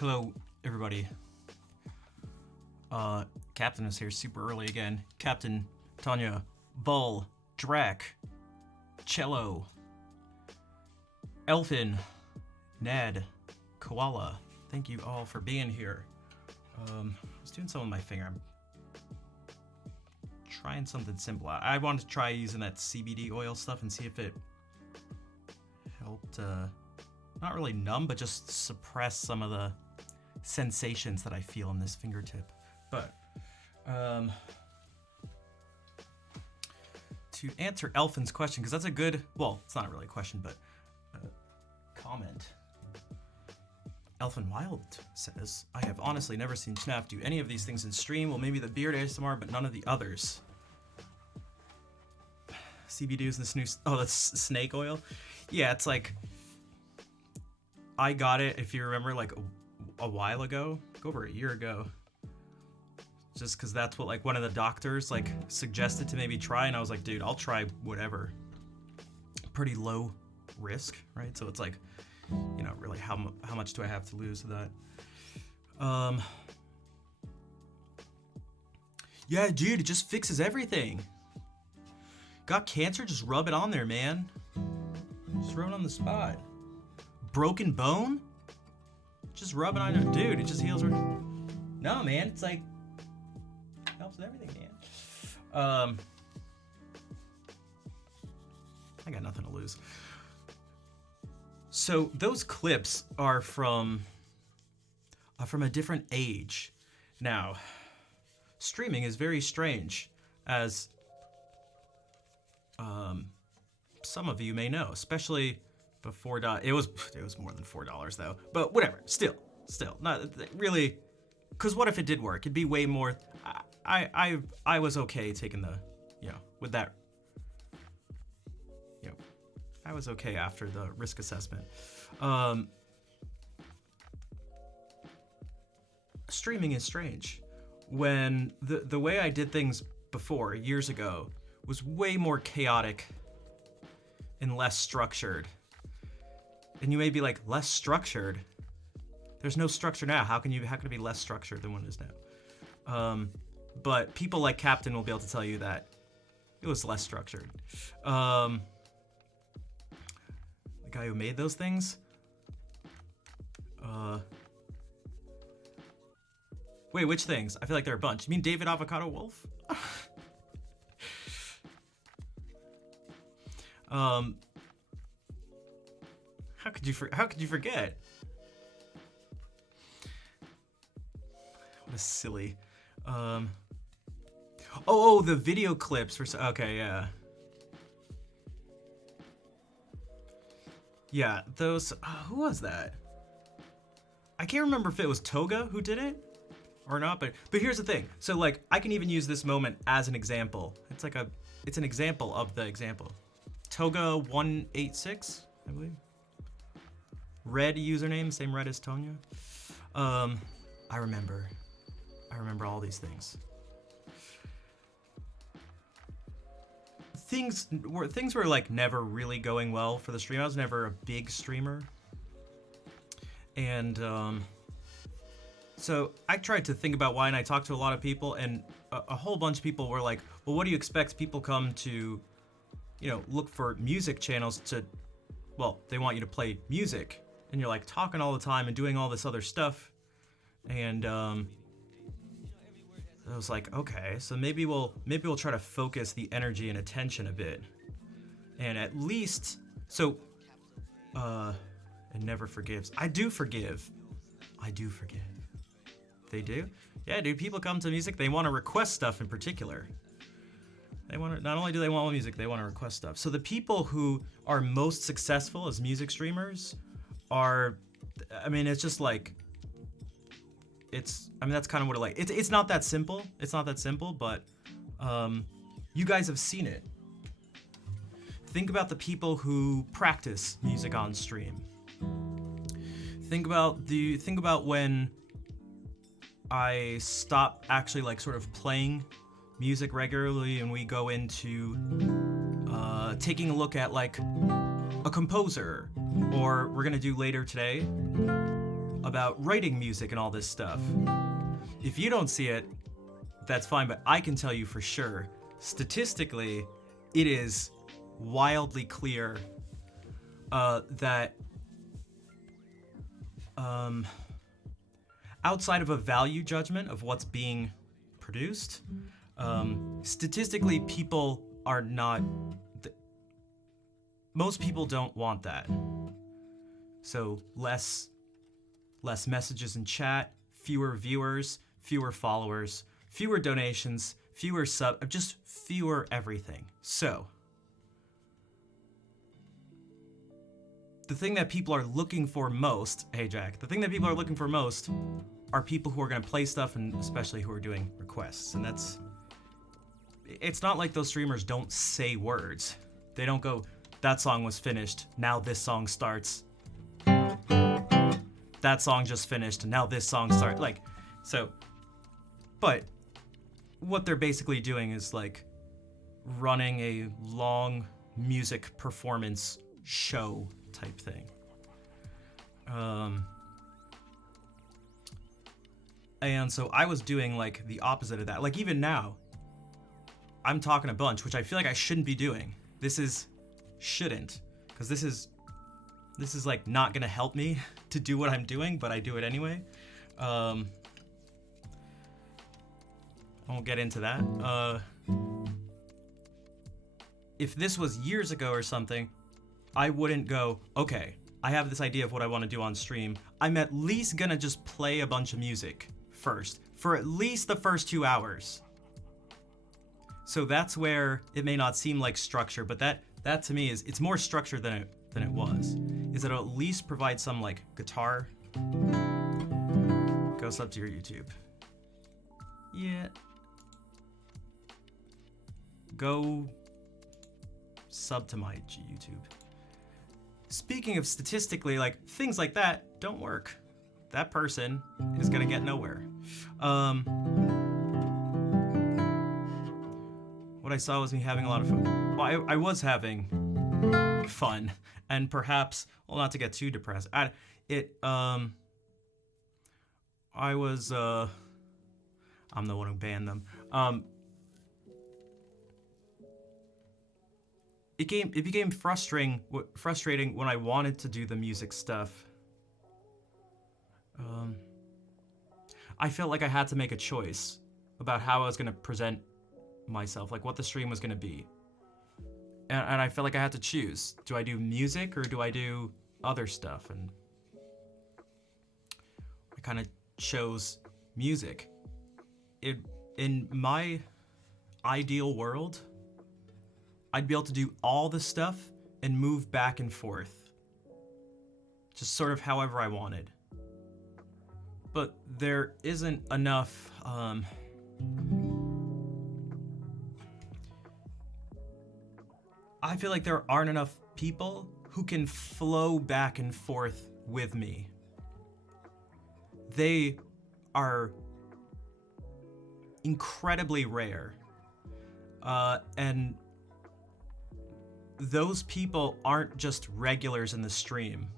Hello, everybody. Captain is here super early again. Captain, Tanya, Bull, Drac, Cello, Elfin, Ned, Koala. Thank you all for being here. I was doing something with my finger. I'm trying something simple. I wanted to try using that CBD oil stuff and see if it helped, not really numb, but just suppress some of the sensations that I feel in this fingertip. But, to answer Elfin's question, because that's a good, well, it's not really a question, but comment. Elfin Wild says, I have honestly never seen Snap do any of these things in stream. Well, maybe the beard ASMR, but none of the others. CBD is this new, oh, that's snake oil? Yeah, it's like, I got it, if you remember, like a while ago, like over a year ago. Just because that's what like one of the doctors like suggested to maybe try, and I was like, dude, I'll try whatever. Pretty low risk, right? So it's like, you know, really how much do I have to lose to that? Yeah, dude, it just fixes everything. Got cancer? Just rub it on there, man. Just rub it on the spot. Broken bone? Just rub it on there. Dude, it just heals. No, man, it's like, helps with everything, man. I got nothing to lose. So those clips are from a different age. Now, streaming is very strange, as some of you may know, especially before it was more than $4 though. But whatever, still not really. Because what if it did work? It'd be way more. I was okay taking the, you know, with that. You know, I was okay after the risk assessment. Streaming is strange. When the way I did things before, years ago, was way more chaotic and less structured. And you may be like, less structured? There's no structure now. How can it be less structured than what it is now? But people like Captain will be able to tell you that it was less structured. The guy who made those things? Wait, which things? I feel like there are a bunch. You mean David Avocado Wolf? How could you forget? What a silly. Oh, the video clips for. Okay, yeah. Yeah, those. Who was that? I can't remember if it was Toga who did it or not, but here's the thing. So like, I can even use this moment as an example. It's an example of the example. Toga 186, I believe. Red username, same red as Tonya. I remember all these things. Things were like never really going well for the stream. I was never a big streamer. And so I tried to think about why, and I talked to a lot of people, and a whole bunch of people were like, well, what do you expect? People come to, you know, look for music channels to, well, they want you to play music. And you're like talking all the time and doing all this other stuff. And I was like, okay, so maybe we'll try to focus the energy and attention a bit. And at least, so, it never forgives. I do forgive. They do? Yeah, dude, people come to music, they want to request stuff in particular. They want to, not only do they want music, they want to request stuff. So the people who are most successful as music streamers are, I mean, it's just like, that's kind of what it like. It's not that simple. It's not that simple, but you guys have seen it. Think about the people who practice music on stream. Think about when I stop actually like sort of playing music regularly, and we go into taking a look at like a composer, or we're gonna do later today about writing music and all this stuff. If you don't see it, that's fine, but I can tell you for sure, statistically, it is wildly clear that outside of a value judgment of what's being produced, statistically, people are not. Most people don't want that. So less messages in chat, fewer viewers, fewer followers, fewer donations, fewer just fewer everything. So the thing that people are looking for most, hey Jack, the thing that people are looking for most are people who are going to play stuff, and especially who are doing requests. And it's not like those streamers don't say words. They don't go, that song was finished, now this song starts. That song just finished, and now this song starts. Like, so, but what they're basically doing is like running a long music performance show type thing. And so I was doing like the opposite of that. Like even now, I'm talking a bunch, which I feel like I shouldn't be doing. Shouldn't, because this is like not gonna help me to do what I'm doing, but I do it anyway. I won't get into that. If this was years ago or something, I wouldn't go, okay, I have this idea of what I want to do on stream. I'm at least gonna just play a bunch of music first, for at least the first 2 hours. So that's where it may not seem like structure, but that to me it's more structure than it was. Is that it'll at least provide some like guitar. Go sub to your YouTube. Yeah. Go sub to my YouTube. Speaking of statistically, like things like that don't work. That person is gonna get nowhere. What I saw was me having a lot of fun. Well, I was having fun, and perhaps, well, not to get too depressed. I was I'm the one who banned them. It became frustrating when I wanted to do the music stuff. I felt like I had to make a choice about how I was going to present myself, like what the stream was going to be. And I felt like I had to choose. Do I do music or do I do other stuff? And I kind of chose music. In my ideal world, I'd be able to do all the stuff and move back and forth. Just sort of however I wanted. But there isn't enough, I feel like there aren't enough people who can flow back and forth with me. They are incredibly rare. And those people aren't just regulars in the stream.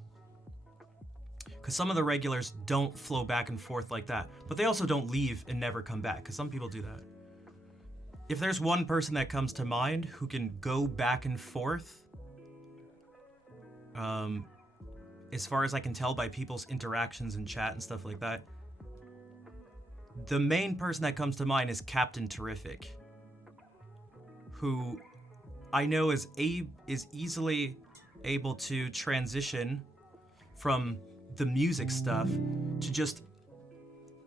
Because some of the regulars don't flow back and forth like that. But they also don't leave and never come back, because some people do that. If there's one person that comes to mind who can go back and forth, as far as I can tell by people's interactions in chat and stuff like that, the main person that comes to mind is Captain Terrific, who I know is easily able to transition from the music stuff to just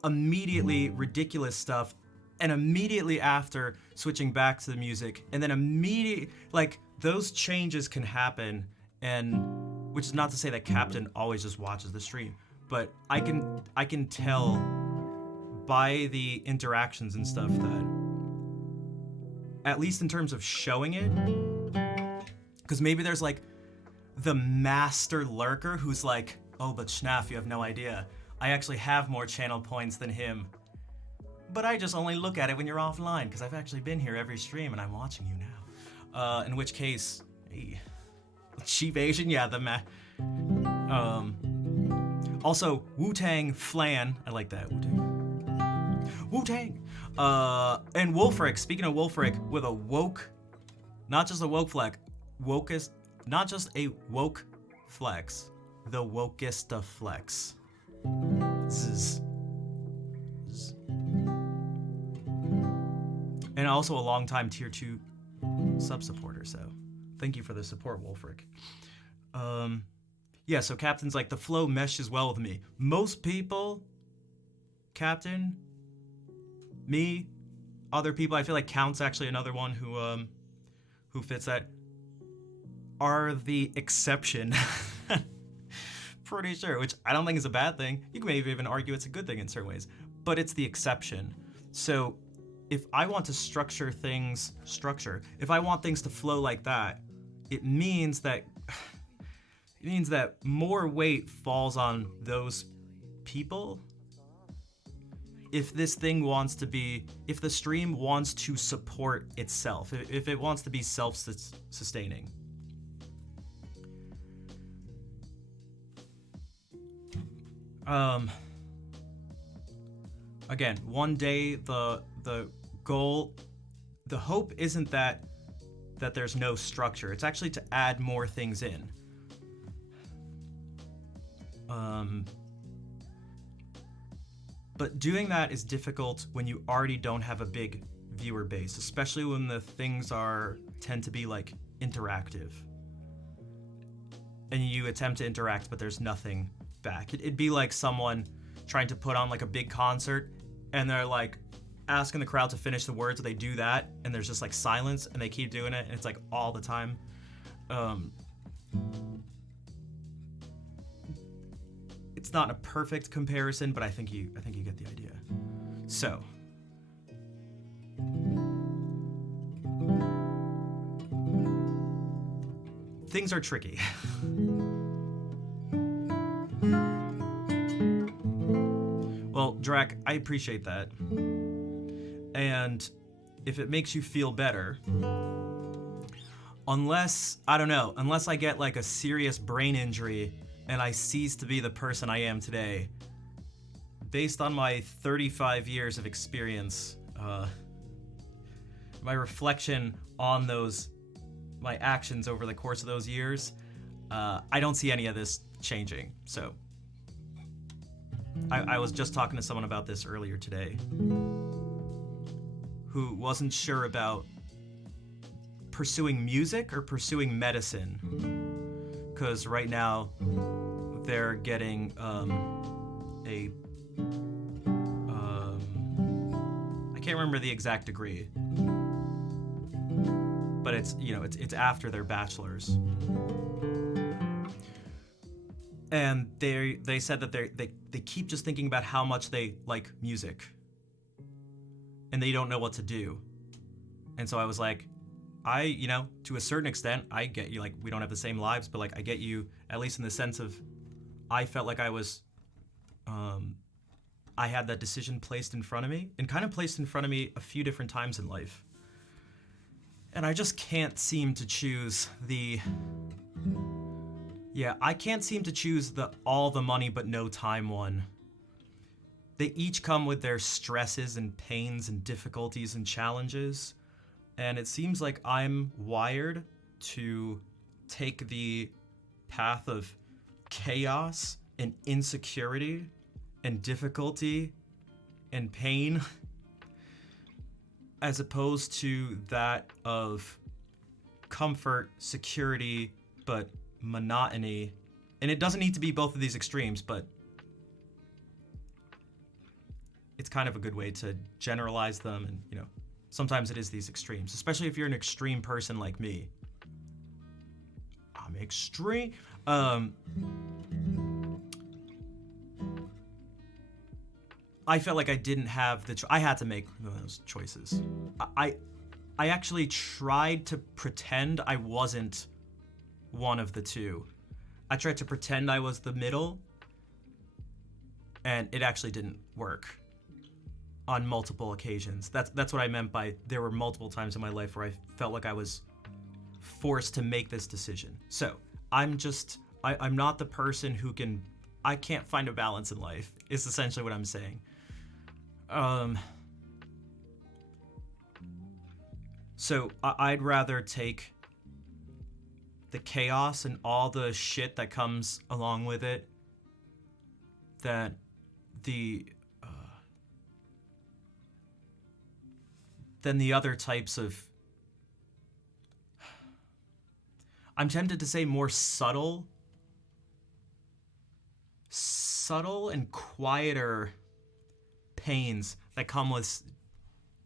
immediately ridiculous stuff, and immediately after switching back to the music, and then like those changes can happen, and which is not to say that Captain always just watches the stream, but I can tell by the interactions and stuff that, at least in terms of showing it, because maybe there's like the master lurker who's like, oh, but Schnaff, you have no idea. I actually have more channel points than him. But I just only look at it when you're offline, because I've actually been here every stream and I'm watching you now. In which case, hey, cheap Asian, yeah, Also, Wu-Tang Flan. I like that. Wu-Tang. Wu-Tang. And Wolfric. Speaking of Wolfric, with a woke, not just a woke flex, wokest, not just a woke flex, the wokest of flex. Zzz. Zzz. And also a longtime tier 2 sub supporter, so thank you for the support, Wolfric. Yeah, so Captain's like, the flow meshes well with me. Most people, Captain, me, other people, I feel like Count's actually another one who fits that, are the exception. Pretty sure, which I don't think is a bad thing. You can maybe even argue it's a good thing in certain ways, but it's the exception. So if I want to if I want things to flow like that, it means that more weight falls on those people. If this thing wants to be, if the stream wants to support itself, if it wants to be self-sustaining. Again, one day the goal, the hope isn't that there's no structure. It's actually to add more things in. But doing that is difficult when you already don't have a big viewer base, especially when the things tend to be like interactive. And you attempt to interact, but there's nothing back. It'd be like someone trying to put on like a big concert and they're like asking the crowd to finish the words, they do that, and there's just like silence, and they keep doing it, and it's like all the time. It's not a perfect comparison, but I think you get the idea. So, things are tricky. Well, Drac, I appreciate that. And if it makes you feel better, unless I get like a serious brain injury and I cease to be the person I am today, based on my 35 years of experience, my reflection on my actions over the course of those years, I don't see any of this changing. So I was just talking to someone about this earlier today who wasn't sure about pursuing music or pursuing medicine, because right now they're getting I can't remember the exact degree, but it's after their bachelor's. And they said that they keep just thinking about how much they like music, and they don't know what to do. And so I was like, to a certain extent, I get you. Like, we don't have the same lives, but like, I get you, at least in the sense of, I felt like I was, I had that decision placed in front of me, and kind of placed in front of me a few different times in life. And I just can't seem to choose I can't seem to choose the all the money but no time one. They each come with their stresses and pains and difficulties and challenges. And it seems like I'm wired to take the path of chaos and insecurity and difficulty and pain, as opposed to that of comfort, security, but monotony. And it doesn't need to be both of these extremes, but it's kind of a good way to generalize them. And, sometimes it is these extremes, especially if you're an extreme person like me. I'm extreme. I felt like I didn't have I had to make those choices. I actually tried to pretend I wasn't one of the two. I tried to pretend I was the middle, and it actually didn't work on multiple occasions. That's what I meant by there were multiple times in my life where I felt like I was forced to make this decision. So I'm not the person who can I can't find a balance in life, is essentially what I'm saying. So I'd rather take the chaos and all the shit that comes along with it than the other types of, I'm tempted to say, more subtle and quieter pains that come with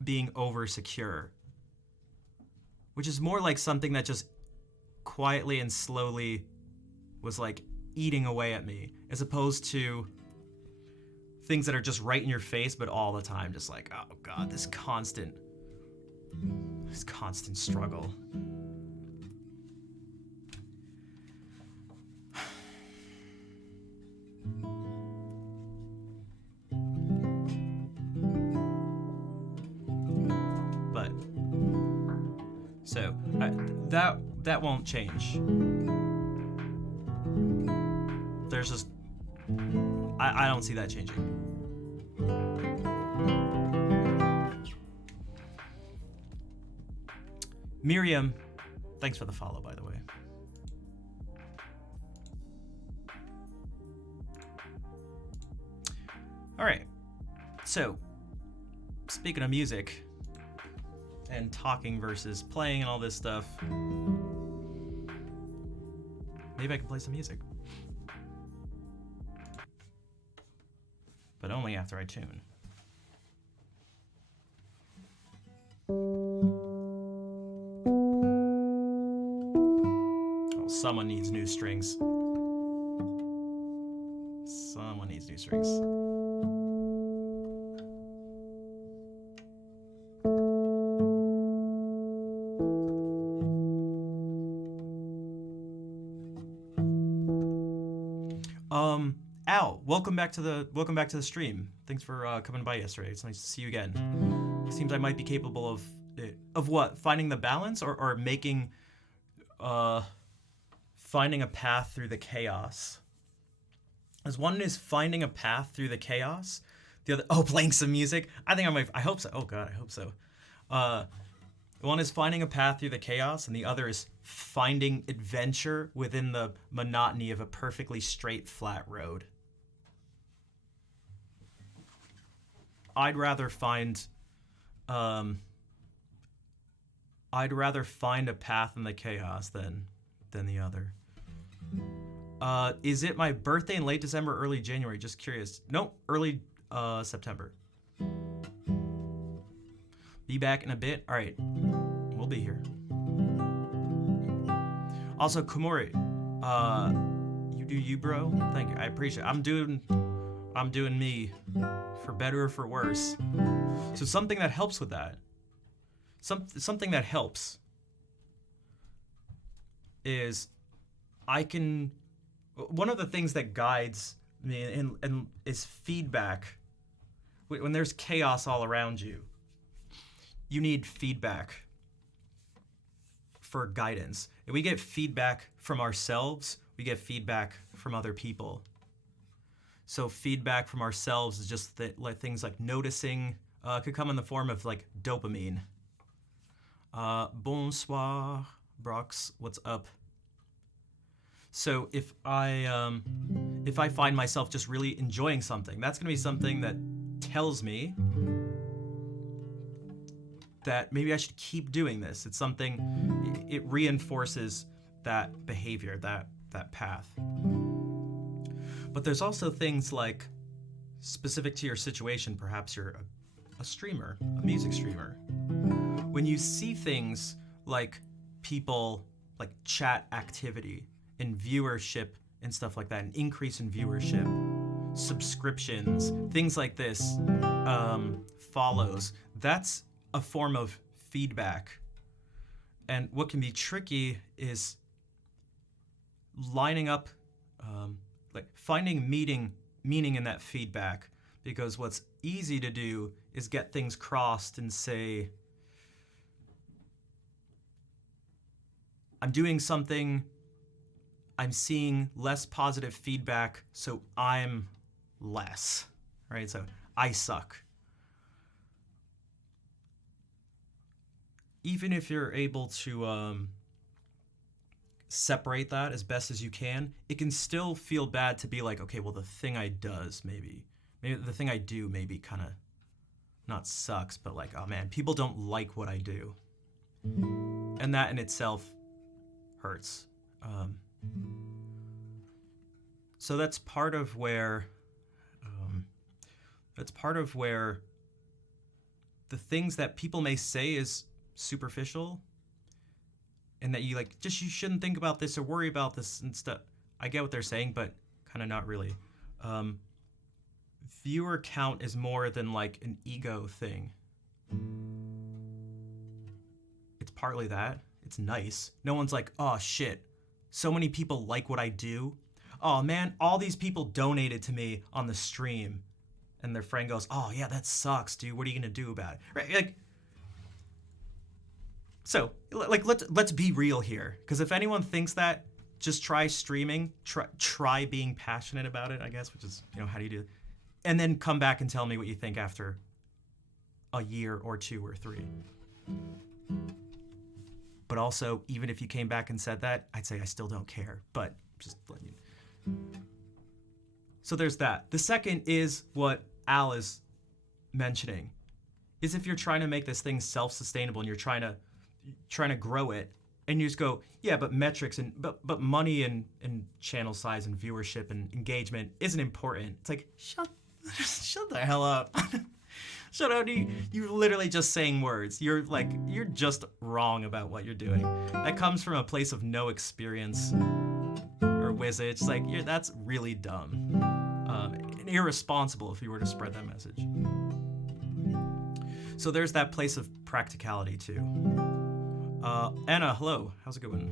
being over secure, which is more like something that just quietly and slowly was like eating away at me, as opposed to things that are just right in your face but all the time, just like, oh god, this constant struggle. But so that won't change. There's just I don't see that changing. Miriam, thanks for the follow, by the way. All right. So, speaking of music and talking versus playing and all this stuff, maybe I can play some music. But only after I tune. Oh, someone needs new strings. Someone needs new strings. Al, welcome back to the stream. Thanks for coming by yesterday. It's nice to see you again. It seems I might be capable of what? Finding the balance or making finding a path through the chaos. As one is finding a path through the chaos, the other playing some music. I hope so. Oh god, I hope so. One is finding a path through the chaos, and the other is finding adventure within the monotony of a perfectly straight, flat road. I'd rather find a path in the chaos than the other. Is it my birthday in late December, early January? Just curious. Nope, early September. Be back in a bit. All right, we'll be here. Also, Komori, you do you, bro. Thank you. I appreciate it. I'm doing me, for better or for worse. So something that helps with that, something that helps is one of the things that guides me and is feedback. When there's chaos all around you, you need feedback for guidance. If we get feedback from ourselves, we get feedback from other people. So feedback from ourselves is just things like noticing, could come in the form of like dopamine. Bonsoir, Brox, what's up? So if I find myself just really enjoying something, that's gonna be something that tells me that maybe I should keep doing this. It's something, it reinforces that behavior, that path. But there's also things like specific to your situation. Perhaps you're a streamer, a music streamer. When you see things like people, like chat activity and viewership and stuff like that, an increase in viewership, subscriptions, things like this, follows, that's a form of feedback. And what can be tricky is lining up, like finding meaning in that feedback, because what's easy to do is get things crossed and say, I'm doing something, I'm seeing less positive feedback, so I'm less, right? So I suck. Even if you're able to separate that as best as you can, it can still feel bad to be like, okay, well, the thing I does maybe the thing I do maybe kind of not sucks, but like, oh man, people don't like what I do. And that in itself hurts. So that's part of where the things that people may say is superficial, and that you shouldn't think about this or worry about this and stuff. I get what they're saying, but kind of not really. Viewer count is more than like an ego thing. It's partly that. It's nice. No one's like, oh shit, so many people like what I do. Oh man, all these people donated to me on the stream. And their friend goes, oh yeah, that sucks, dude. What are you gonna do about it? Right? Like, so, like, let's be real here. Because if anyone thinks that, just try streaming. Try being passionate about it, I guess, which is, how do you do it? And then come back and tell me what you think after a year or 2 or 3. But also, even if you came back and said that, I'd say I still don't care. But just letting you. So there's that. The second is what Al is mentioning, is if you're trying to make this thing self-sustainable and you're trying to grow it, and you just go, yeah, but metrics and but money and channel size and viewership and engagement isn't important. It's like, shut the hell up. Shut up. You're literally just saying words. You're just wrong about what you're doing. That comes from a place of no experience or wisdom. It's like, that's really dumb. And irresponsible if you were to spread that message. So there's that place of practicality too. Anna, hello. How's it going?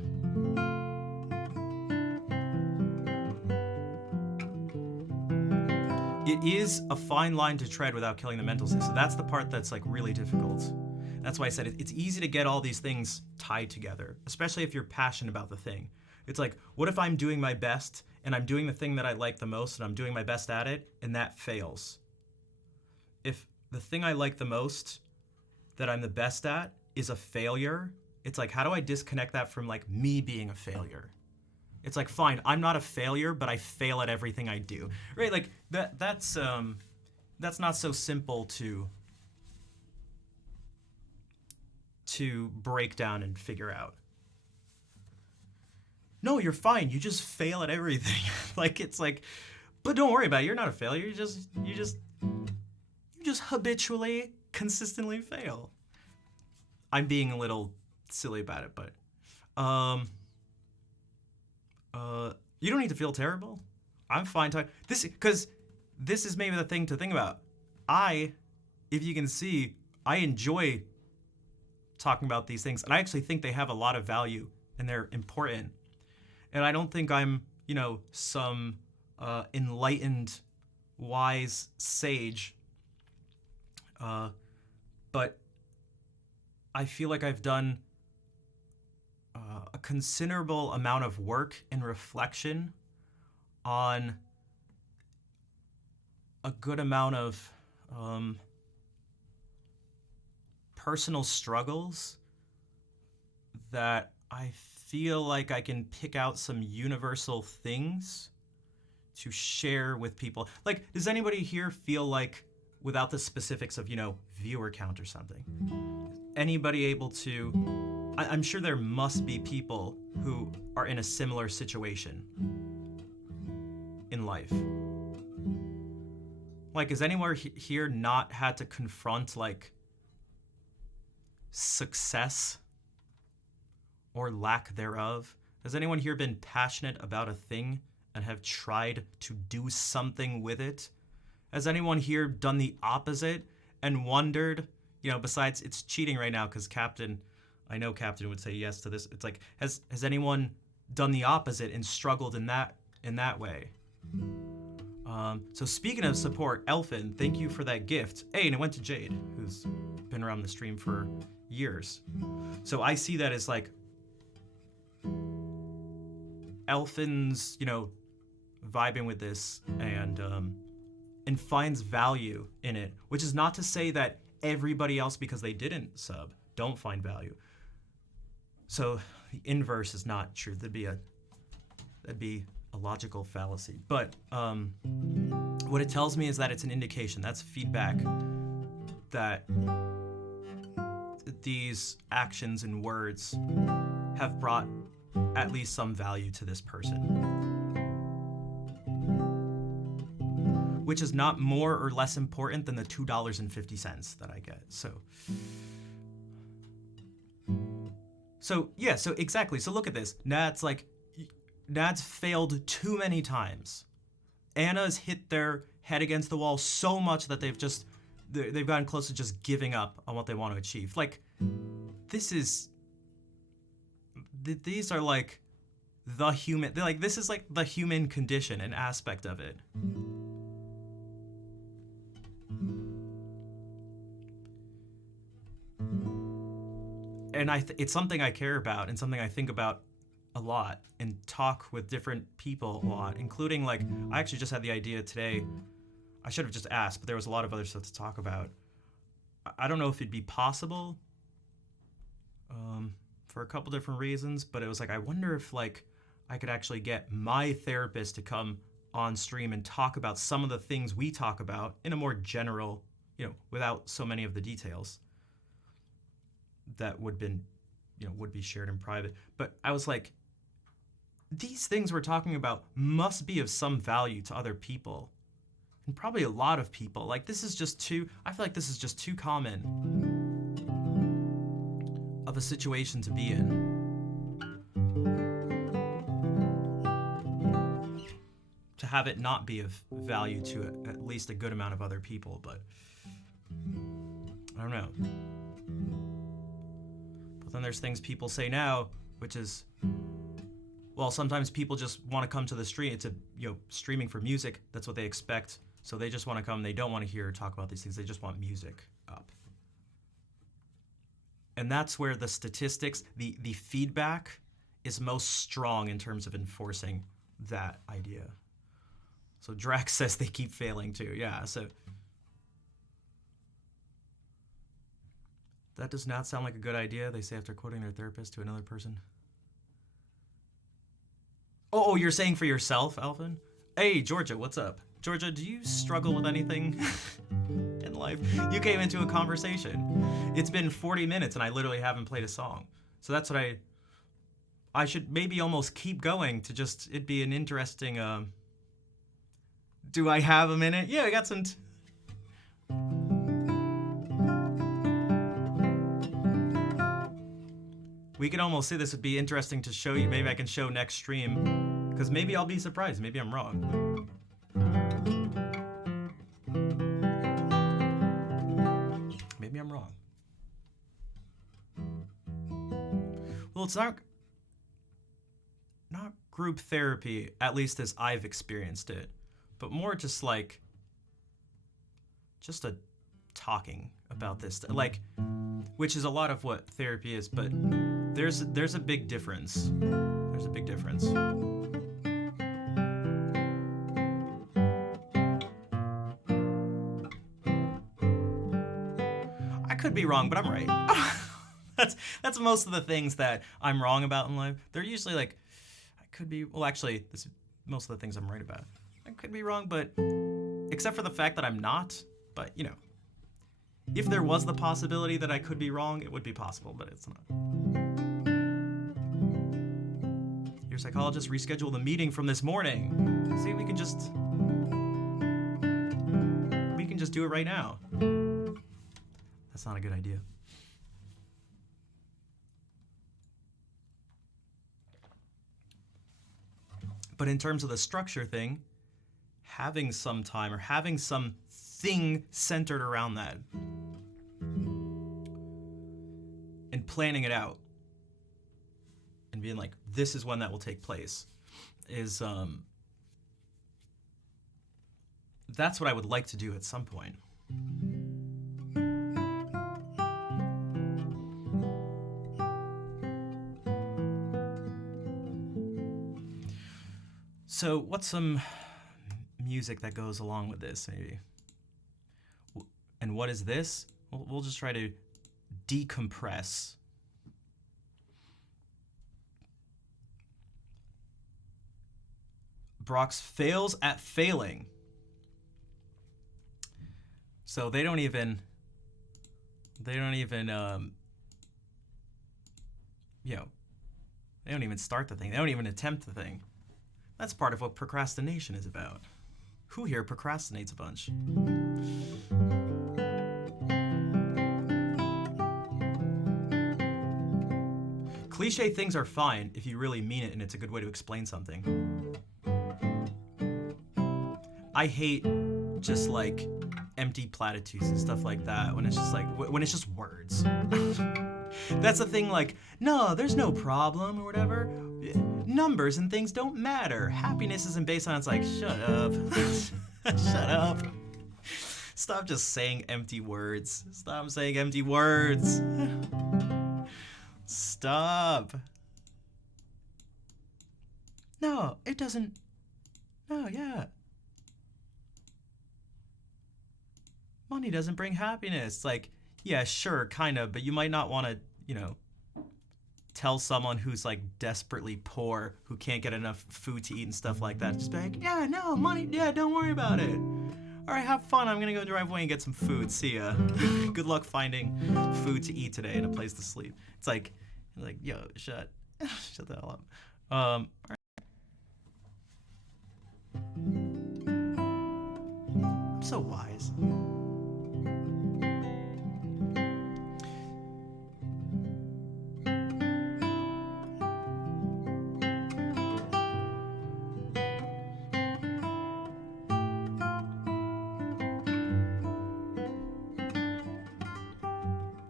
It is a fine line to tread without killing the mental state. So that's the part that's like really difficult. That's why I said it's easy to get all these things tied together, especially if you're passionate about the thing. It's like, what if I'm doing my best and I'm doing the thing that I like the most and I'm doing my best at it and that fails? If the thing I like the most that I'm the best at is a failure, it's like, how do I disconnect that from like me being a failure? It's like, fine, I'm not a failure, but I fail at everything I do, right? Like that's not so simple to break down and figure out. No, you're fine. You just fail at everything. Like, it's like, but don't worry about it. You're not a failure. You just habitually, consistently fail. I'm being a little silly about it, but you don't need to feel terrible. I'm fine talking this, because this is maybe the thing to think about. If you can see, I enjoy talking about these things, and I actually think they have a lot of value and they're important. And I don't think I'm, some enlightened, wise sage, but I feel like I've done a considerable amount of work and reflection on a good amount of personal struggles that I feel like I can pick out some universal things to share with people. Like, does anybody here feel like, without the specifics of, viewer count or something, anybody able to, I'm sure there must be people who are in a similar situation in life. Like, has anyone here not had to confront, like, success or lack thereof? Has anyone here been passionate about a thing and have tried to do something with it? Has anyone here done the opposite and wondered, besides it's cheating right now because I know Captain would say yes to this. It's like, has anyone done the opposite and struggled in that way? So speaking of support, Elfin, thank you for that gift. Hey, and it went to Jade, who's been around the stream for years. So I see that as like, Elfin's, vibing with this and finds value in it, which is not to say that everybody else, because they didn't sub, don't find value. So the inverse is not true. That'd be a logical fallacy. But what it tells me is that it's an indication. That's feedback that these actions and words have brought at least some value to this person, which is not more or less important than the $2.50 that I get. So exactly. So look at this. Nad's failed too many times. Anna's hit their head against the wall so much that they've gotten close to just giving up on what they want to achieve. Like, these are like the human, this is like the human condition, an aspect of it. And it's something I care about and something I think about a lot and talk with different people a lot, including, like, I actually just had the idea today. I should have just asked, but there was a lot of other stuff to talk about. I don't know if it'd be possible for a couple different reasons, but it was like, I wonder if, like, I could actually get my therapist to come on stream and talk about some of the things we talk about in a more general, without so many of the details that would be shared in private. But I was like, these things we're talking about must be of some value to other people, and probably a lot of people. Like, I feel like this is just too common of a situation to be in. To have it not be of value to at least a good amount of other people, but I don't know. But then there's things people say now, which is, well, sometimes people just want to come to the stream. It's streaming for music. That's what they expect. So they just want to come. They don't want to hear or talk about these things. They just want music up. And that's where the statistics, the feedback is most strong in terms of enforcing that idea. So Drax says they keep failing too. Yeah, so that does not sound like a good idea, they say after quoting their therapist to another person. Oh, you're saying for yourself, Alvin? Hey, Georgia, what's up? Georgia, do you struggle with anything in life? You came into a conversation. It's been 40 minutes and I literally haven't played a song. So that's what I should maybe almost keep going to just, it'd be an interesting, do I have a minute? Yeah, I got some... We could almost say this would be interesting to show you. Maybe I can show next stream, because maybe I'll be surprised. Maybe I'm wrong. Maybe I'm wrong. Well, it's not group therapy, at least as I've experienced it, but more just like a talking about this, like, which is a lot of what therapy is, but there's a big difference. There's a big difference. I could be wrong, but I'm right. That's most of the things that I'm wrong about in life. They're usually like, I could be, well, actually, this is most of the things I'm right about. I could be wrong, but except for the fact that I'm not, but if there was the possibility that I could be wrong, it would be possible, but it's not. Your psychologist rescheduled the meeting from this morning. See, we can just do it right now. That's not a good idea. But in terms of the structure thing, having some time or having something centered around that and planning it out and being like, this is when that will take place is that's what I would like to do at some point. So, what's some music that goes along with this, maybe? And what is this? We'll just try to decompress. Brox fails at failing. So they don't even you know, they don't even start the thing. They don't even attempt the thing. That's part of what procrastination is about. Who here procrastinates a bunch? Cliche things are fine if you really mean it and it's a good way to explain something. I hate just like empty platitudes and stuff like that when it's just like when it's just words. That's the thing, like, no, there's no problem or whatever. Numbers and things don't matter. Happiness isn't based on, it's like, shut up. Shut up. Stop just saying empty words. Stop saying empty words. Stop. No, it doesn't. No, yeah. Money doesn't bring happiness. Like, yeah, sure, kind of, but you might not want to, tell someone who's like desperately poor, who can't get enough food to eat and stuff like that. Just be like, yeah, no, money, yeah, don't worry about it. All right, have fun. I'm gonna go drive away and get some food. See ya. Good luck finding food to eat today and a place to sleep. It's like, yo, shut the hell up. All right. I'm so wise.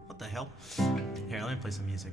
What the hell? Here, let me play some music.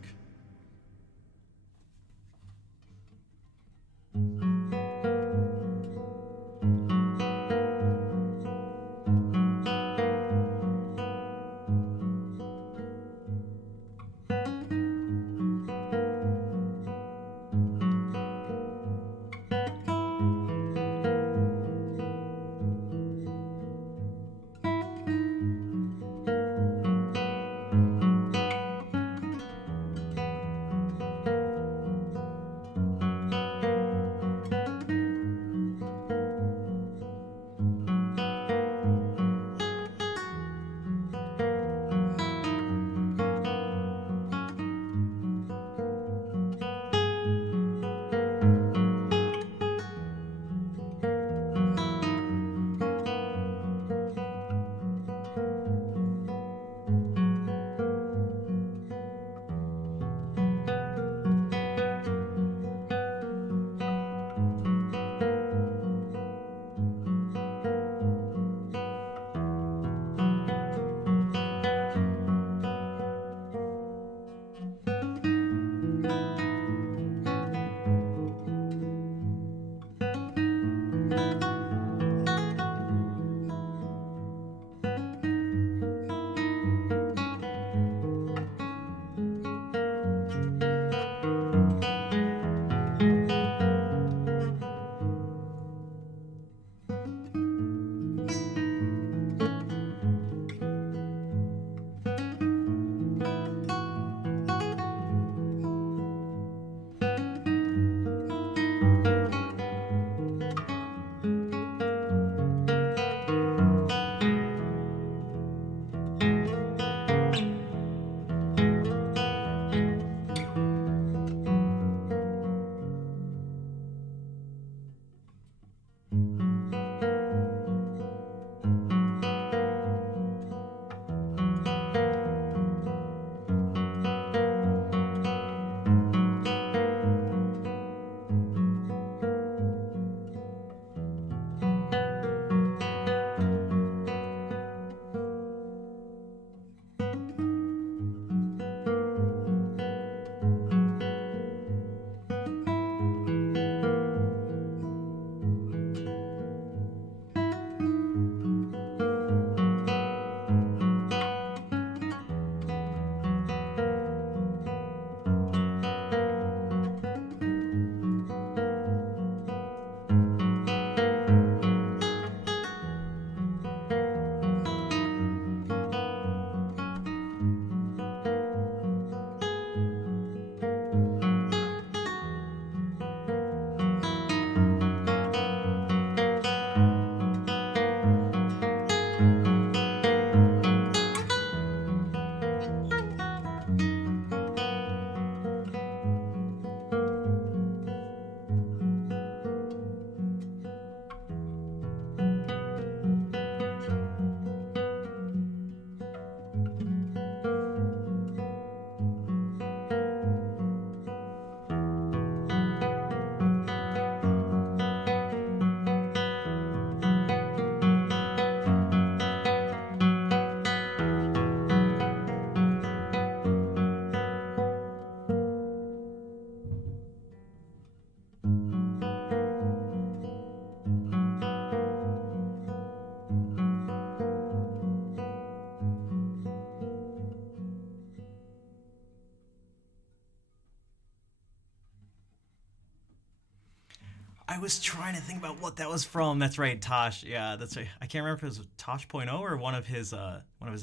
I was trying to think about what that was from. That's right, Tosh. Yeah, that's right. I can't remember if it was Tosh Point oh or one of his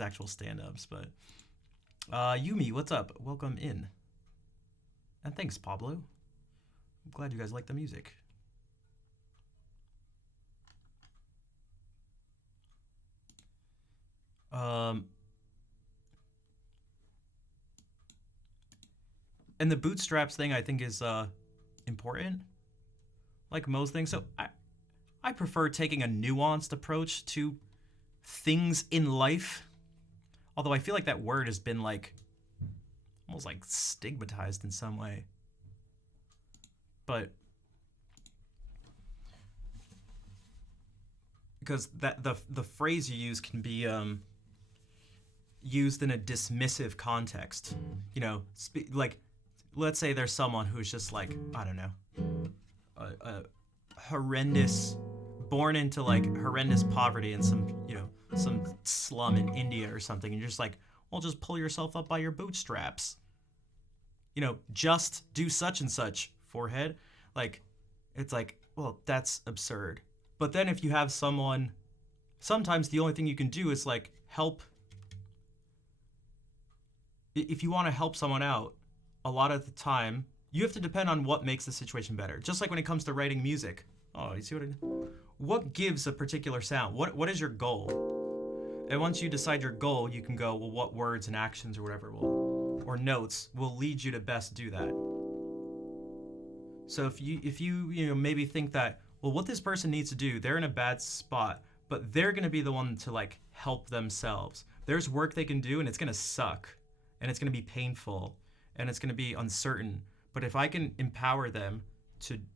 actual stand-ups, but Yumi, what's up? Welcome in. And thanks, Pablo. I'm glad you guys like the music. Um and the bootstraps thing I think is important, like most things. So I prefer taking a nuanced approach to things in life. Although I feel like that word has been like almost like stigmatized in some way. But because the phrase you use can be used in a dismissive context. You know, like let's say there's someone who's just like, I don't know, a horrendous, born into like horrendous poverty in some, you know, some slum in India or something, and you're just like, well, just pull yourself up by your bootstraps. You know, just do such and such, forehead. Like, it's like, well, that's absurd. But then if you have someone, sometimes the only thing you can do is like help. If you want to help someone out, a lot of the time, you have to depend on what makes the situation better. Just like when it comes to writing music. Oh, you see what I did? What gives a particular sound? What is your goal? And once you decide your goal, you can go, well, what words and actions or whatever or notes will lead you to best do that. So if you know, maybe think that, well, what this person needs to do, they're in a bad spot, but they're going to be the one to like help themselves. There's work they can do and it's going to suck and it's going to be painful and it's going to be uncertain. But if I can empower them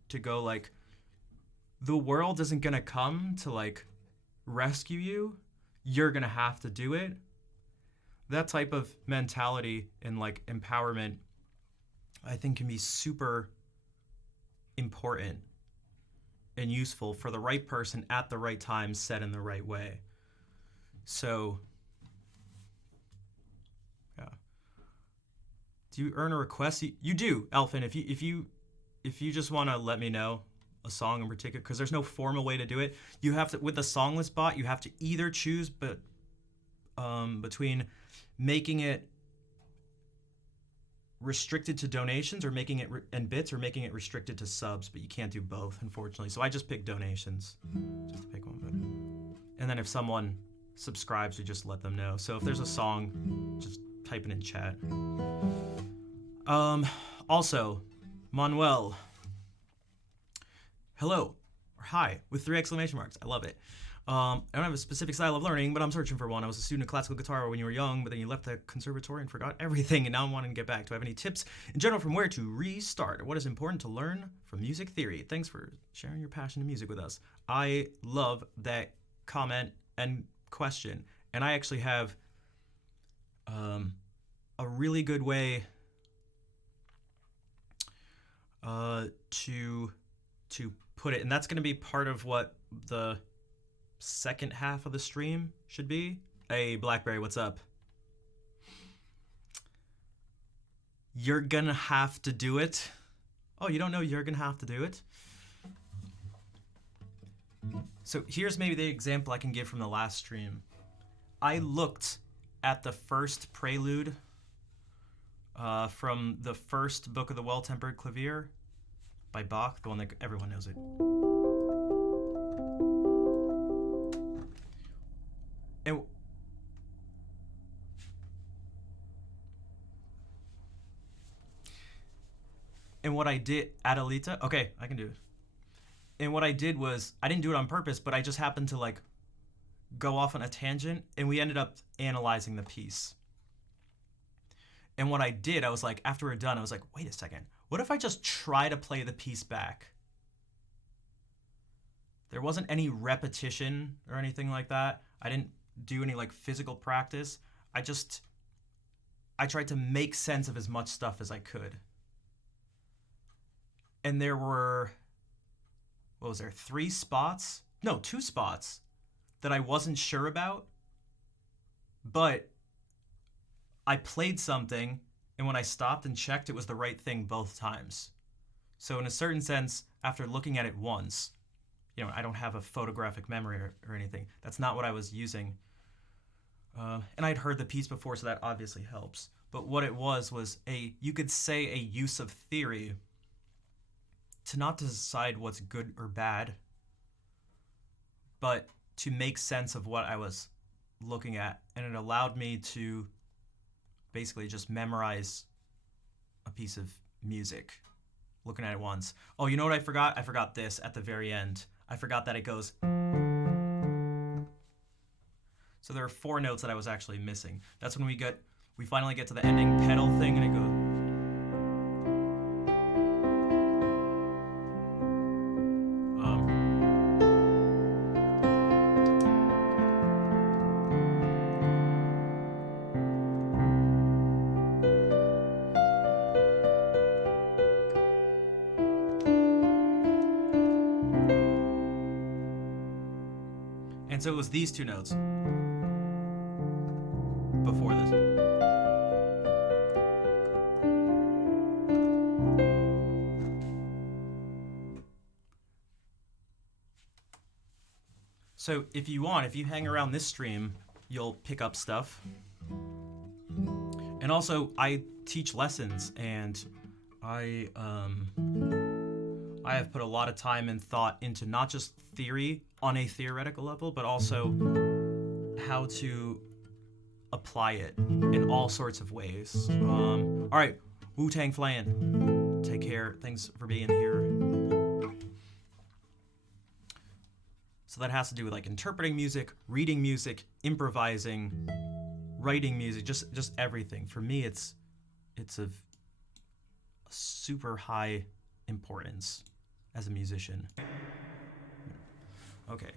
to go like, the world isn't going to come to like rescue you, you're going to have to do it. That type of mentality and like empowerment, I think, can be super important and useful for the right person at the right time, said in the right way. So, yeah. Do you earn a request? You do, Elfin. If you just want to let me know a song in particular, because there's no formal way to do it. You have to, with the songless bot, you have to either choose between making it restricted to donations or making it and bits, or making it restricted to subs, but you can't do both, unfortunately. So I just pick donations, just to pick one. But and then if someone subscribes, we just let them know. So if there's a song, just type it in chat. Also, Manuel, hello or hi with 3 exclamation marks. I love it. I don't have a specific style of learning, but I'm searching for one. I was a student of classical guitar when you were young, but then you left the conservatory and forgot everything, and now I'm wanting to get back. Do I have any tips in general from where to restart? What is important to learn from music theory? Thanks for sharing your passion in music with us. I love that comment and question, and I actually have a really good way to put it, and that's going to be part of what the second half of the stream should be. Hey, Blackberry, what's up? You're gonna have to do it. Oh, you don't know you're gonna have to do it? So here's maybe the example I can give from the last stream. I looked at the first prelude from the first book of the Well-Tempered Clavier by Bach, the one that everyone knows it. And what I did, Adelita, okay, I can do it. And what I did was, I didn't do it on purpose, but I just happened to like go off on a tangent, and we ended up analyzing the piece. And what I did, I was like, after we're done, I was like, wait a second, what if I just try to play the piece back? There wasn't any repetition or anything like that. I didn't do any like physical practice. I tried to make sense of as much stuff as I could. And there were, what was there, 3 spots? No, 2 spots that I wasn't sure about. But I played something, and when I stopped and checked, it was the right thing both times. So in a certain sense, after looking at it once, I don't have a photographic memory or anything. That's not what I was using. And I'd heard the piece before, so that obviously helps. But what it was you could say a use of theory to not decide what's good or bad, but to make sense of what I was looking at. And it allowed me to basically just memorize a piece of music, looking at it once. Oh, you know what I forgot? I forgot this at the very end. I forgot that it goes. So there are 4 notes that I was actually missing. That's when we finally get to the ending pedal thing, and it goes. And so it was these 2 notes before this. So if you hang around this stream, you'll pick up stuff. And also, I teach lessons, and I have put a lot of time and thought into not just theory on a theoretical level, but also how to apply it in all sorts of ways. All right, Wu-Tang Flan, take care. Thanks for being here. So that has to do with like interpreting music, reading music, improvising, writing music, just everything. For me, it's of super high importance as a musician. Okay.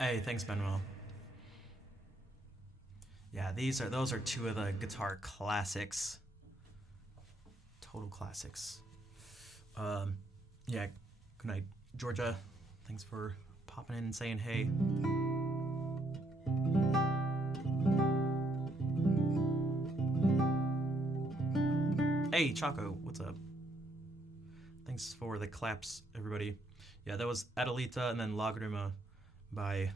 Hey, thanks, Benwell. Yeah, those are two of the guitar classics. Total classics. Um, yeah. Good night, Georgia. Thanks for popping in and saying hey. Hey, Chaco, what's up? Thanks for the claps, everybody. Yeah, that was Adelita and then Lagrima by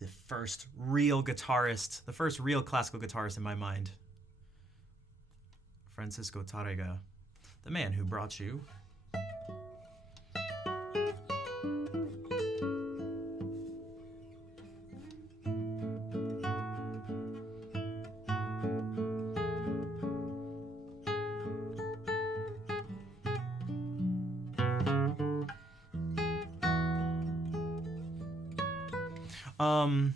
the first real guitarist, the first real classical guitarist in my mind, Francisco Tárrega, the man who brought you. Um,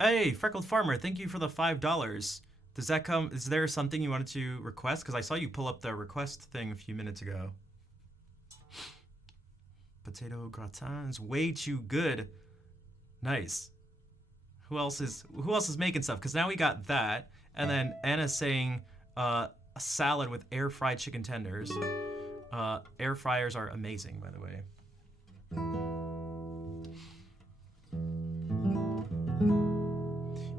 Hey, Freckled Farmer, thank you for the $5. Does that come? Is there something you wanted to request? Because I saw you pull up the request thing a few minutes ago. Potato gratin is way too good. Nice. Who else is making stuff? Because now we got that, and then Anna's saying a salad with air fried chicken tenders. Air fryers are amazing, by the way.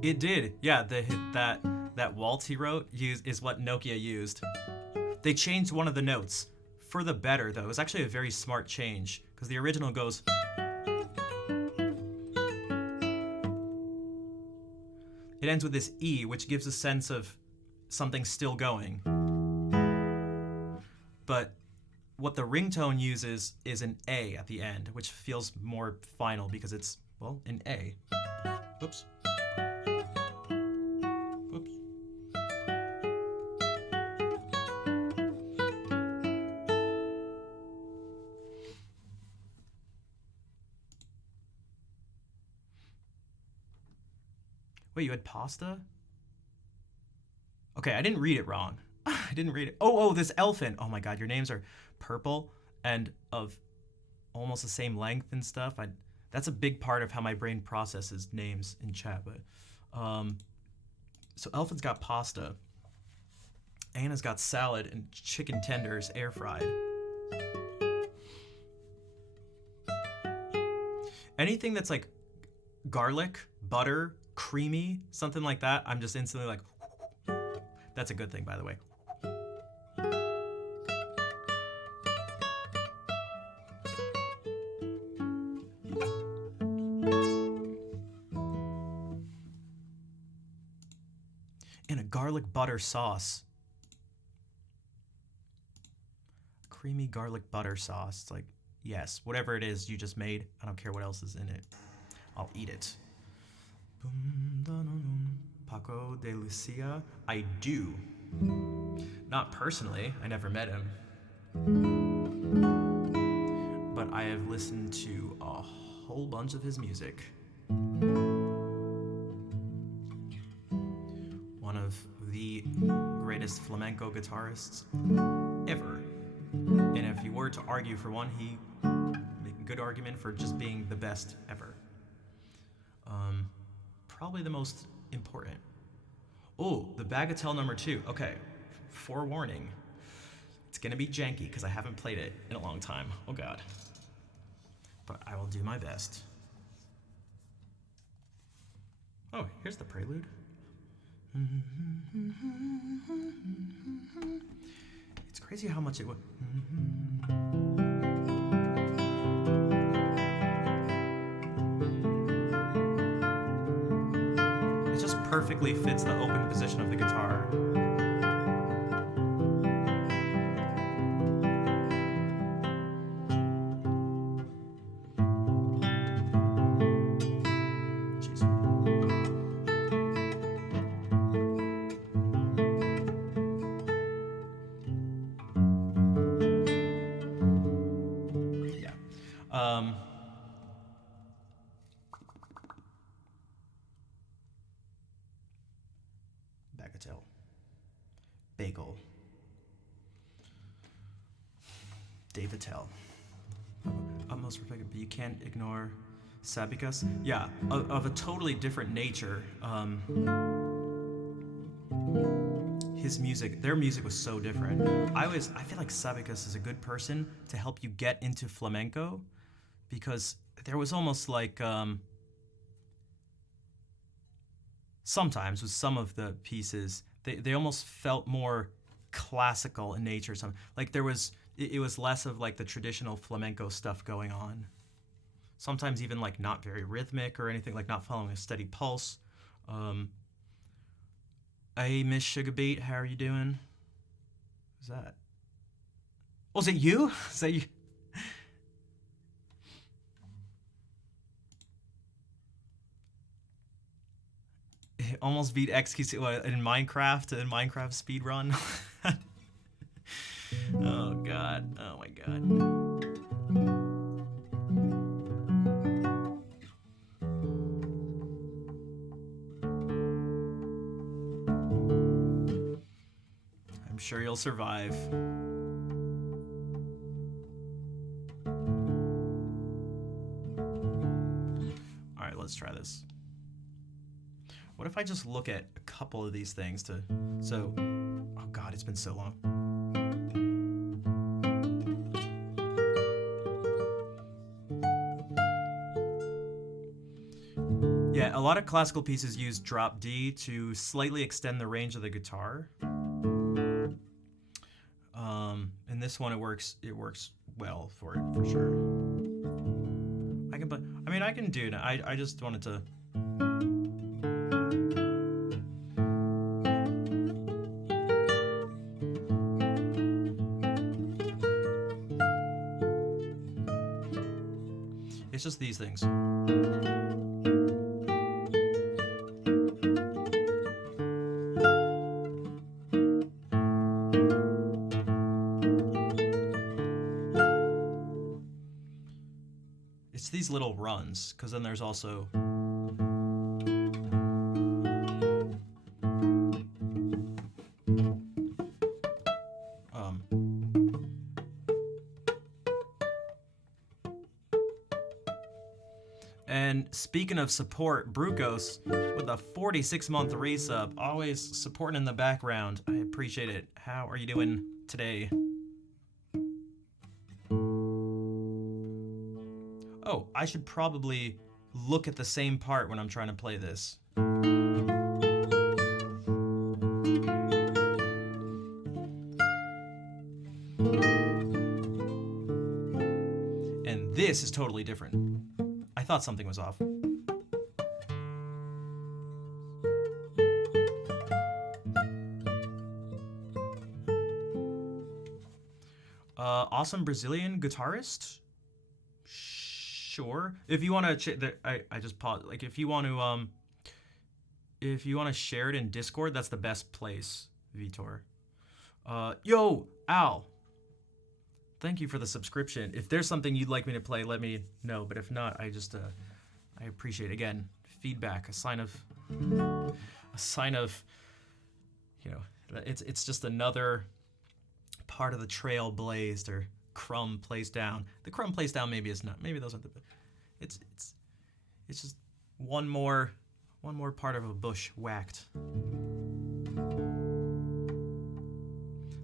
It did, yeah. That waltz he wrote is what Nokia used. They changed one of the notes for the better, though. It was actually a very smart change because the original goes. It ends with this E, which gives a sense of something still going. But what the ringtone uses is an A at the end, which feels more final because it's, well, an A. Oops. Oops. Wait, you had pasta? Okay, I didn't read it wrong. I didn't read it. Oh, this elephant. Oh my god, your names are purple and of almost the same length and stuff. That's a big part of how my brain processes names in chat. But so elephant's got pasta. Anna's got salad and chicken tenders air fried. Anything that's like garlic, butter, creamy, something like that, I'm just instantly like, that's a good thing, by the way. And a garlic butter sauce. Creamy garlic butter sauce. It's like, yes, whatever it is you just made, I don't care what else is in it. I'll eat it. Paco de Lucia? I do. Not personally, I never met him. But I have listened to a whole bunch of his music. One of the greatest flamenco guitarists ever. And if you were to argue for one, he make a good argument for just being the best ever. Probably the most important. Oh, the Bagatelle number 2. Okay, forewarning. It's gonna be janky because I haven't played it in a long time. Oh god. But I will do my best. Oh, here's the prelude. It's crazy how much it would. It just perfectly fits the open position of the guitar. Jeez. Yeah. Bagatelle. Bagel. Dave Attell. Utmost respect, but you can't ignore Sabicus. Yeah, of a totally different nature. His music, their music was so different. I feel like Sabicus is a good person to help you get into flamenco, because there was almost like sometimes with some of the pieces, they almost felt more classical in nature. Some like there was it was less of like the traditional flamenco stuff going on. Sometimes even like not very rhythmic or anything, like not following a steady pulse. Hey, Miss Sugarbeat, how are you doing? Who's that? Oh, is it you? Is that you? It almost beat XQC in Minecraft speedrun. Oh god. Oh my god. I'm sure you'll survive. Alright, let's try this. What if I just look at a couple of these things to... So... Oh god, it's been so long. Yeah, a lot of classical pieces use drop D to slightly extend the range of the guitar. In this one, it works well for it, for sure. I can do it. I just wanted to... It's just these things. It's these little runs, because then there's also... And speaking of support, Brukos with a 46-month resub, always supporting in the background. I appreciate it. How are you doing today? Oh, I should probably look at the same part when I'm trying to play this. And this is totally different. I thought something was off. Awesome Brazilian guitarist? Sure. If you want to, I just paused. Like, if you want to share it in Discord, that's the best place, Vitor. Yo, Al. Thank you for the subscription. If there's something you'd like me to play, let me know. But if not, I appreciate, again, feedback, a sign of, you know, it's just another part of the trail blazed, or crumb plays down. The crumb plays down maybe is not. Maybe those aren't the. It's just one more part of a bush whacked.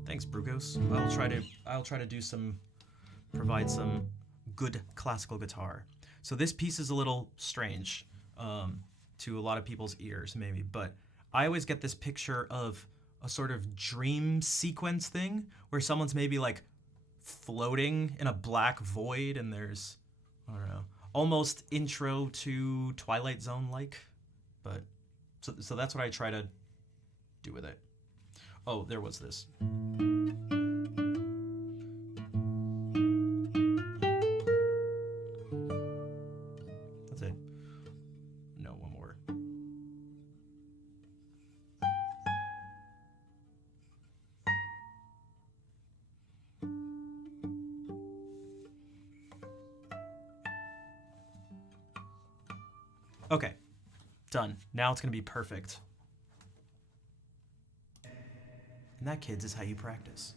Thanks, Brugos. I'll try to provide some good classical guitar. So this piece is a little strange to a lot of people's ears, maybe, but I always get this picture of a sort of dream sequence thing where someone's maybe like floating in a black void, and there's, I don't know, almost intro to Twilight Zone like, but so that's what I try to do with it. Oh, there was this. That's it. No, one more. Okay, done. Now it's gonna be perfect. And that, kids, is how you practice.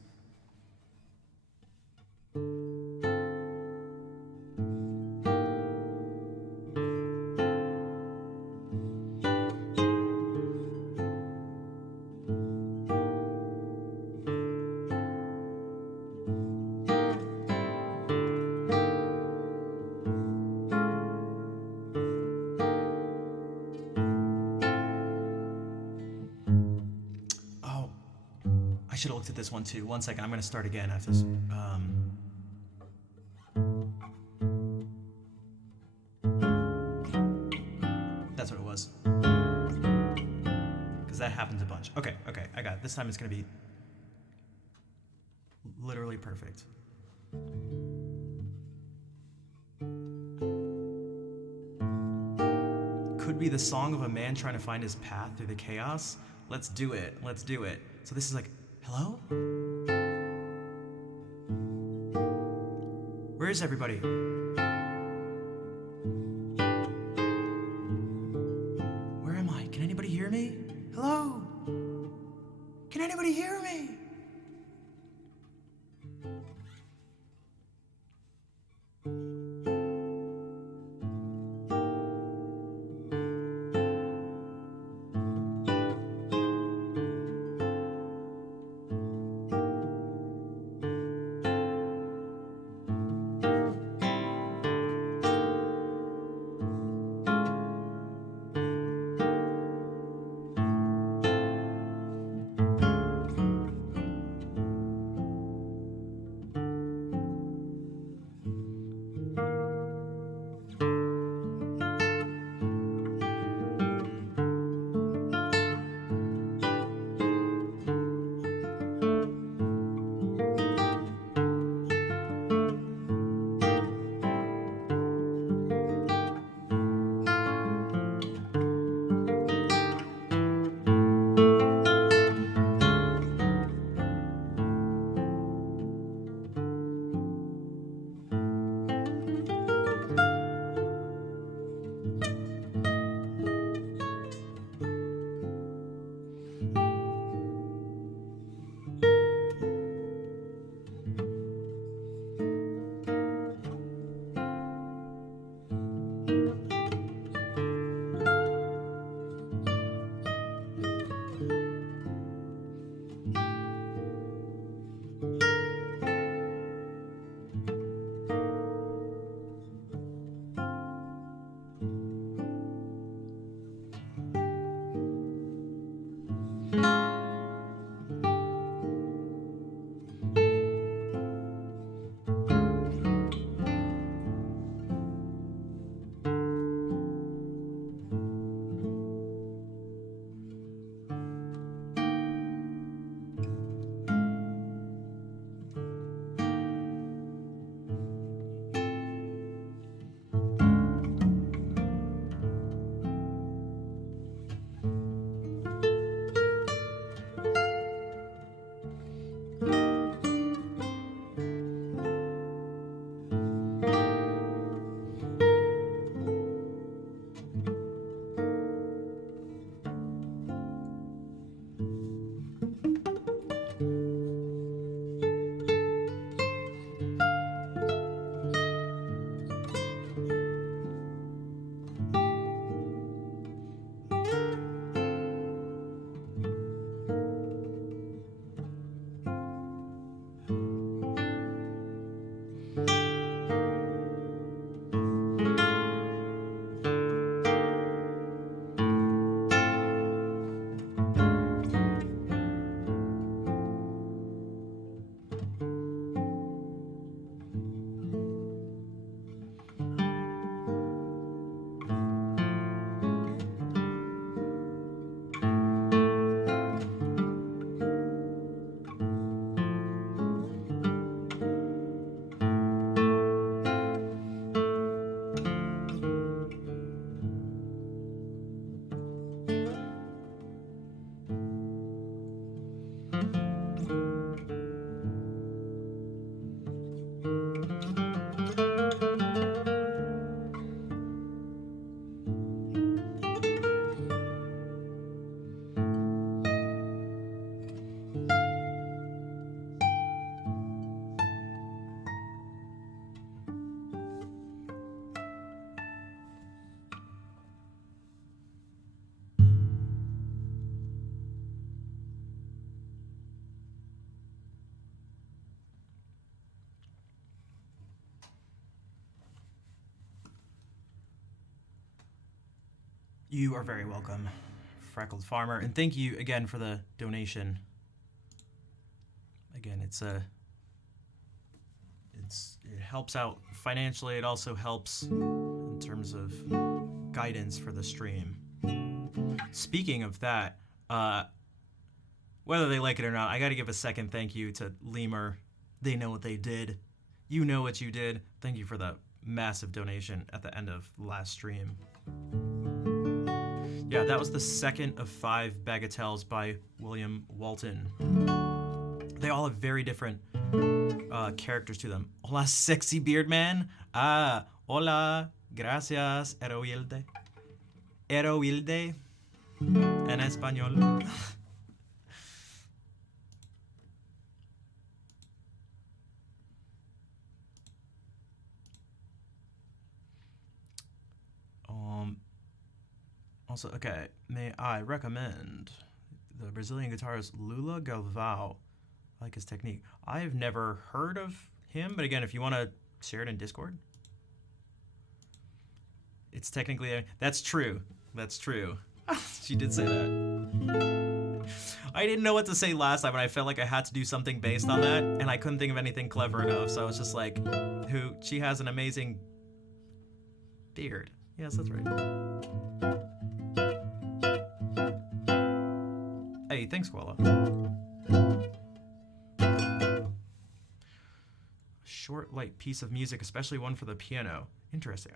should have looked at this one too. 1 second, I'm gonna start again after this. That's what it was. Because that happens a bunch. Okay, I got it. This time it's gonna be literally perfect. Could be the song of a man trying to find his path through the chaos. Let's do it. Let's do it. So this is like, hello? Where is everybody? Where am I? Can anybody hear me? Hello? Can anybody hear me? You are very welcome, Freckled Farmer, and thank you again for the donation. again, it helps out financially. It also helps in terms of guidance for the stream. Speaking of that, whether they like it or not, I got to give a second thank you to Lemur. They know what they did. You know what you did. Thank you for the massive donation at the end of last stream. Yeah, that was the second of 5 bagatelles by William Walton. They all have very different characters to them. Hola, sexy beard man. Ah, hola, gracias, Eroilde. Eroilde en español. Also, okay, may I recommend the Brazilian guitarist Lula Galvão. I like his technique. I've never heard of him, but again, if you want to share it in Discord, it's technically that's true. That's true. She did say that. I didn't know what to say last time, and I felt like I had to do something based on that, and I couldn't think of anything clever enough, so I was just like, she has an amazing beard. Yes, that's right. Hey, thanks, Koala. Short, light piece of music, especially one for the piano. Interesting.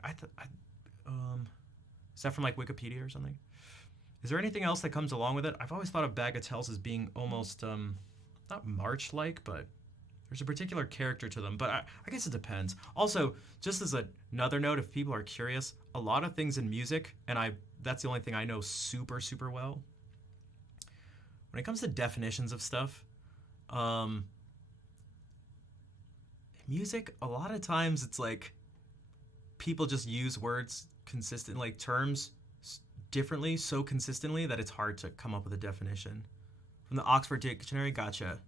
Is that from like Wikipedia or something? Is there anything else that comes along with it? I've always thought of bagatelles as being almost, not march-like, but there's a particular character to them. But I guess it depends. Also, just as another note, if people are curious, a lot of things in music, and that's the only thing I know super, super well. When it comes to definitions of stuff, music, a lot of times it's like people just use words consistent, like terms differently, so consistently that it's hard to come up with a definition. From the Oxford Dictionary, gotcha.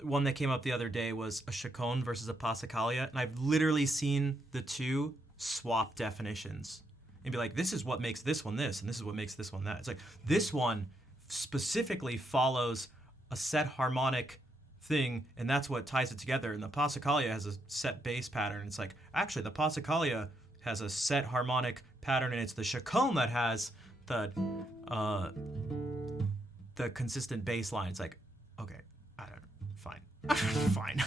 One that came up the other day was a chaconne versus a passacaglia, and I've literally seen the two swap definitions. And be like, this is what makes this one this, and this is what makes this one that. It's like, this one specifically follows a set harmonic thing, and that's what ties it together. And the passacaglia has a set bass pattern. It's like, actually, the passacaglia has a set harmonic pattern, and it's the chaconne that has the consistent bass line. It's like, okay, I don't know, fine. Fine.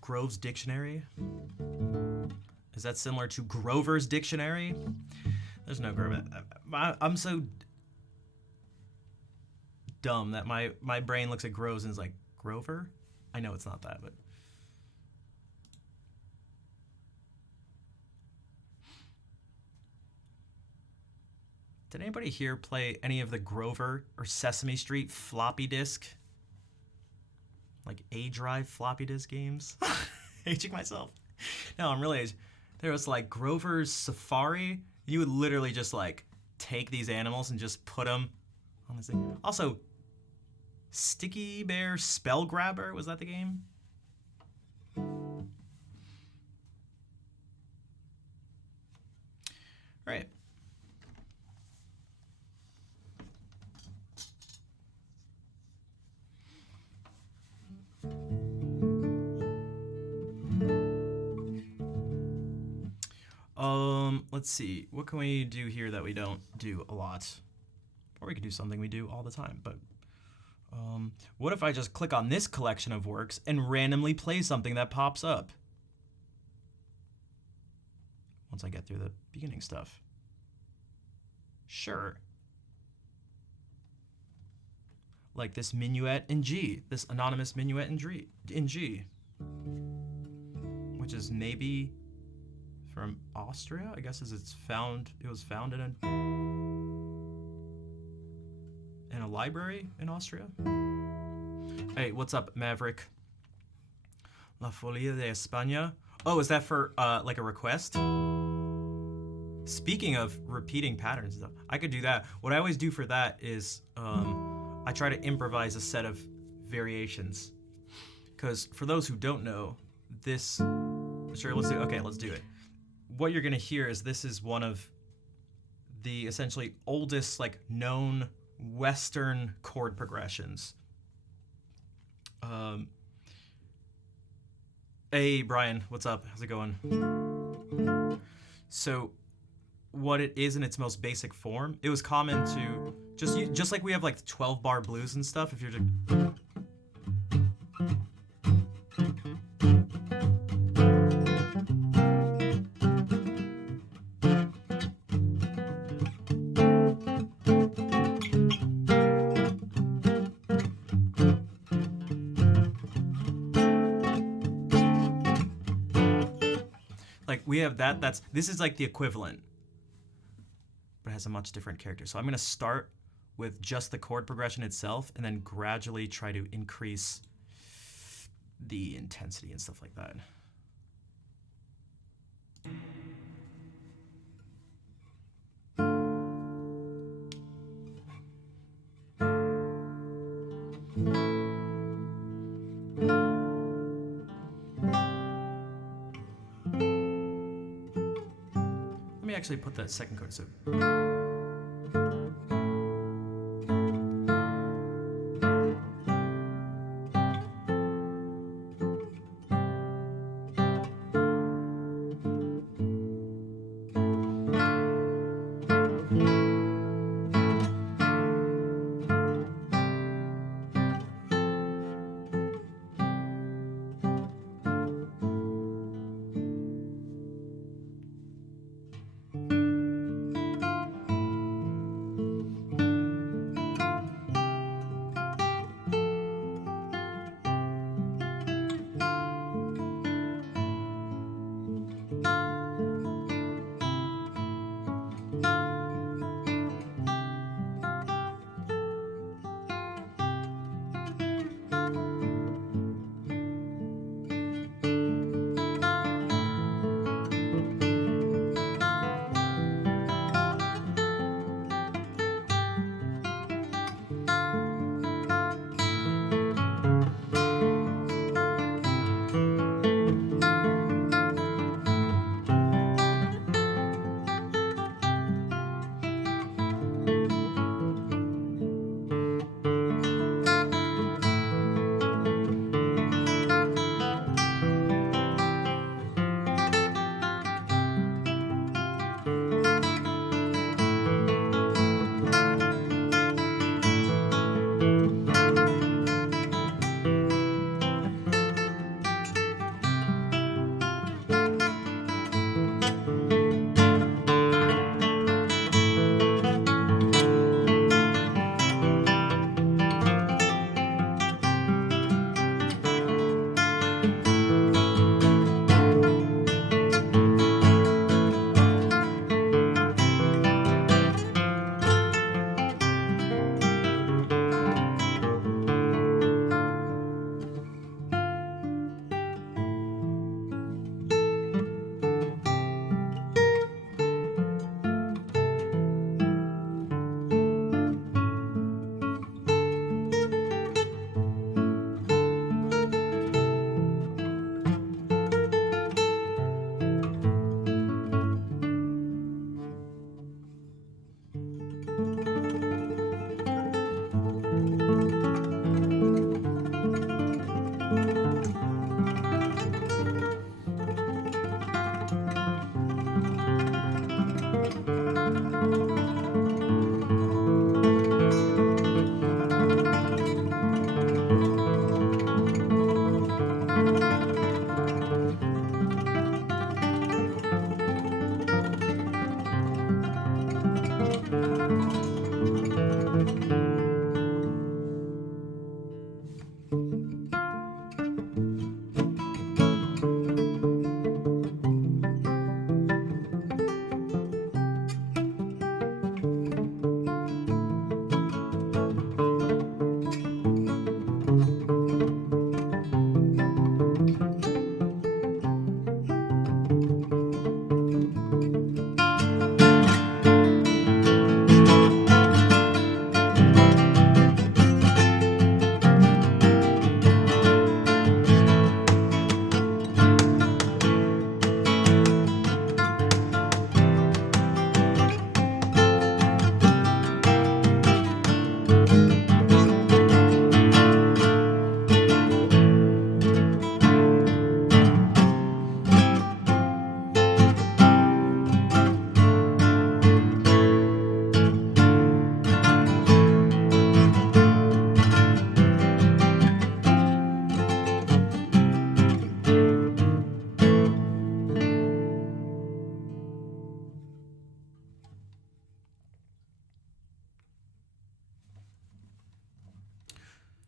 Grove's Dictionary. Is that similar to Grover's Dictionary? There's no Grover. I'm so dumb that my brain looks at Groves and is like, Grover? I know it's not that, but... Did anybody here play any of the Grover or Sesame Street floppy disk? Like A-Drive floppy disk games? Aging myself. No, I'm really aging. There was like Grover's Safari. You would literally just like take these animals and just put them on this thing. Also, Sticky Bear Spell Grabber, was that the game? All right. Let's see. What can we do here that we don't do a lot? Or we could do something we do all the time, but what if I just click on this collection of works and randomly play something that pops up? Once I get through the beginning stuff. Sure. Like this minuet in G, this anonymous minuet in G, which is maybe from Austria, I guess, as it was found in a library in Austria. Hey, what's up, Maverick? La Folia de España. Oh, is that for like a request? Speaking of repeating patterns, though, I could do that. What I always do for that is I try to improvise a set of variations. Because for those who don't know, let's do it. What you're gonna hear is this is one of the essentially oldest like known Western chord progressions. Hey Brian, what's up? How's it going? So, what it is in its most basic form, it was common to just like we have like 12-bar blues and stuff. If you're just like we have that. This is like the equivalent, but it has a much different character. So I'm gonna start with just the chord progression itself, and then gradually try to increase the intensity and stuff like that. Let me actually put that second chord. So.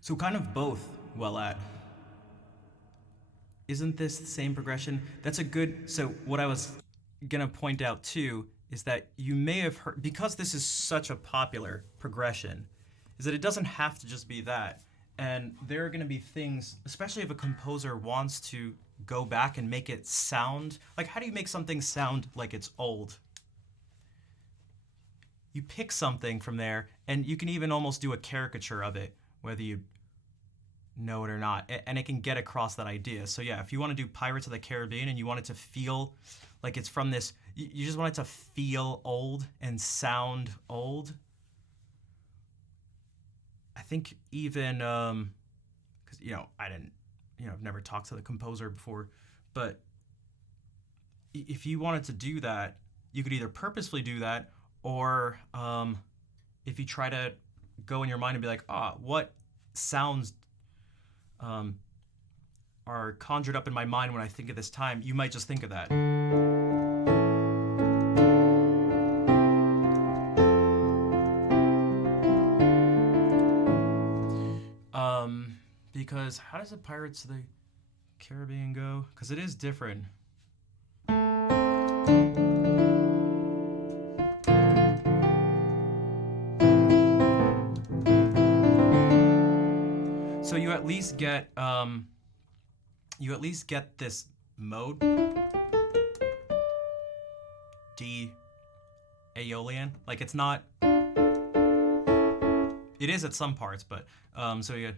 So kind of both, well at. Isn't this the same progression? That's a good. So what I was gonna point out too is that you may have heard, because this is such a popular progression, is that it doesn't have to just be that. And there are gonna be things, especially if a composer wants to go back and make it sound like, how do you make something sound like it's old? You pick something from there, and you can even almost do a caricature of it, whether you know it or not, and it can get across that idea. So yeah, if you want to do Pirates of the Caribbean and you want it to feel like it's from this, you just want it to feel old and sound old. I think even because I didn't, I've never talked to the composer before, but if you wanted to do that, you could either purposefully do that, or if you try to go in your mind and be like, what sounds are conjured up in my mind when I think of this time, you might just think of that. Because how does the Pirates of the Caribbean go? Because it is different. So you at least get this mode D Aeolian. Like it's not. It is at some parts, but so you.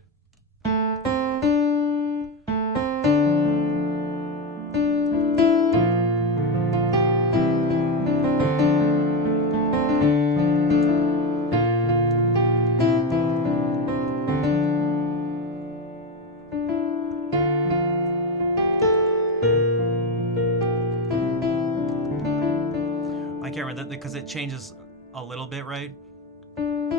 I can't remember that because it changes a little bit, right? And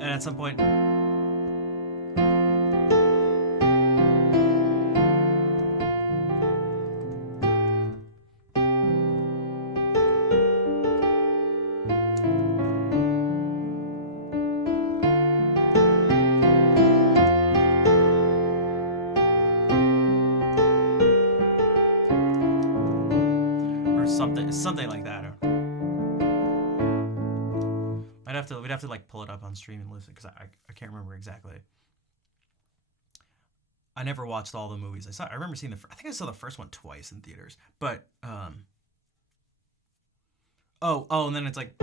at some point. Something like that. We'd have to like pull it up on stream and listen because I can't remember exactly. I never watched all the movies. I remember seeing I think I saw the first one twice in theaters. But and then it's like.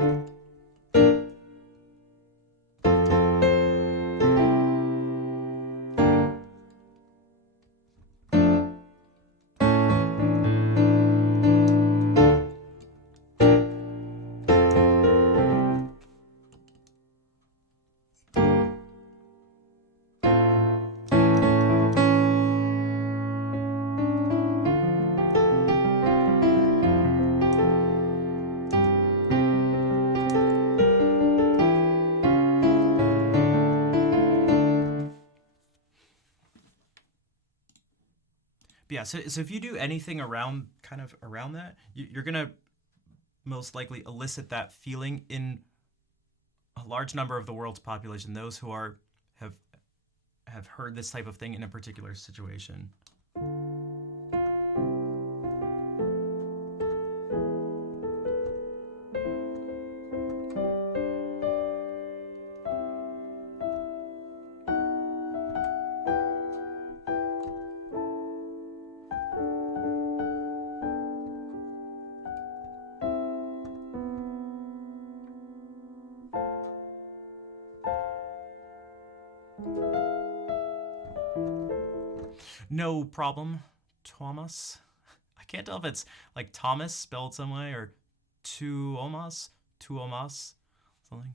Yeah, so if you do anything around that, you're gonna most likely elicit that feeling in a large number of the world's population. Those who have heard this type of thing in a particular situation. No problem, Thomas. I can't tell if it's like Thomas spelled some way or Tuomas, something.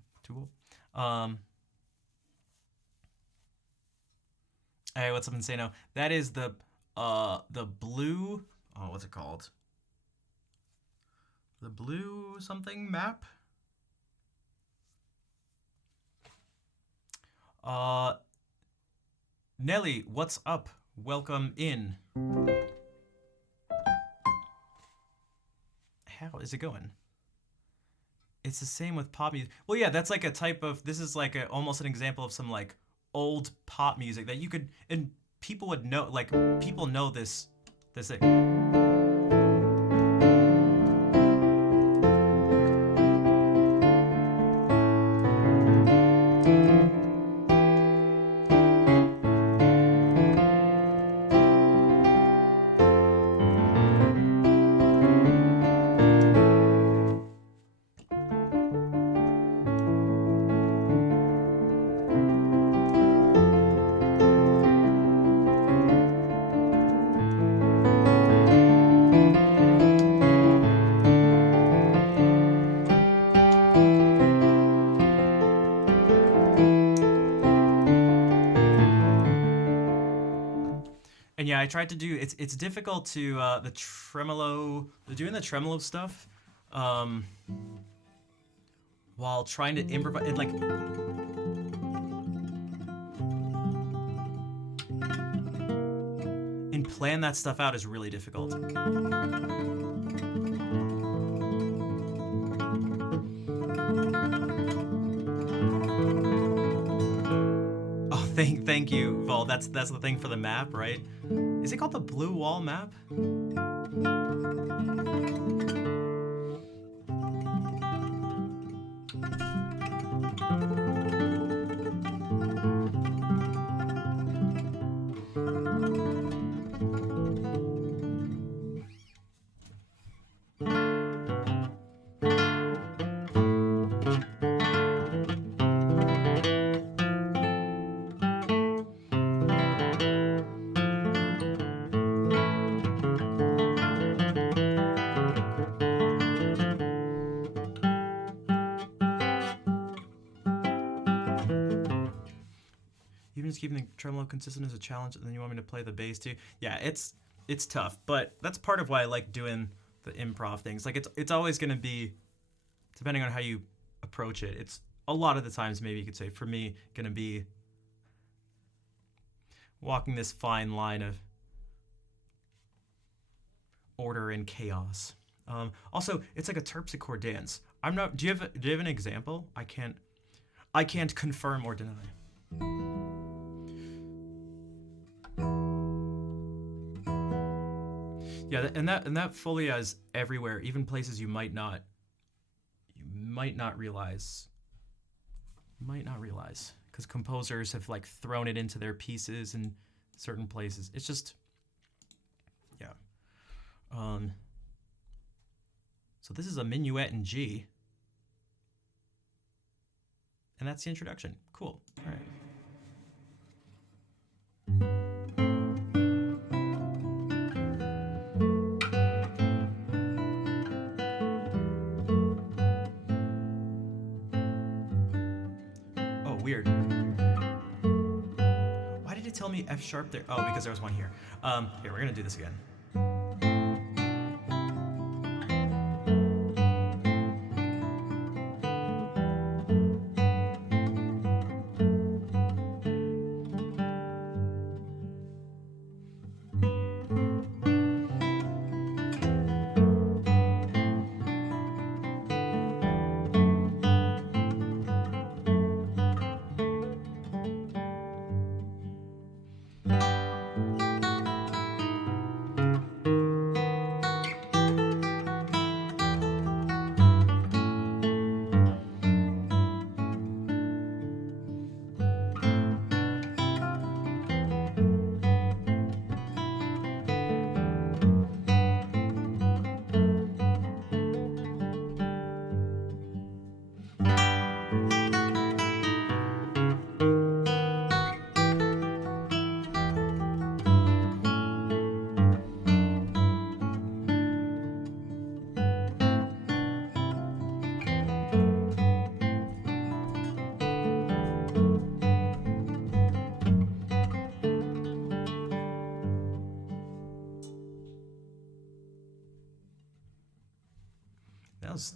Hey, what's up, Insano? That is the blue. Oh, what's it called? The blue something map. Nelly, what's up? Welcome in. How is it going? It's the same with pop music. Well, yeah, that's like a type of. This is like almost an example of some like old pop music that you could and people would know. Like people know this thing. And yeah, I tried to do. It's difficult to the tremolo, doing the tremolo stuff, um, while trying to improvise. It, like and plan that stuff out is really difficult. Oh, thank you, Vol. That's the thing for the map, right? Is it called the Blue Wall map? Even just keeping the tremolo consistent is a challenge, and then you want me to play the bass too. Yeah, it's tough, but that's part of why I like doing the improv things. Like it's always gonna be, depending on how you approach it. It's a lot of the times, maybe you could say, for me, gonna be walking this fine line of order and chaos. Also, it's like a terpsichore dance. I'm not. Do you have an example? I can't confirm or deny. Yeah, and that folia is everywhere, even places you might not realize. Might not realize, because composers have like thrown it into their pieces in certain places. It's just, yeah. So this is a minuet in G, and that's the introduction. Cool. All right. Weird. Why did it tell me F sharp there? Oh, because there was one here. Here, we're gonna do this again.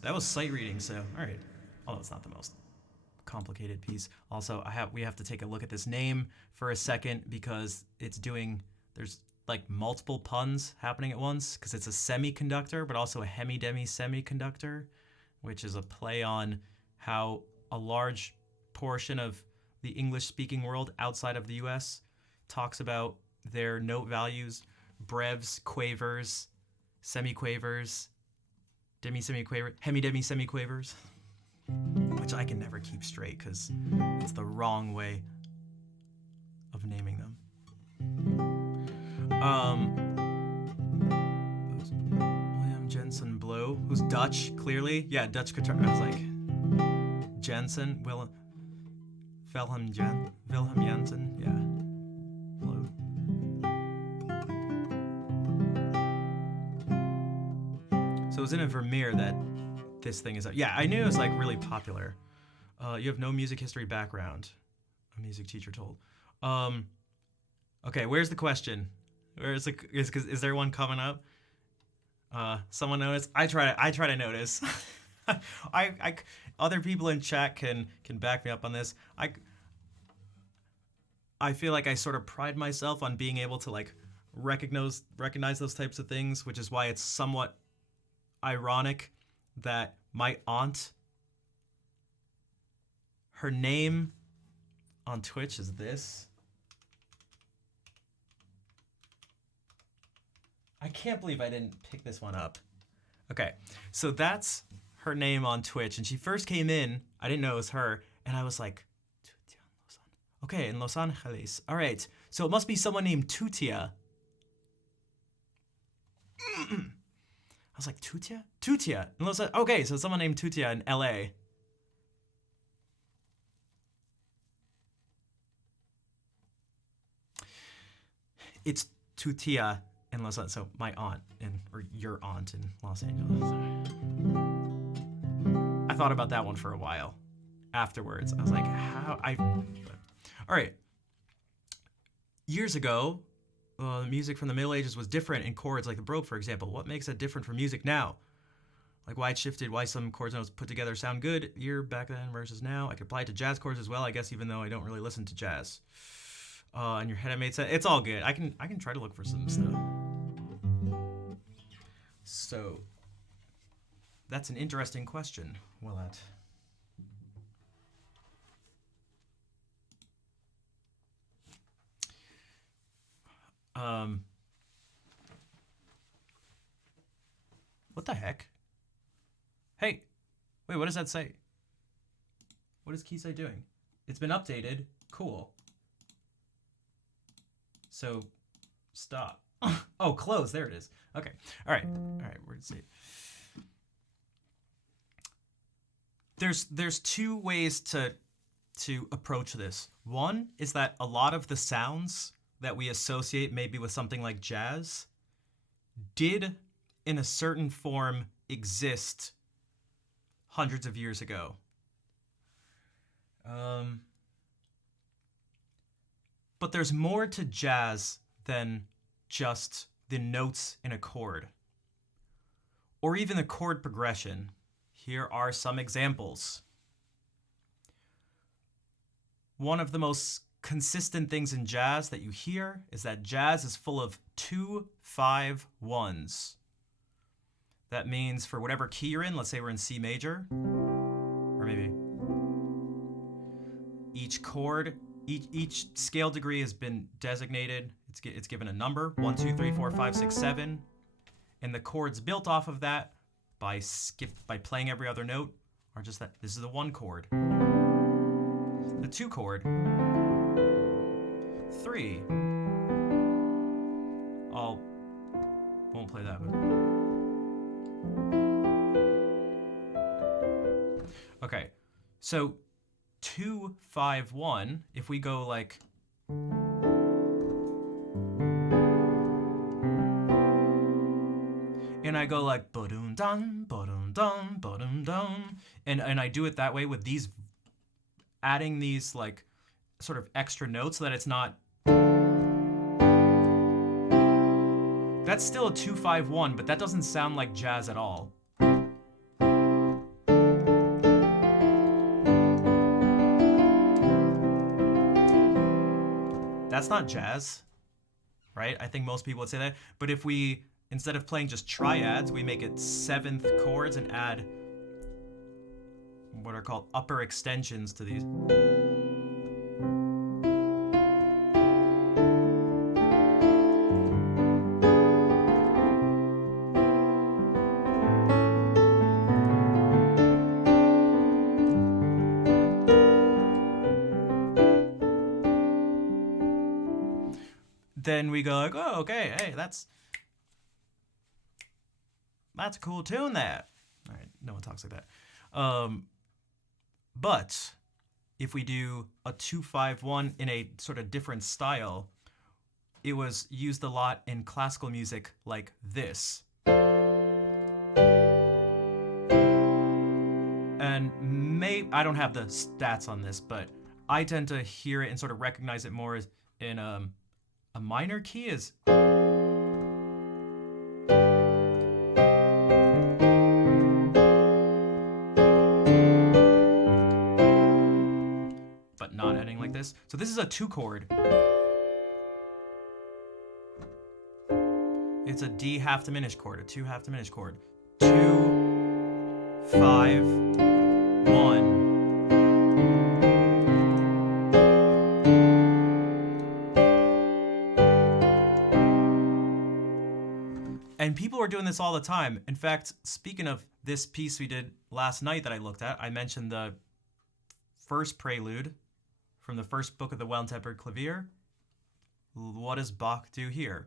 That was sight reading. So all right. Although it's not the most complicated piece. Also, we have to take a look at this name for a second because it's doing. There's like multiple puns happening at once because it's a semiconductor, but also a hemi-demi semiconductor, which is a play on how a large portion of the English-speaking world outside of the US talks about their note values, brevs, quavers, semiquavers, demi-semiquaver, hemi-demi semiquavers, which I can never keep straight because it's the wrong way of naming them. William Jensen Blow, who's Dutch, clearly. Yeah, Dutch guitar. I was like, Jensen, Wilhelm Jensen, yeah. Blow. So it was in a Vermeer that this thing is. Yeah, I knew it was like really popular. You have no music history background, a music teacher told. Okay, where's the question? Is there one coming up? Someone notice? I try to notice. I other people in chat can back me up on this. I feel like I sort of pride myself on being able to like recognize those types of things, which is why it's somewhat ironic that my aunt, her name on Twitch is this. I can't believe I didn't pick this one up. Okay, so that's her name on Twitch, and she first came in, I didn't know it was her, and I was like, okay, in Los Angeles. All right, so it must be someone named Tutia. I was like, Tutia? Tutia. In Los Angeles. Okay, so someone named Tutia in LA. It's Tutia in Los Angeles. So my aunt or your aunt in Los Angeles. I thought about that one for a while. Afterwards, I was like, all right. Years ago, music from the Middle Ages was different in chords, like the Baroque, for example. What makes it different from music now? Like why it shifted, why some chords notes put together sound good year back then versus now. I could apply it to jazz chords as well, I guess, even though I don't really listen to jazz. In your head, I made sense. It's all good. I can try to look for some stuff. So, that's an interesting question, Willette. What the heck? Hey, wait, what does that say? What is Kisei doing? It's been updated. Cool. So, stop. Oh, close. There it is. Okay. All right. Where's it? There's two ways to approach this. One is that a lot of the sounds that we associate maybe with something like jazz did, in a certain form, exist hundreds of years ago. But there's more to jazz than just the notes in a chord, or even the chord progression. Here are some examples. One of the most consistent things in jazz that you hear is that jazz is full of 2-5-1s. That means for whatever key you're in, let's say we're in C major, or maybe each chord, each scale degree has been designated. It's given a number, 1, 2, 3, 4, 5, 6, 7, and the chords built off of that by playing every other note are just that. This is the 1 chord, the 2 chord, 3. Won't play that one. Okay, so 2, 5, 1. If we go like. And I go like ba-dum dum ba-dum dum ba-dum dum, and I do it that way with these, adding these like sort of extra notes so that it's not. That's still a 2-5-1, but that doesn't sound like jazz at all. That's not jazz. right? I think most people would say that. But if we, instead of playing just triads, we make it seventh chords and add what are called upper extensions to these. Then we go like, oh, okay, hey, that's a cool tune there. All right, no one talks like that. But if we do a 2-5-1 in a sort of different style, it was used a lot in classical music like this. And I don't have the stats on this, but I tend to hear it and sort of recognize it more as in a minor key is. But not ending like this. So this is a 2 chord. It's a D half diminished chord, a 2 half diminished chord. 2, 5, 1. And people were doing this all the time. In fact, speaking of this piece we did last night that I looked at, I mentioned the first prelude from the first book of the Well-Tempered Clavier. What does Bach do here?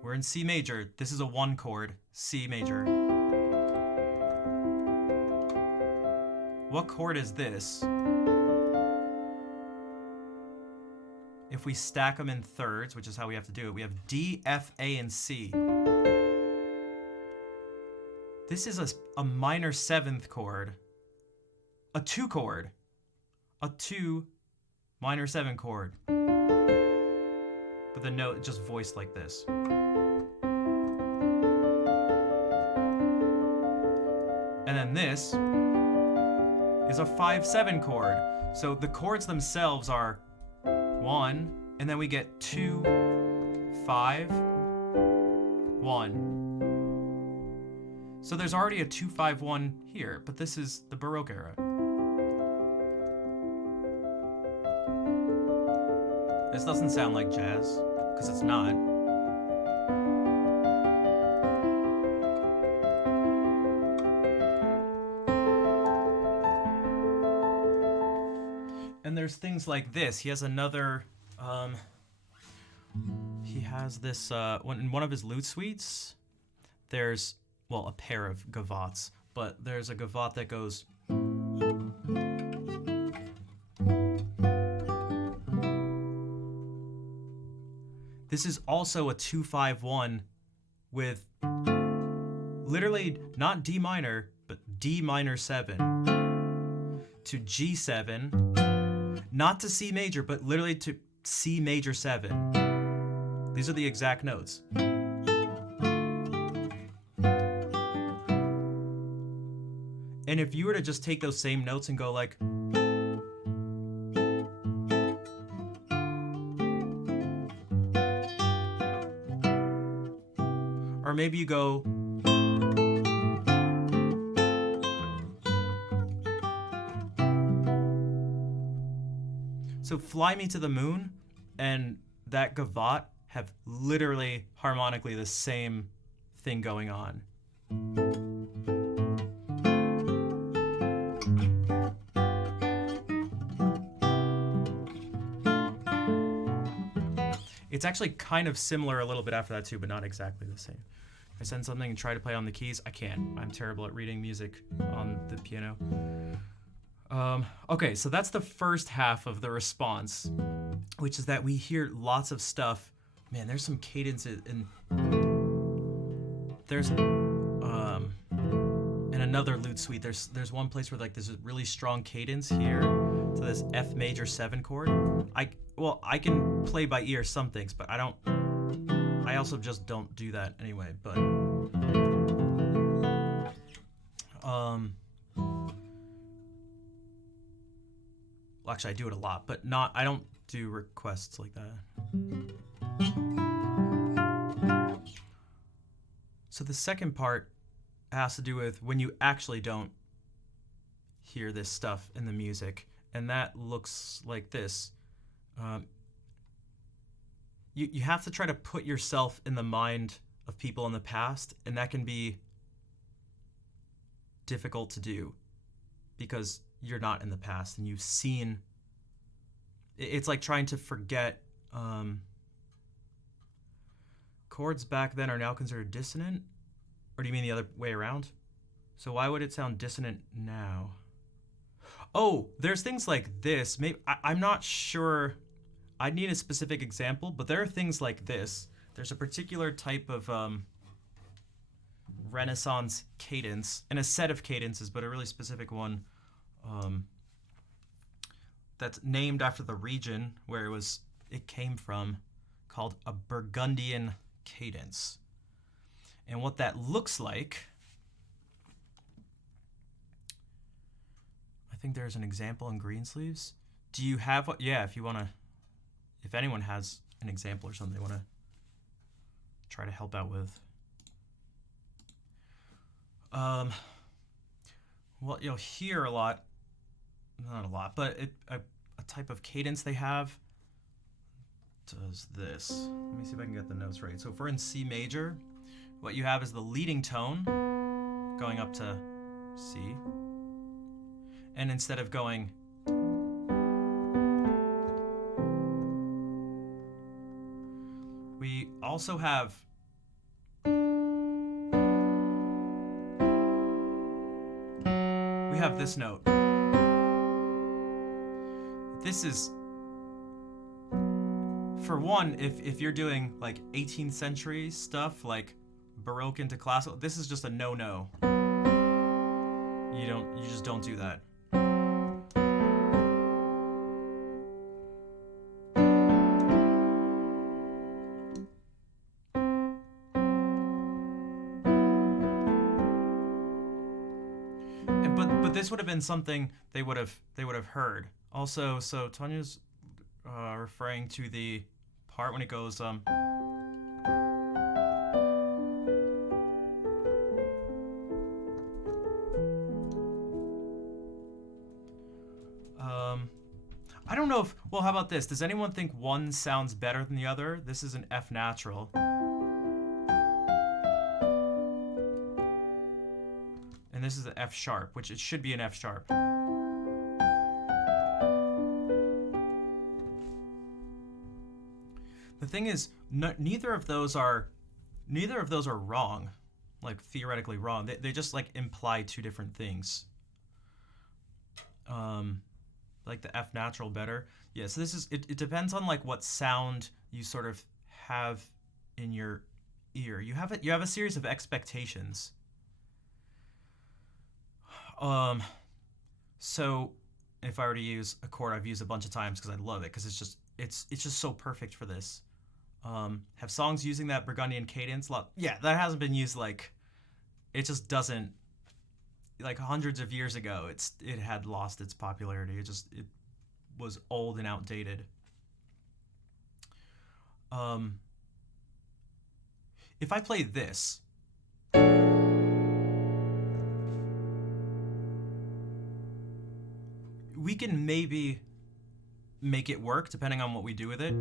We're in C major. This is a 1 chord, C major. What chord is this? If we stack them in thirds, which is how we have to do it, we have D, F, A, and C. This is a minor 7th chord, a 2 chord, a 2 minor 7 chord. But the note just voiced like this. And then this is a 5-7 chord. So the chords themselves are 1, and then we get 2, 5, 1. So there's already a 2-5-1 here, but this is the Baroque era. This doesn't sound like jazz, because it's not. And there's things like this. He has another, he has this, in one of his lute suites, there's, well, a pair of gavottes, but there's a gavotte that goes. This is also a 2-5-1 with literally not D minor, but D minor 7 to G7. Not to C major, but literally to C major 7. These are the exact notes. And if you were to just take those same notes and go like, or maybe you go, so Fly Me to the Moon and that gavotte have literally harmonically the same thing going on. It's actually kind of similar a little bit after that too, but not exactly the same. I send something and try to play on the keys. I can't. I'm terrible at reading music on the piano. Okay, so that's the first half of the response, which is that we hear lots of stuff. Man, there's some cadences and there's and another lute suite, there's one place where like there's a really strong cadence here to this F major 7 chord. I can play by ear some things, but I also just don't do that anyway. But well, actually I do it a lot, but I don't do requests like that. So the second part has to do with when you actually don't hear this stuff in the music, and that looks like this. You have to try to put yourself in the mind of people in the past, and that can be difficult to do because you're not in the past and you've seen. It's like trying to forget. Chords back then are now considered dissonant? Or do you mean the other way around? So why would it sound dissonant now? Oh, there's things like this. Maybe I'm not sure. I'd need a specific example, but there are things like this. There's a particular type of Renaissance cadence, and a set of cadences, but a really specific one that's named after the region where it came from, called a Burgundian cadence. And what that looks like, I think there's an example in Greensleeves. Do you have what? Yeah, if anyone has an example or something they want to try to help out with. What you'll hear a lot, not a lot, but a type of cadence they have does this. Let me see if I can get the notes right. So if we're in C major, what you have is the leading tone going up to C. And instead of going we also have this note. This is, for one, if you're doing like 18th century stuff, like Baroque into classical, this is just a no-no. You just don't do that. But this would have been something they would have heard. Also, so Tanya's referring to the part when it goes I don't know if, well, how about this? Does anyone think one sounds better than the other? This is an F natural. And this is an F sharp, which it should be an F sharp. The thing is, neither of those are wrong, like theoretically wrong. They just like imply two different things. Like the F natural better. Yeah, so this is, it depends on like what sound you sort of have in your ear. You have a series of expectations. So if I were to use a chord I've used a bunch of times because I love it, because it's just so perfect for this. Have songs using that Burgundian cadence a lot? Yeah, that hasn't been used, like, it just doesn't, like hundreds of years ago, it had lost its popularity. It was old and outdated. If I play this, we can maybe make it work depending on what we do with it.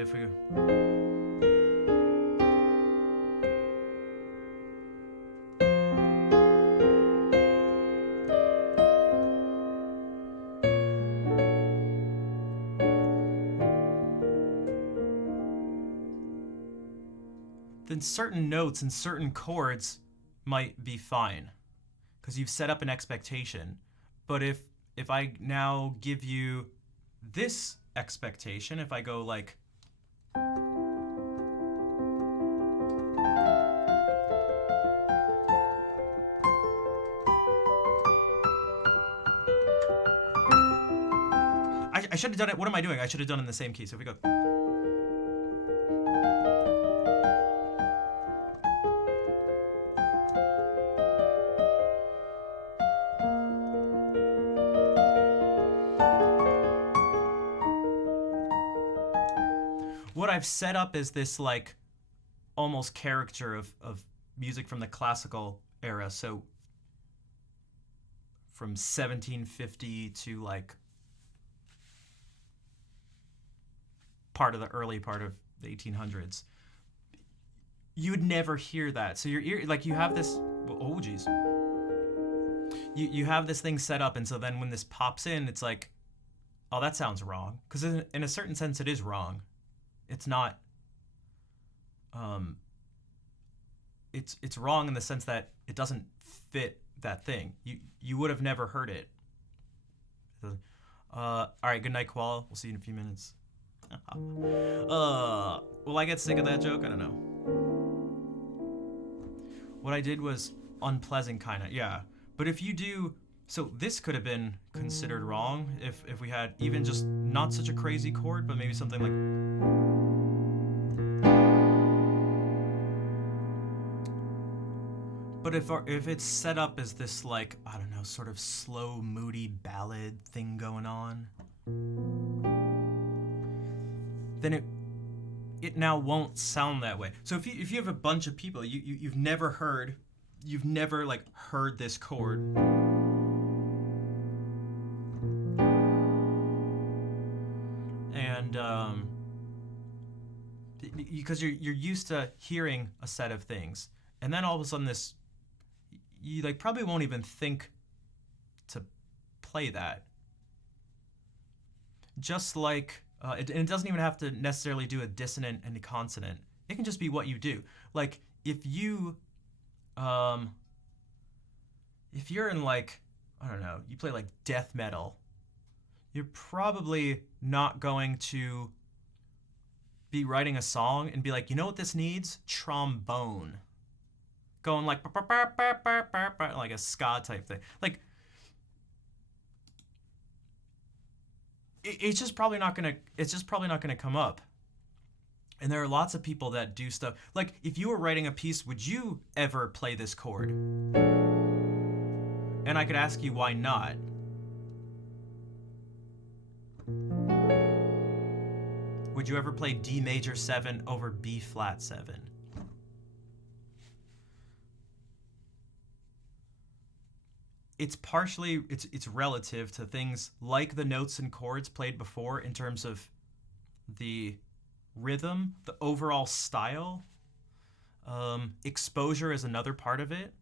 If we then certain notes and certain chords might be fine because you've set up an expectation. But if if I now give you this expectation, if I go like, I should have done it. What am I doing? I should have done it in the same key. So if we go, what I've set up is this like almost caricature of music from the classical era. So from 1750 to like part of the early part of the 1800s. You would never hear that. So your ear, like you have this, oh geez. You have this thing set up, and so then when this pops in, it's like, oh, that sounds wrong. Because in a certain sense, it is wrong. It's not. It's wrong in the sense that it doesn't fit that thing. You would have never heard it. All right, good night, Koala. We'll see you in a few minutes. Will I get sick of that joke? I don't know. What I did was unpleasant, kind of, yeah. But if you do, so this could have been considered wrong if we had even just not such a crazy chord, but maybe something like. But if it's set up as this like, I don't know, sort of slow, moody ballad thing going on, then it now won't sound that way. So if you have a bunch of people, you've never heard like heard this chord. And because you're used to hearing a set of things, and then all of a sudden you like probably won't even think to play that. Just like it doesn't even have to necessarily do a dissonant and a consonant. It can just be what you do. Like if you're in like, I don't know, you play like death metal, you're probably not going to be writing a song and be like, you know what this needs? Trombone. Going like like a ska type thing. Like it's just probably not gonna come up. And there are lots of people that do stuff. Like if you were writing a piece, would you ever play this chord? And I could ask you why not. Would you ever play D major 7 over B flat 7? It's partially, it's relative to things like the notes and chords played before in terms of the rhythm, the overall style. Exposure is another part of it.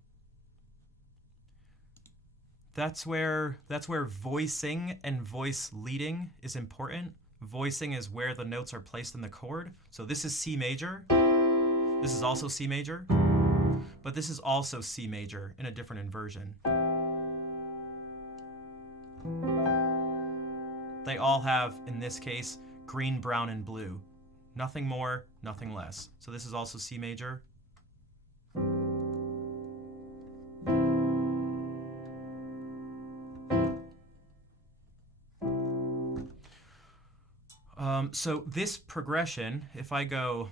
That's where voicing and voice leading is important. Voicing is where the notes are placed in the chord. So this is C major. This is also C major. But this is also C major in a different inversion. They all have, in this case, green, brown, and blue. Nothing more, nothing less. So this is also C major. So this progression, if I go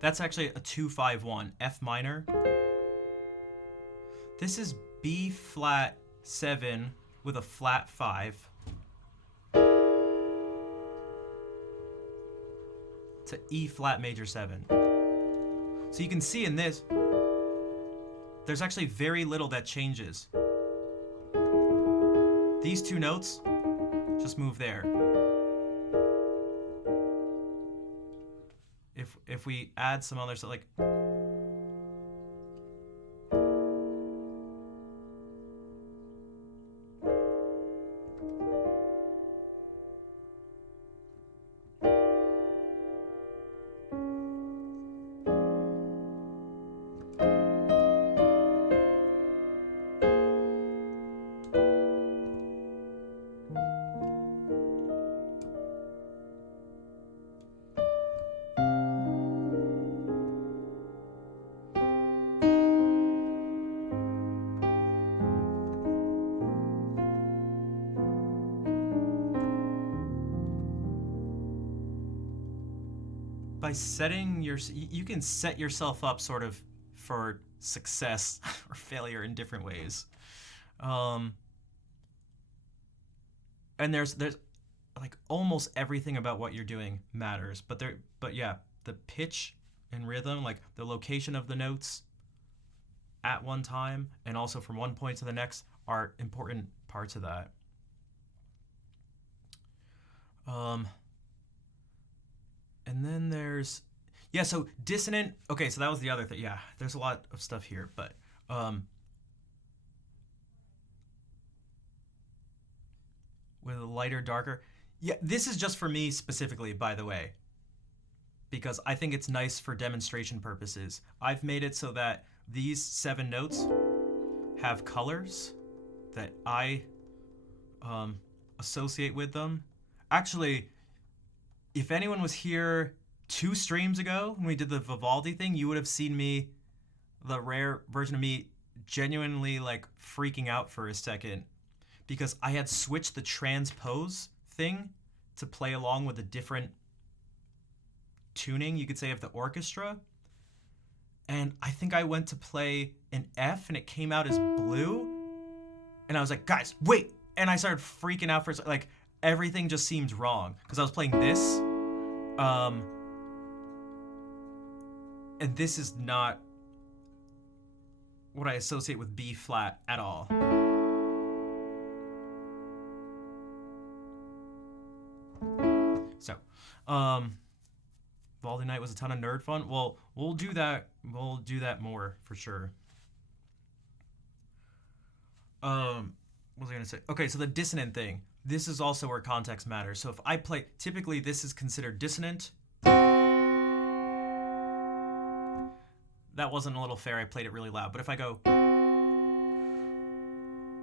that's actually a 2-5-1, F minor. This is B flat 7 with a flat 5 to E flat major 7. So you can see in this, there's actually very little that changes. These two notes just move there. If we add some other stuff like by setting you can set yourself up sort of for success or failure in different ways. And there's like almost everything about what you're doing matters, but yeah, the pitch and rhythm, like the location of the notes at one time and also from one point to the next are important parts of that. And then there's, yeah, so dissonant. Okay, so that was the other thing. Yeah, there's a lot of stuff here, but with a lighter, darker. Yeah, this is just for me specifically, by the way, because I think it's nice for demonstration purposes. I've made it so that these 7 notes have colors that I associate with them. Actually, if anyone was here 2 streams ago when we did the Vivaldi thing, you would have seen me, the rare version of me, genuinely like freaking out for a second because I had switched the transpose thing to play along with a different tuning, you could say, of the orchestra. And I think I went to play an F and it came out as blue. And I was like, guys, wait. And I started freaking out for like everything just seemed wrong because I was playing this. And this is not what I associate with B flat at all. So, Vivaldi Night was a ton of nerd fun. Well, we'll do that. We'll do that more for sure. What was I gonna say? Okay, so the dissonant thing. This is also where context matters. So if I play, typically this is considered dissonant. That wasn't a little fair. I played it really loud. But if I go,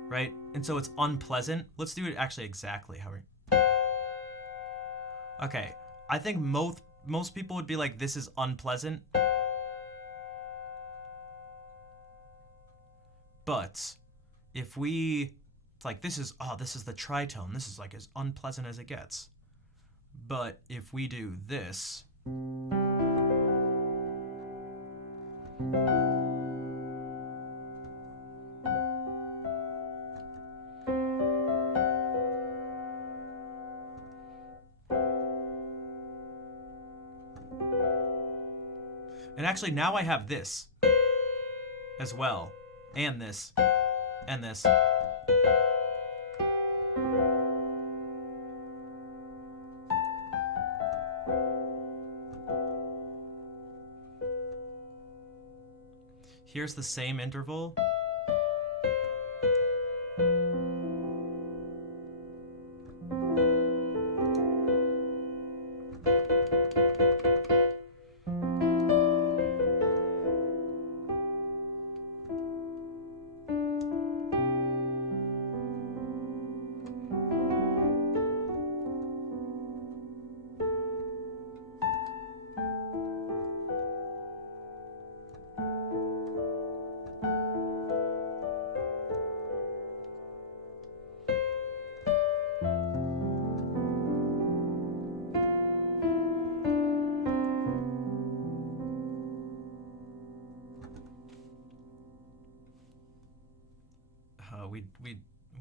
right, and so it's unpleasant. Let's do it actually exactly how we. Okay, I think most people would be like, this is unpleasant. But if we, it's like, this is the tritone. This is like as unpleasant as it gets. But if we do this, and actually now I have this as well, and this, and this. Here's the same interval.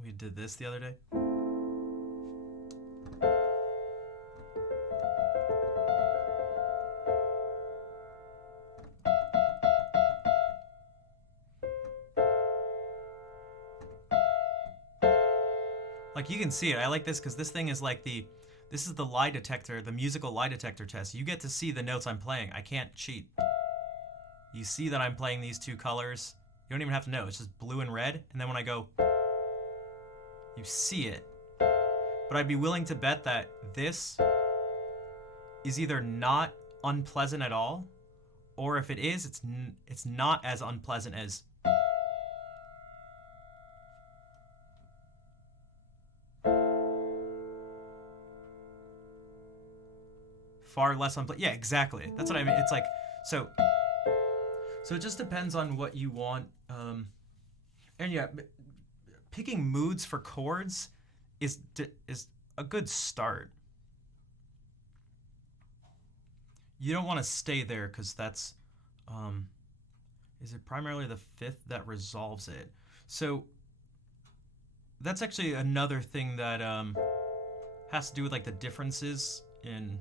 We did this the other day. Like you can see it. I like this because this thing is like this is the lie detector, the musical lie detector test. You get to see the notes I'm playing. I can't cheat. You see that I'm playing these 2 colors. You don't even have to know. It's just blue and red. And then when I go, you see it. But I'd be willing to bet that this is either not unpleasant at all, or if it is, it's not as unpleasant as. Far less unpleasant. Yeah, exactly. That's what I mean. It's like, so it just depends on what you want. And yeah, picking moods for chords is a good start. you don't want to stay there because that's, is it primarily the fifth that resolves it? So that's actually another thing that has to do with like the differences in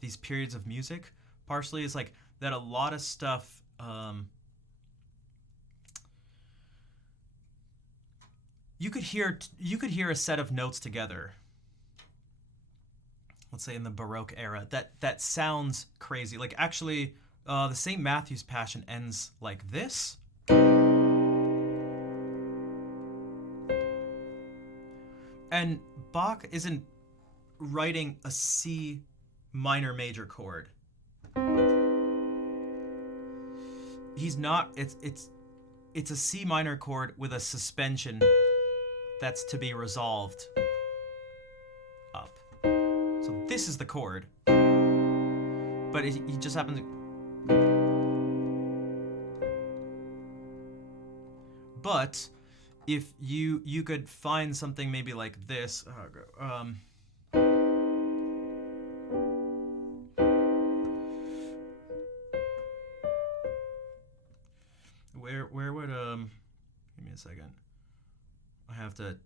these periods of music. Partially is like that a lot of stuff you could hear a set of notes together. Let's say in the Baroque era, that sounds crazy. Like actually, the St. Matthew's Passion ends like this. And Bach isn't writing a C minor major chord. He's not. It's a C minor chord with a suspension that's to be resolved up. So this is the chord, but he just happens to. But if you could find something maybe like this, where would give me a second. I have to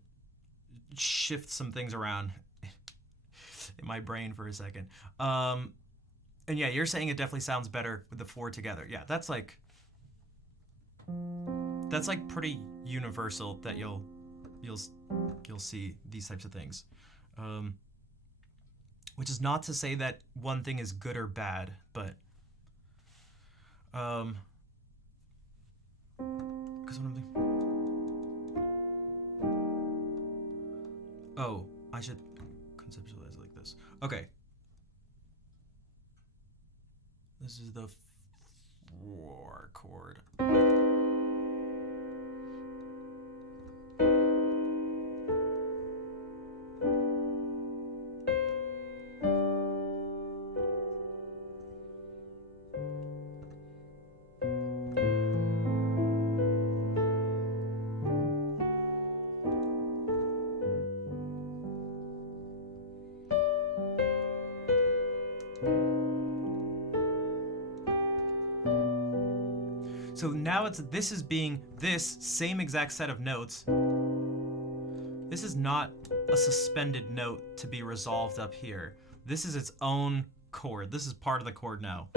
shift some things around in my brain for a second. And yeah, you're saying it definitely sounds better with the four together. Yeah, that's like pretty universal that you'll see these types of things. Which is not to say that one thing is good or bad, but because what I'm thinking. Oh, I should conceptualize it like this. Okay. This is the 4 chord. So now this is being this same exact set of notes. This is not a suspended note to be resolved up here. This is its own chord. This is part of the chord now.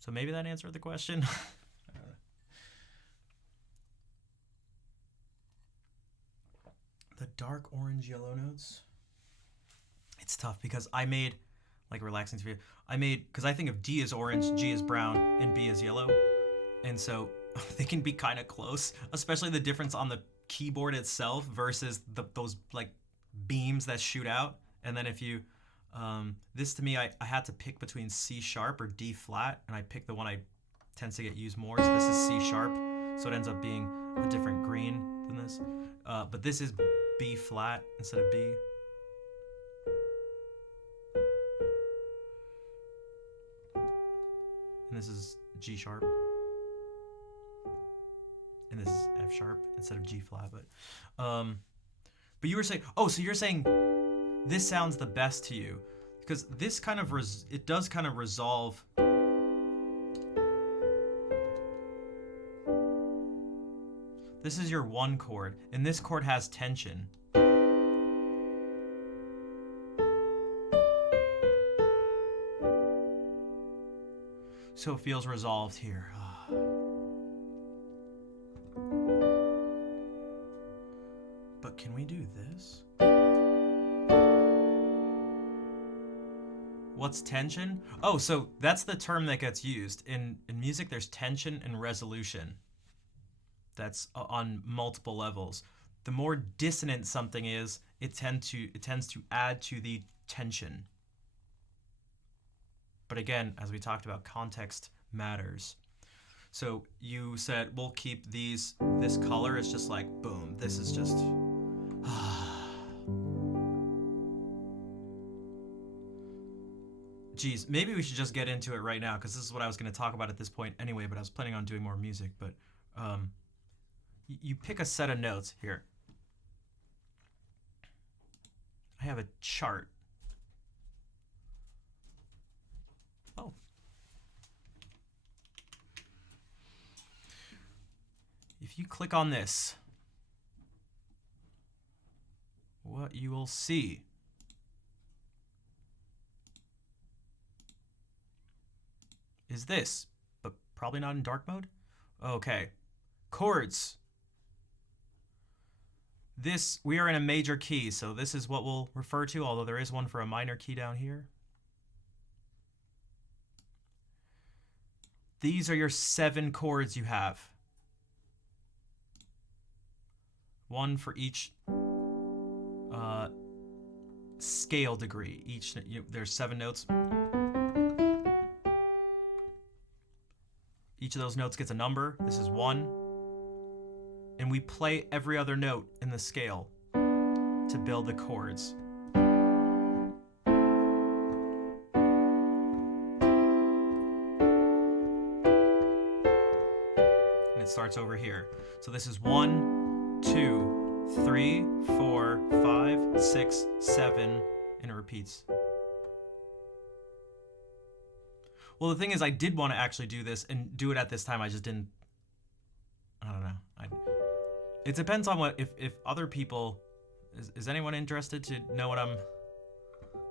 So maybe that answered the question. The dark orange yellow notes. It's tough because I made, like relaxing to because I think of D as orange, G as brown, and B as yellow. And so they can be kind of close, especially the difference on the keyboard itself versus those like beams that shoot out. And then if you, this to me, I had to pick between C sharp or D flat, and I picked the one I tends to get used more. So this is C sharp, so it ends up being a different green than this. But this is B flat instead of B. And this is G sharp. And this is F sharp instead of G flat. But you were saying, oh, so you're saying this sounds the best to you because this kind of it does kind of resolve. This is your 1 chord, and this chord has tension. So it feels resolved here. can we do this? What's tension? Oh, so that's the term that gets used. In music, there's tension and resolution. That's on multiple levels. The more dissonant something is, it tends to add to the tension. But again, as we talked about, context matters. So you said we'll keep this color. It's just like boom. This is just. Geez, maybe we should just get into it right now because this is what I was going to talk about at this point anyway. But I was planning on doing more music. But you pick a set of notes here. I have a chart. Oh. If you click on this, what you will see is this, but probably not in dark mode. Okay. Chords. We are in a major key, so this is what we'll refer to, although there is one for a minor key down here. These are your 7 chords you have. One for each scale degree. There's 7 notes. Each of those notes gets a number. This is 1. And we play every other note in the scale to build the chords. And it starts over here. So this is 1, 2, 3, 4, 5, 6, 7, and it repeats. Well, the thing is, I did want to actually do this and do it at this time. I just didn't. I don't know. It depends on what if other people. Is anyone interested to know what I'm?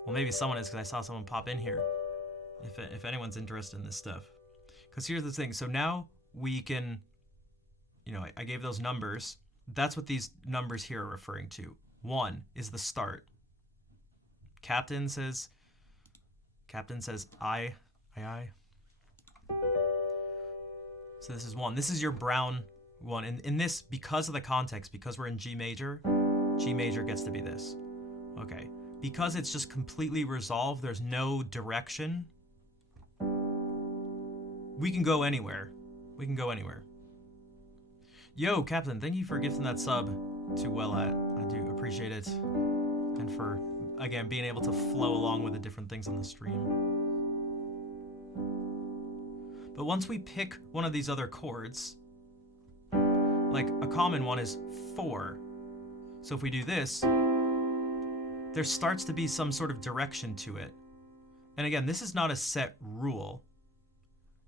Well, maybe someone is because I saw someone pop in here. If anyone's interested in this stuff, because here's the thing. So now we can. I gave those numbers. That's what these numbers here are referring to. 1 is the start. Captain says I. So this is 1. This is your brown one. And in this, because of the context, because we're in G major gets to be this. Okay. Because it's just completely resolved, there's no direction. We can go anywhere. Yo, Captain, thank you for gifting that sub to Wellat. I do appreciate it. And for, again, being able to flow along with the different things on the stream. But once we pick one of these other chords, like a common one is 4. So if we do this, there starts to be some sort of direction to it. And again, this is not a set rule.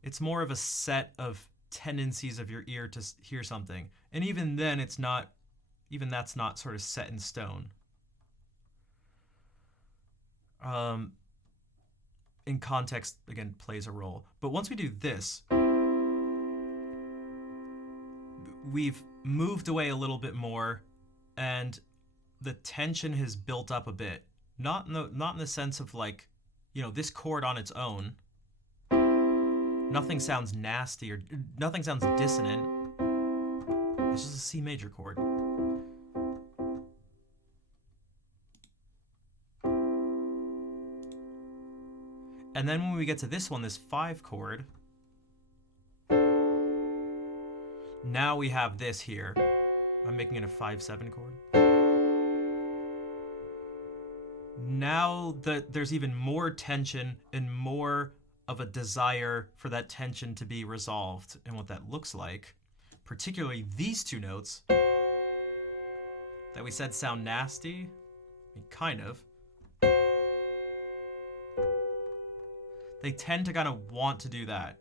It's more of a set of tendencies of your ear to hear something. And even then, that's not sort of set in stone. In context, again, plays a role. But once we do this, we've moved away a little bit more, and the tension has built up a bit. Not in the sense of like, this chord on its own. Nothing sounds nasty or nothing sounds dissonant. It's just a C major chord. And then when we get to this one, this 5 chord, now we have this here. I'm making it a 5-7 chord. Now that there's even more tension and more of a desire for that tension to be resolved, and what that looks like, particularly these 2 notes that we said sound nasty, I mean, kind of. They tend to kind of want to do that.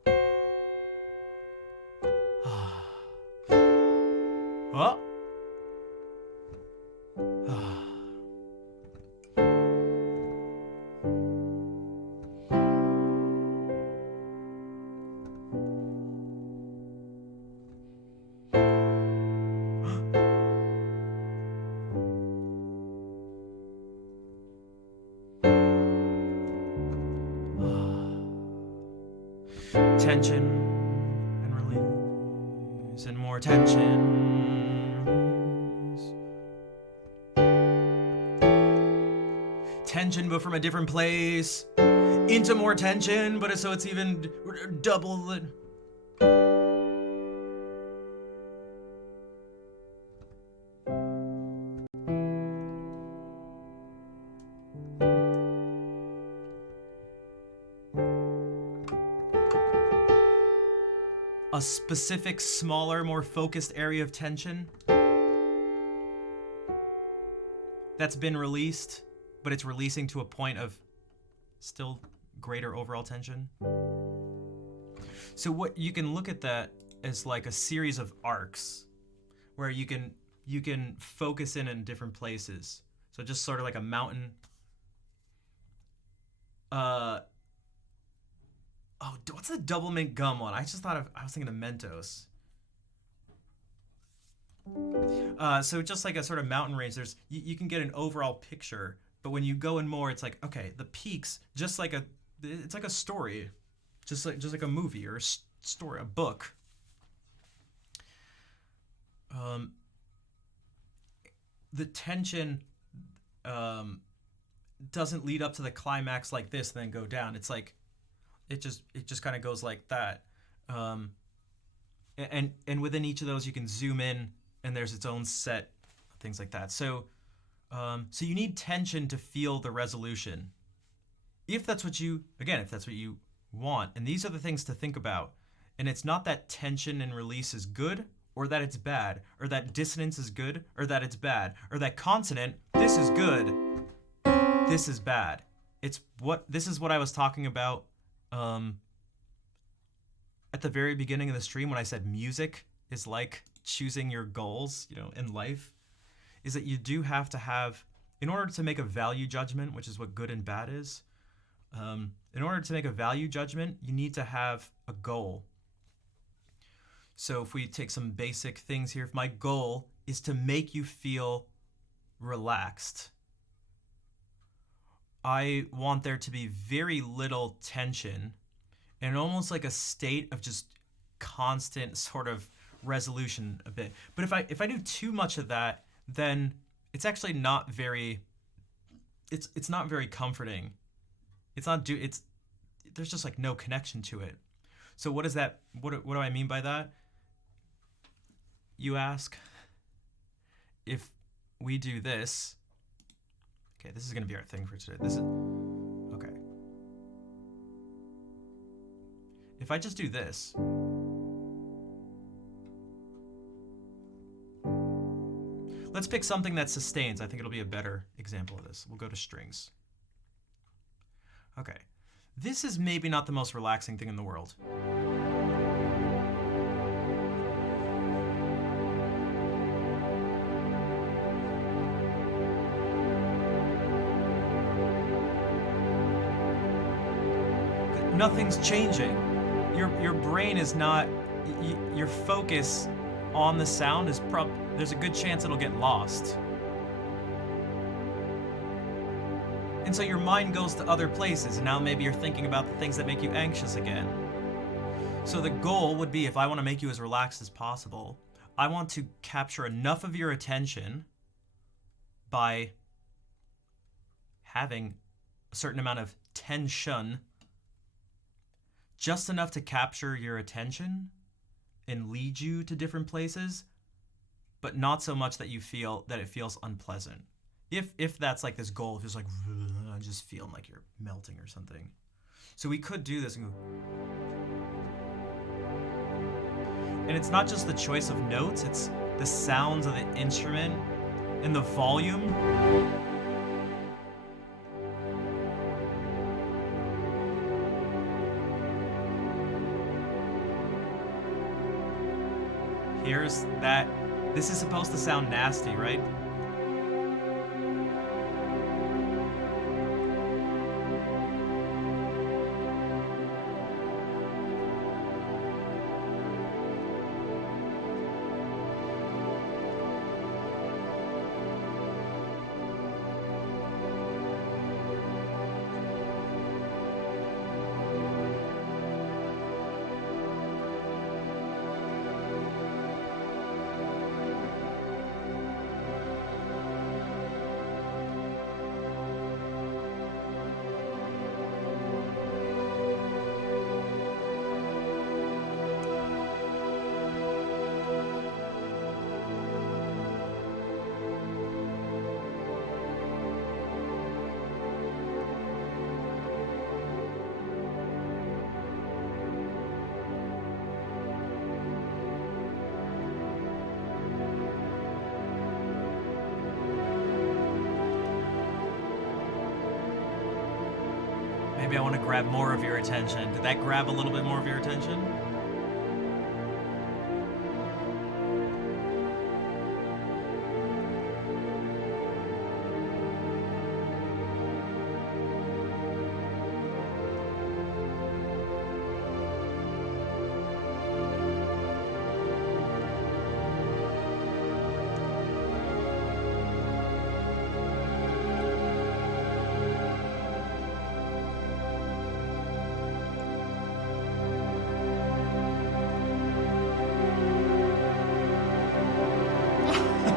Oh. tension and release, and more tension, release. Tension, but from a different place, into more tension, but so it's even double it. A specific, smaller, more focused area of tension that's been released, but it's releasing to a point of still greater overall tension. So what you can look at that as like a series of arcs where you can focus in different places. So just sort of like a mountain. Oh, what's the double mint gum one? I was thinking of Mentos. So just like a sort of mountain range, you can get an overall picture, but when you go in more, it's like, okay, the peaks, it's like a story, just like a movie or a story, a book. The tension doesn't lead up to the climax like this, and then go down. It's like it just kind of goes like that, and within each of those you can zoom in, and there's its own set things like that. So you need tension to feel the resolution, if that's what you want. And these are the things to think about. And it's not that tension and release is good or that it's bad, or that dissonance is good or that it's bad, or that consonant, this is good, this is bad. This is what I was talking about at the very beginning of the stream when I said music is like choosing your goals, in life, is that you do have to have, in order to make a value judgment, which is what good and bad is, in order to make a value judgment, you need to have a goal. So if we take some basic things here, if my goal is to make you feel relaxed, I want there to be very little tension and almost like a state of just constant sort of resolution a bit. But if I do too much of that, then it's actually not very, it's not very comforting. There's just like no connection to it. So what do I mean by that? You ask, if we do this, okay, this is going to be our thing for today. Okay. If I just do this, let's pick something that sustains. I think it'll be a better example of this. We'll go to strings. Okay. This is maybe not the most relaxing thing in the world. Nothing's changing. Your brain is not, your focus on the sound is there's a good chance it'll get lost. And so your mind goes to other places, and now maybe you're thinking about the things that make you anxious again. So the goal would be, if I want to make you as relaxed as possible, I want to capture enough of your attention by having a certain amount of tension, just enough to capture your attention and lead you to different places, but not so much that you feel that it feels unpleasant. If that's like this goal, if it's like just feeling like you're melting or something. So we could do this and go, and it's not just the choice of notes, it's the sounds of the instrument and the volume. Here's that. This is supposed to sound nasty, right? Maybe I want to grab more of your attention. Did that grab a little bit more of your attention?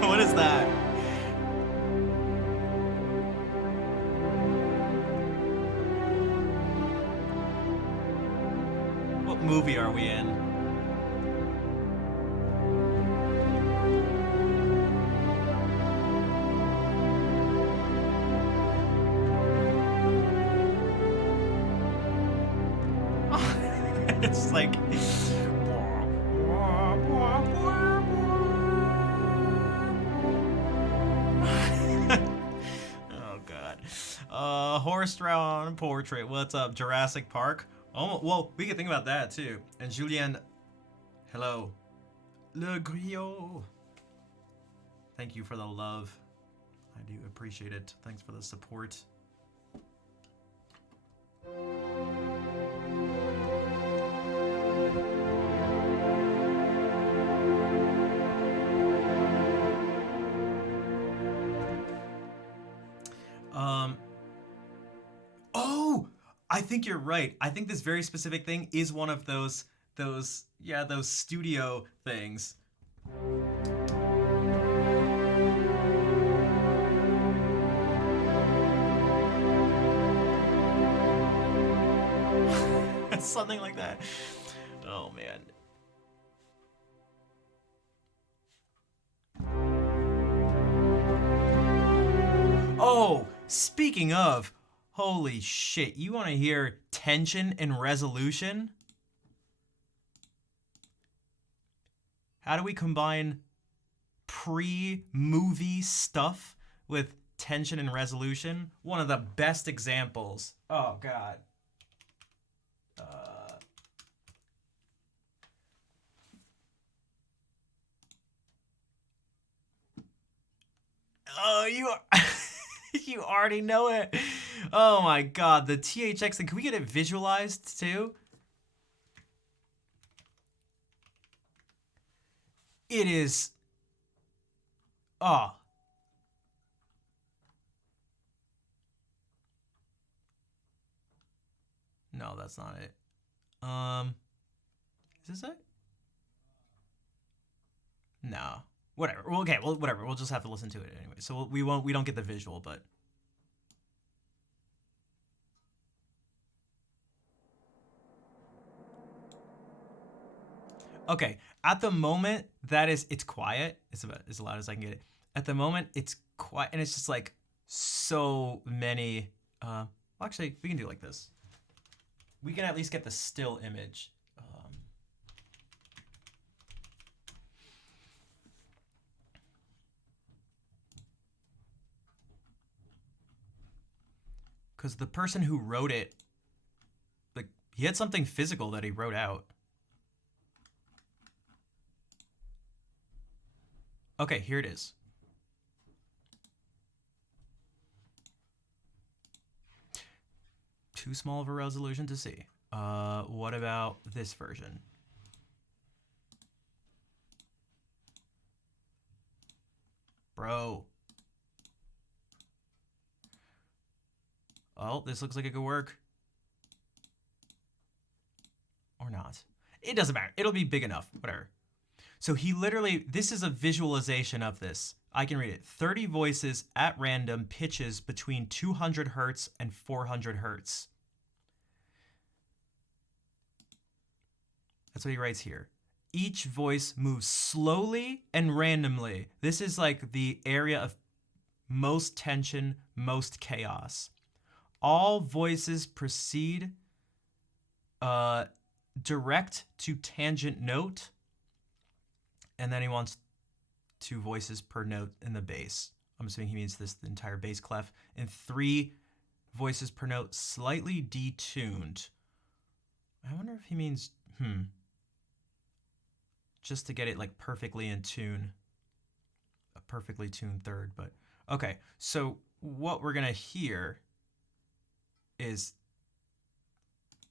What is that? What movie are we in? It's like. Oh god. Horse round portrait. What's up, Jurassic Park? Oh, well, we can think about that too. And Julien, hello. Le Griot. Thank you for the love. I do appreciate it. Thanks for the support. Oh, I think you're right. I think this very specific thing is one of those studio things. Something like that. Oh man. Oh, speaking of, holy shit, you want to hear tension and resolution? How do we combine pre-movie stuff with tension and resolution? One of the best examples. Oh god. Oh, you are. You already know it. Oh my god, the THX thing. Can we get it visualized too? It is. Oh. No, that's not it. Is this it? No. Whatever. Well, okay. Well, whatever. We'll just have to listen to it anyway. So we won't. We don't get the visual, but. Okay. At the moment, it's quiet. It's about as loud as I can get it. At the moment, it's quiet, and it's just like so many. Well, actually, we can do it like this. We can at least get the still image. Because the person who wrote it, like, he had something physical that he wrote out. Okay, here it is. Too small of a resolution to see. What about this version? Bro. Oh, this looks like it could work. Or not. It doesn't matter. It'll be big enough. Whatever. So he literally, this is a visualization of this. I can read it. 30 voices at random, pitches between 200 hertz and 400 hertz. That's what he writes here. Each voice moves slowly and randomly. This is like the area of most tension, most chaos. All voices proceed direct to tangent note. And then he wants 2 voices per note in the bass. I'm assuming he means this the entire bass clef. And 3 voices per note slightly detuned. I wonder if he means, just to get it like perfectly in tune. A perfectly tuned third, but okay. So what we're gonna hear is,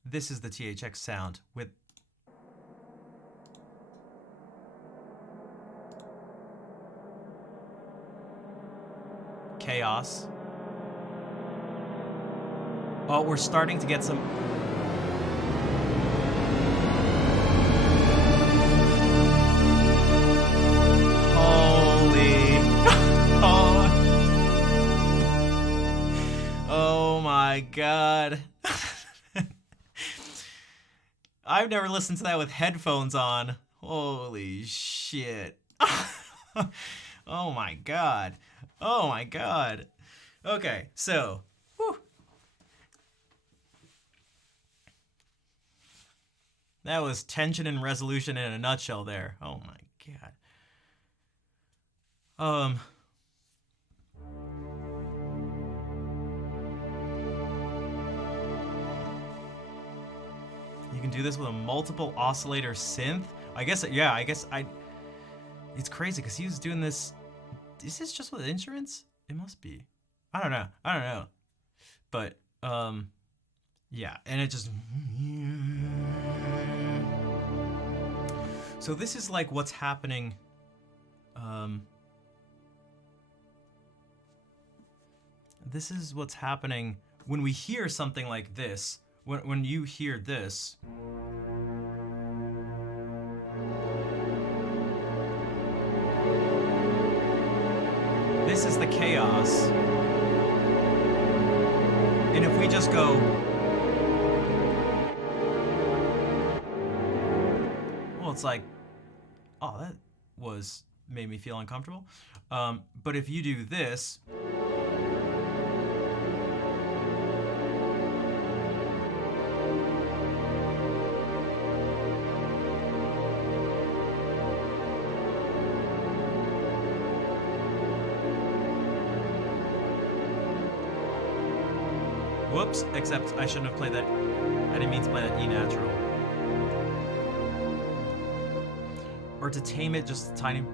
this is the THX sound with chaos. Oh, we're starting to get some. Holy. Oh. Oh my God. I've never listened to that with headphones on. Holy shit. Oh my God. Oh my God. Okay, so. Whew. That was tension and resolution in a nutshell there. Oh my God. You can do this with a multiple oscillator synth? I guess, yeah, it's crazy because he was doing this. Is this just with instruments? It must be. I don't know. But, yeah, and it just. So this is like what's happening. This is what's happening when we hear something like this. When you hear this. This is the chaos. And if we just go. Well, it's like, oh, that made me feel uncomfortable. But if you do this. Whoops, except I shouldn't have played that. I didn't mean to play that E natural. Or to tame it just a tiny.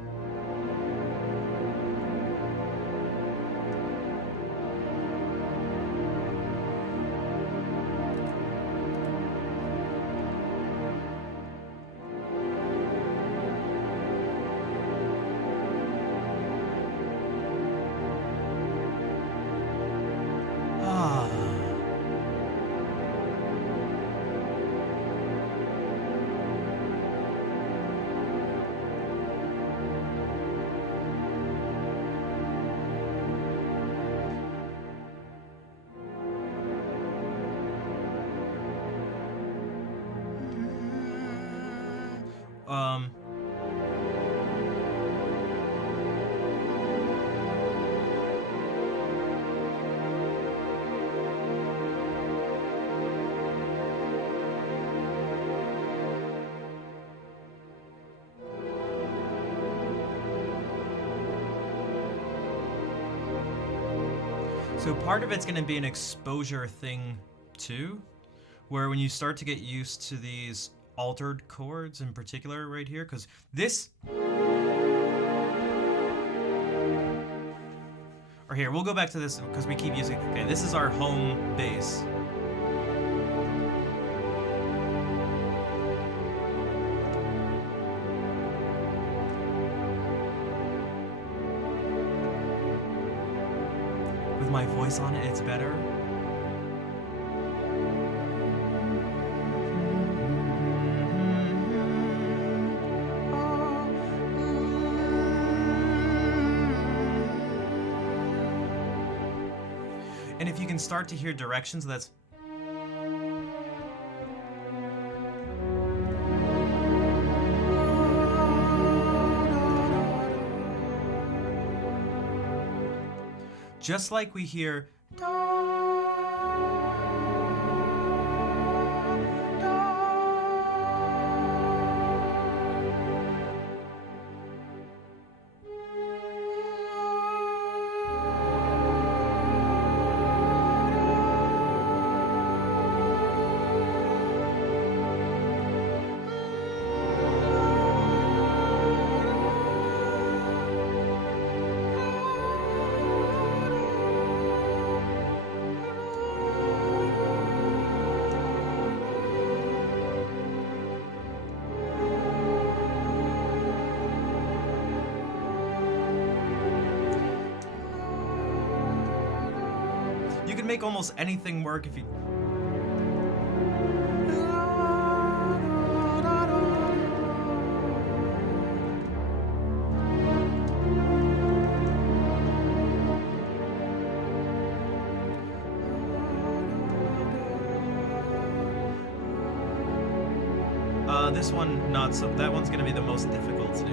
So part of it's going to be an exposure thing too, where when you start to get used to these altered chords in particular right here, because this, or here, we'll go back to this because we keep using, okay, this is our home bass. With my voice on it, it's better. And if you can start to hear directions, that's just like we hear. You can make almost anything work if you. This one not so. That one's gonna be the most difficult to do.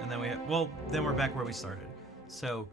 And then we have, well, then we're back where we started. So.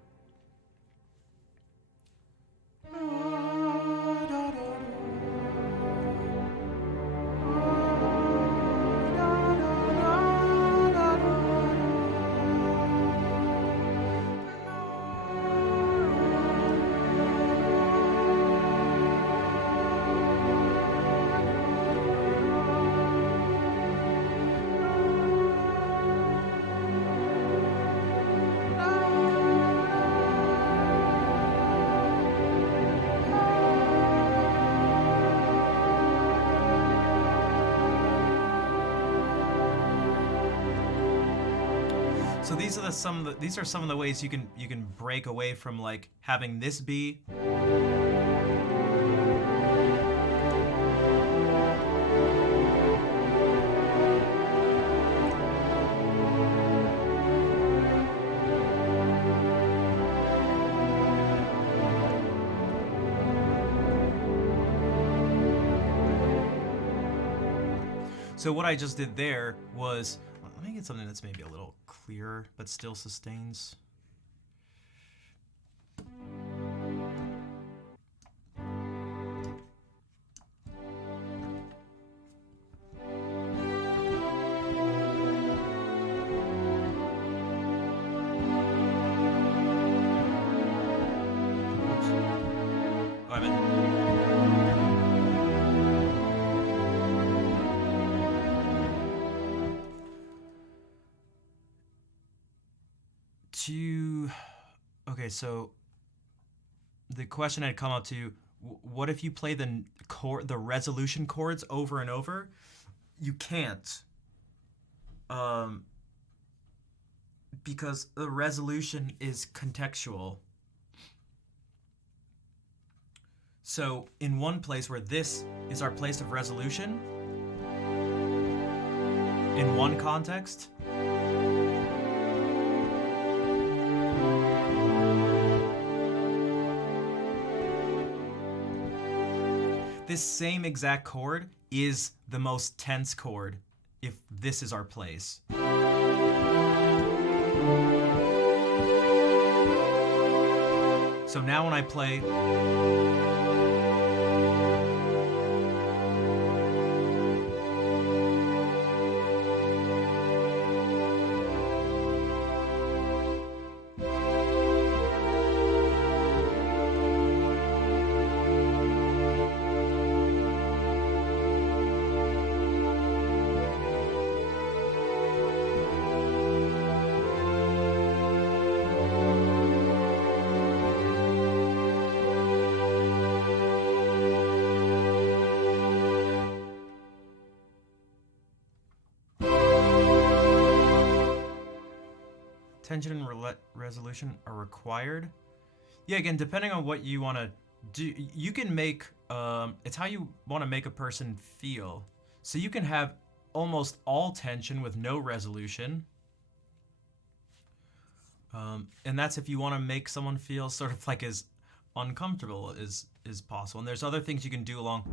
So these are some of the ways you can break away from like having this be. So what I just did there was, let me get something that's maybe a little clearer, but still sustains. Oh, I meant. Okay, so the question had come up to, what if you play the resolution chords over and over? You can't, because the resolution is contextual. So in one place where this is our place of resolution, in one context, this same exact chord is the most tense chord if this is our place. So now when I play, tension and resolution are required. Yeah, again, depending on what you want to do, you can make, it's how you want to make a person feel. So you can have almost all tension with no resolution. And that's if you want to make someone feel sort of like as uncomfortable as possible. And there's other things you can do along.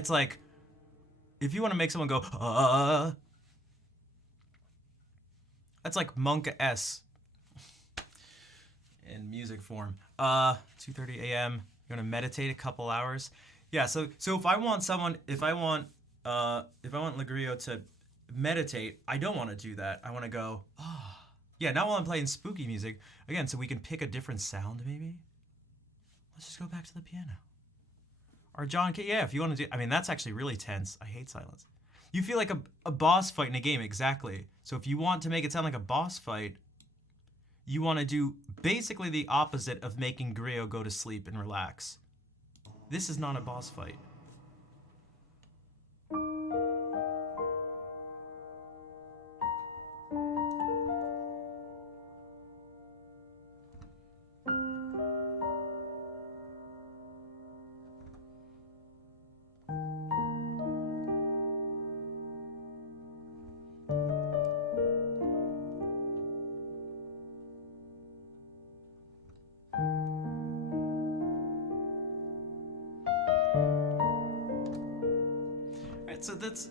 it's like, if you want to make someone go, that's like Monk S in music form. 2:30 a.m. You're gonna meditate a couple hours. Yeah. So if I want Legrio to meditate, I don't want to do that. I want to go, yeah. Now while I'm playing spooky music again, so we can pick a different sound maybe. Let's just go back to the piano. Or John K. Yeah, if you want to do. I mean, that's actually really tense. I hate silence. You feel like a boss fight in a game, exactly. So if you want to make it sound like a boss fight, you want to do basically the opposite of making Grio go to sleep and relax. This is not a boss fight. So that's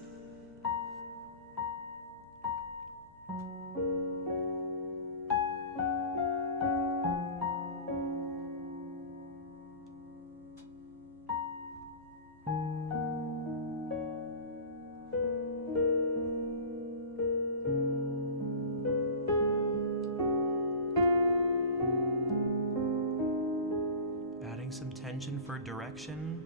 adding some tension for direction.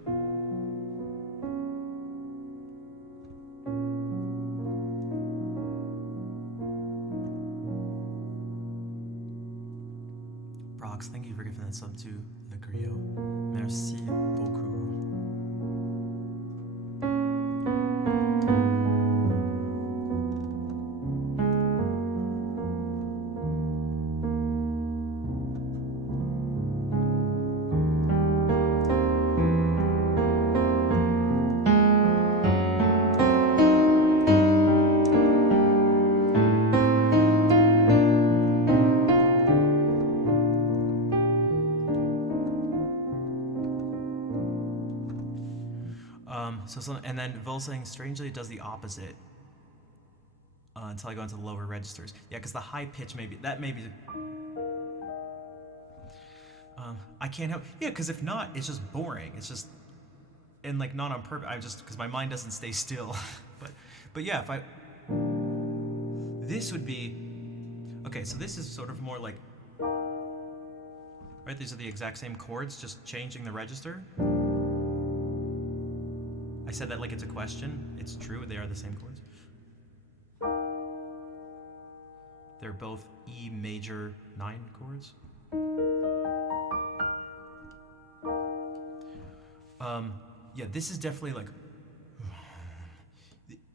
Thank you for giving that sub to Legrio. Merci beaucoup. And then Volsing strangely does the opposite until I go into the lower registers. Yeah, because the high pitch maybe I can't help. Yeah, because if not, it's just boring. It's just and like not on purpose. I just because my mind doesn't stay still. but yeah, if I this would be okay. So this is sort of more like right. These are the exact same chords, just changing the register. I said that like it's a question. It's true, they are the same chords. They're both E major 9 chords. Yeah, this is definitely like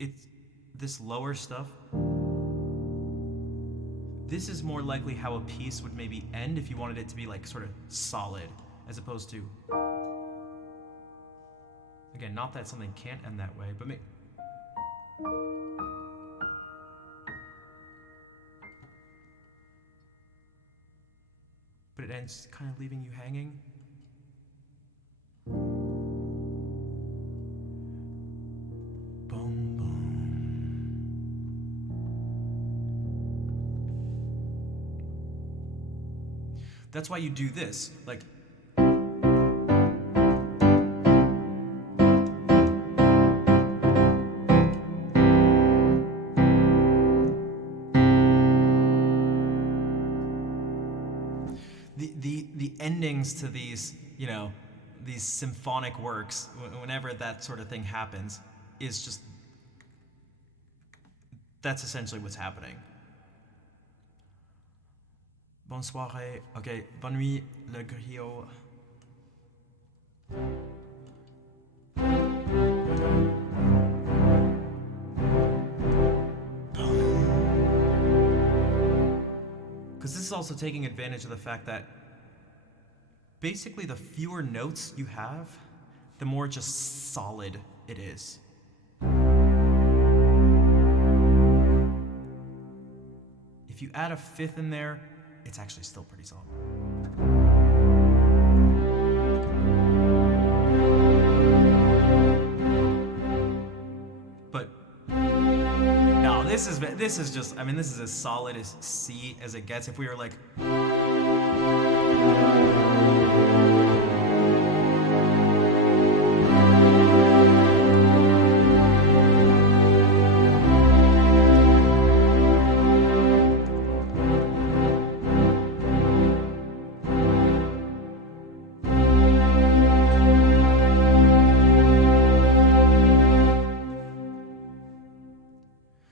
it's this lower stuff. This is more likely how a piece would maybe end if you wanted it to be like sort of solid, as opposed to again, not that something can't end that way, but but it ends kind of leaving you hanging. Boom, boom. That's why you do this, like. The endings to these, you know, these symphonic works, whenever that sort of thing happens, is just, that's essentially what's happening. Bonne soirée. Okay, bonne nuit, Legrio. Because this is also taking advantage of the fact that basically the fewer notes you have, the more just solid it is. If you add a fifth in there, it's actually still pretty solid. But no, this is just, I mean, this is as solid as C as it gets. If we were like,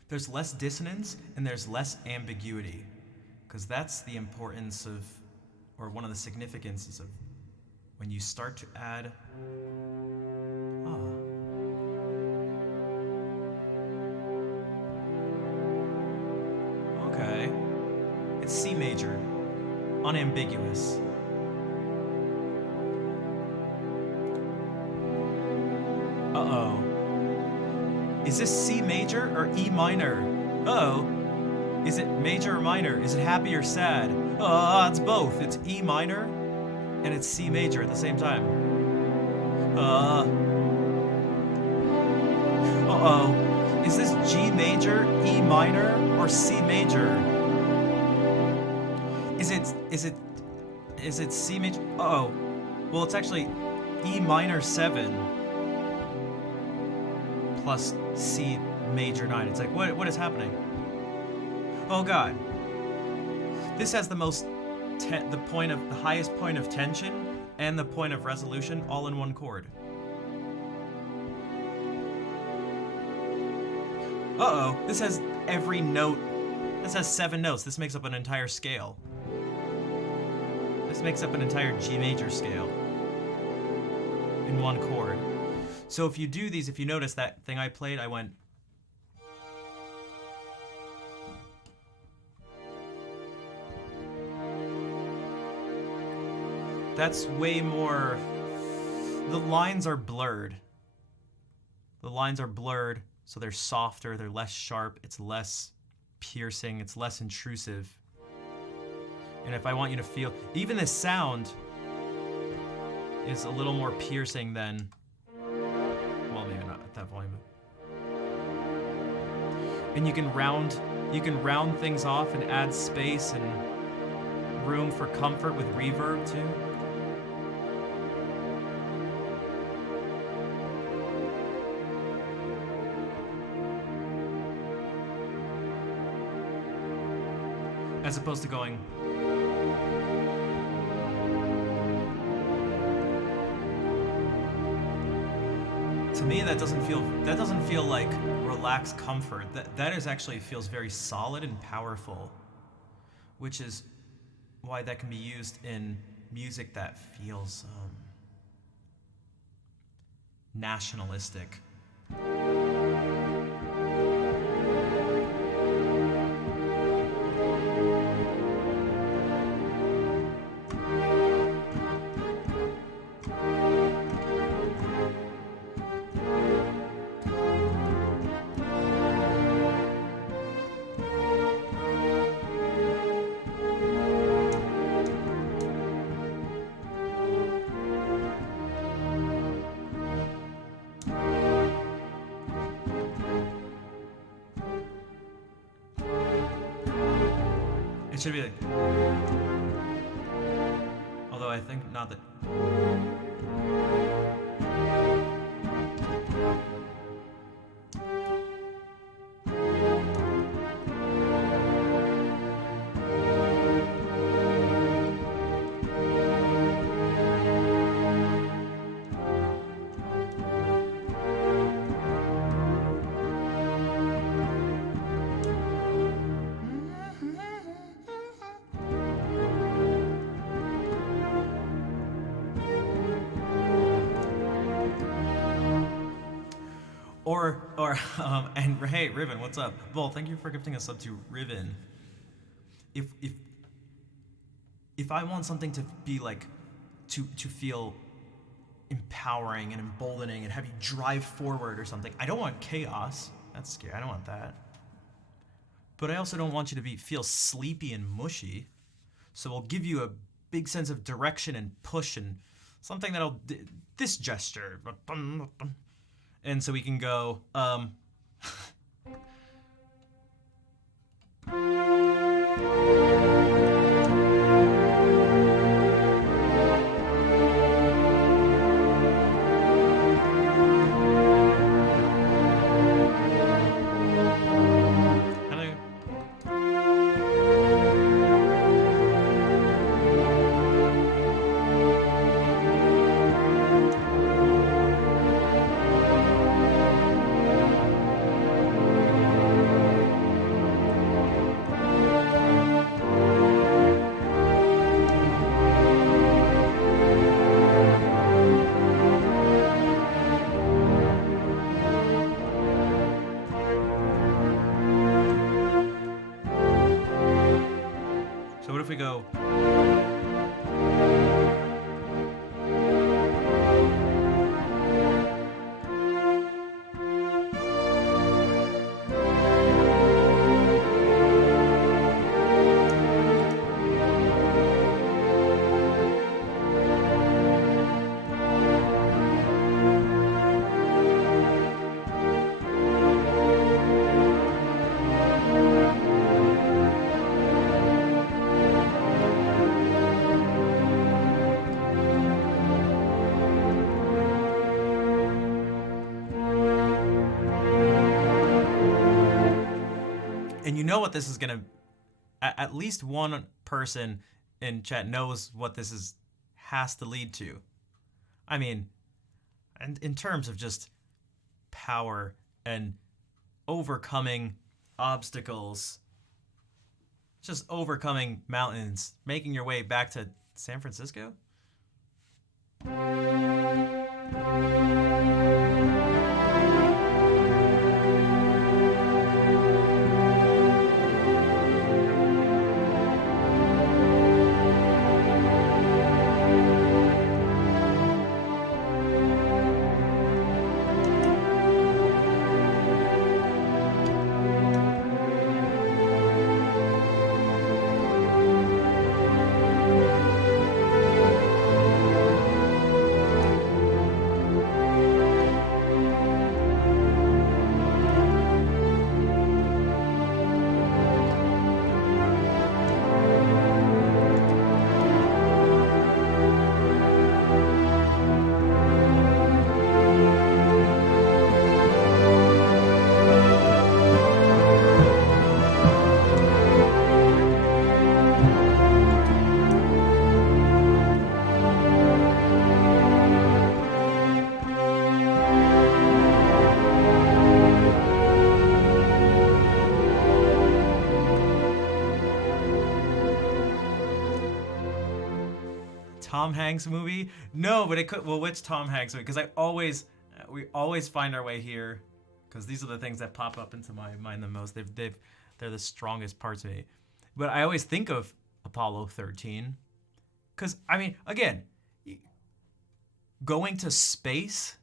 there's less dissonance and there's less ambiguity, because that's the importance of, or one of the significances of, when you start to add. Oh. Okay. It's C major, unambiguous. Uh-oh. Is this C major or E minor? Uh-oh. Is it major or minor? Is it happy or sad? It's both. It's E minor and it's C major at the same time. Uh-oh. Is this G major, E minor, or C major? Is it C major? Uh-oh. Well, it's actually E minor 7 plus C major 9. It's like, what is happening? Oh god. This has the highest point of tension and the point of resolution all in one chord. Uh-oh. This has every note. This has 7 notes. This makes up an entire scale. This makes up an entire G major scale in one chord. So if you do these, if you notice that thing I played, I went. That's way more. The lines are blurred. The lines are blurred, so they're softer, they're less sharp, it's less piercing, it's less intrusive. And if I want you to feel, even this sound is a little more piercing than, well, maybe not at that volume. And you can round things off and add space and room for comfort with reverb too. As opposed to going. To me, that doesn't feel like relaxed comfort. That is actually feels very solid and powerful, which is why that can be used in music that feels nationalistic. It should be like, although I think not that. And hey, Riven, what's up? Well, thank you for gifting a sub to Riven. If I want something to be like, to feel empowering and emboldening and have you drive forward or something, I don't want chaos. That's scary. I don't want that. But I also don't want you to feel sleepy and mushy. So we'll give you a big sense of direction and push and something that'll this gesture. And so we can go, Hello. So what if we go? And you know what this is gonna. At least one person in chat knows what this is has to lead to. I mean, and in terms of just power and overcoming obstacles, just overcoming mountains, making your way back to San Francisco. Tom Hanks movie? No, but it could. Well, which Tom Hanks movie? Because we always find our way here, because these are the things that pop up into my mind the most. They're the strongest parts of me. But I always think of Apollo 13, because I mean, again, going to space.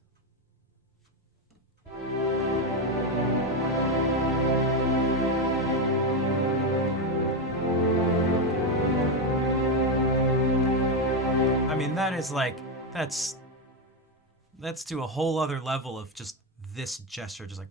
I mean, that is like, that's to a whole other level of just this gesture, just like,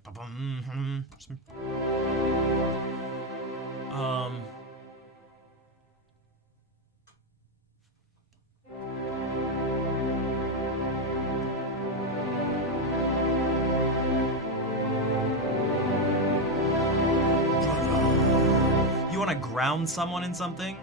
you want to ground someone in something?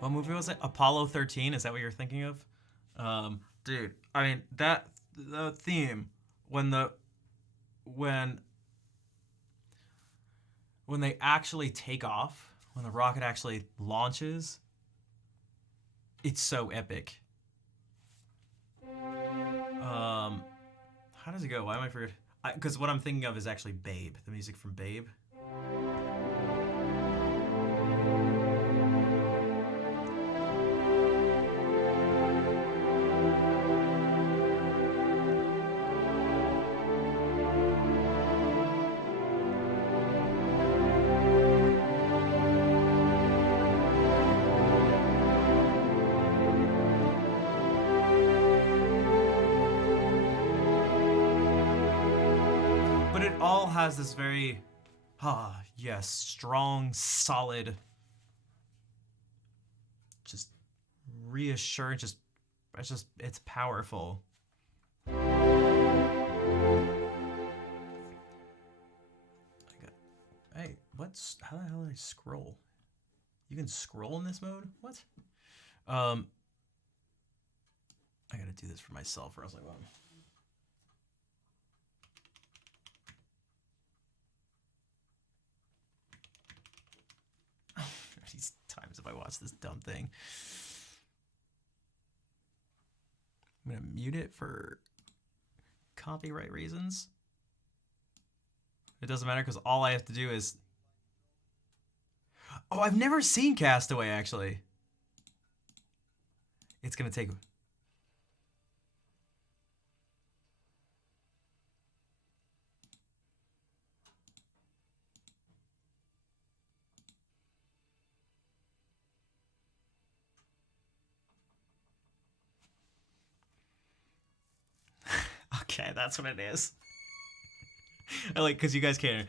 What movie was it? Apollo 13? Is that what you're thinking of? Dude, I mean, the theme when they actually take off, when the rocket actually launches, it's so epic. How does it go? Why am I forgetting? Because what I'm thinking of is actually Babe, the music from Babe. all has this very, yes, strong, solid, just reassurance. It's powerful. Hey, how the hell do I scroll? You can scroll in this mode? What? I gotta do this for myself or else I won't. These times have I watched this dumb thing. I'm gonna mute it for copyright reasons. It doesn't matter because all I have to do is... Oh, I've never seen Castaway, actually. It's gonna take... Okay, that's what it is. I like, because you guys can't...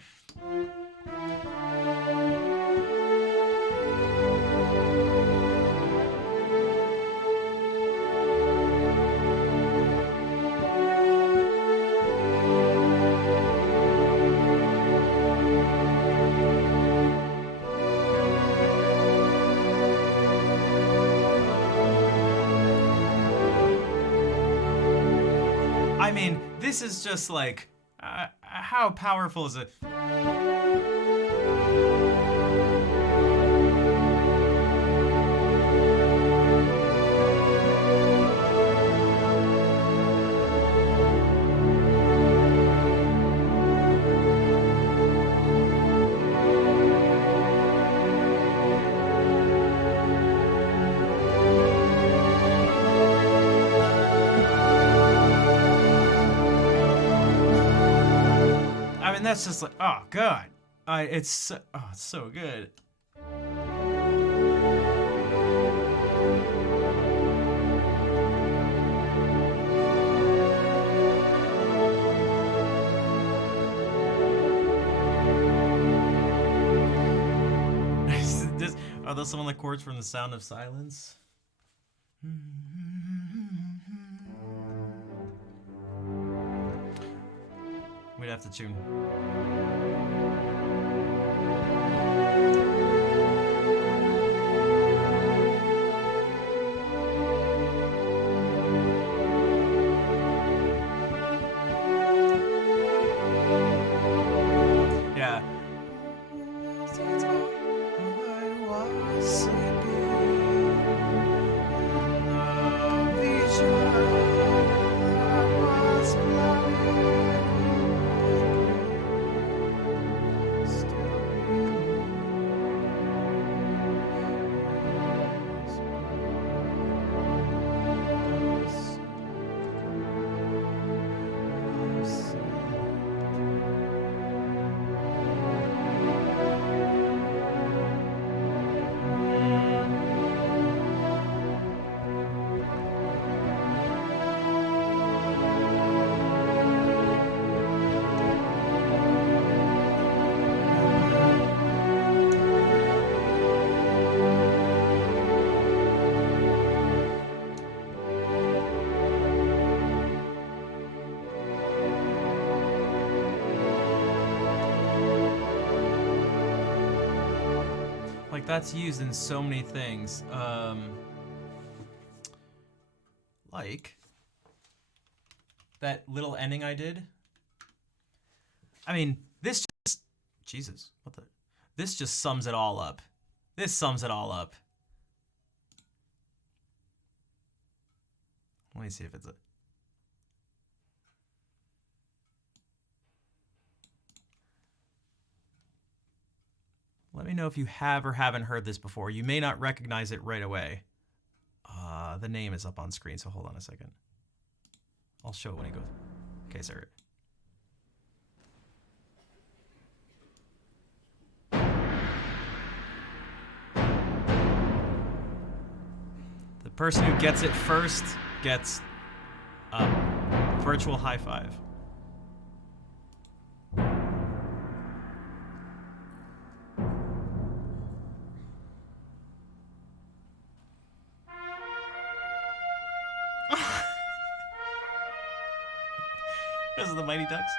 I mean, this is just like, how powerful is it? That's just like, oh god, it's so good. Are those some of the chords from The Sound of Silence? We'd have to tune. Yeah. Like, that's used in so many things. Like that little ending I did. I mean, this just... Jesus, what the... This just sums it all up. This sums it all up. Let me see if it's a... Let me know if you have or haven't heard this before. You may not recognize it right away. The name is up on screen, so hold on a second. I'll show it when he goes. Okay, sir. The person who gets it first gets a virtual high five. Those are the Mighty Ducks.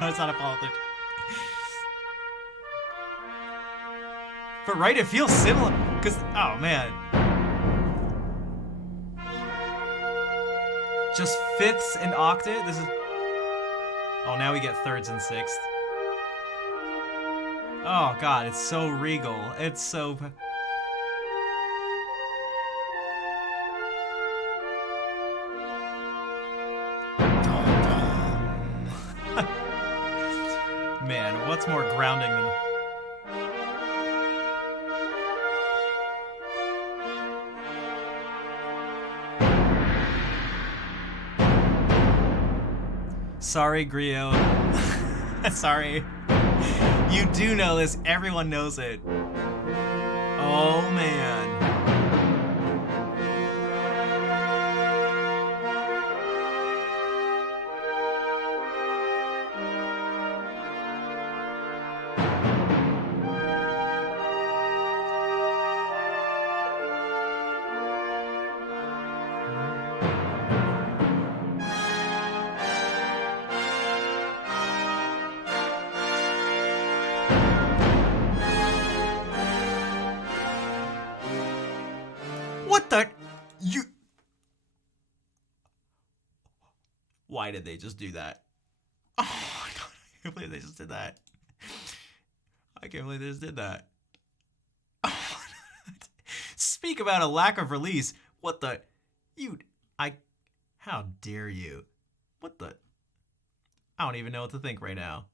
No, it's not Apollo 13. But right, it feels similar. Because, oh man. Just fifths and octave? This is... Oh, now we get thirds and sixths. Oh god, it's so regal. It's so... Man, what's more grounding than... Sorry, Griot. Sorry. You do know this. Everyone knows it. Oh, man. What the? You... Why did they just do that? Oh my god, I can't believe they just did that. I can't believe they just did that. Oh, speak about a lack of release. What the? How dare you? What the? I don't even know what to think right now.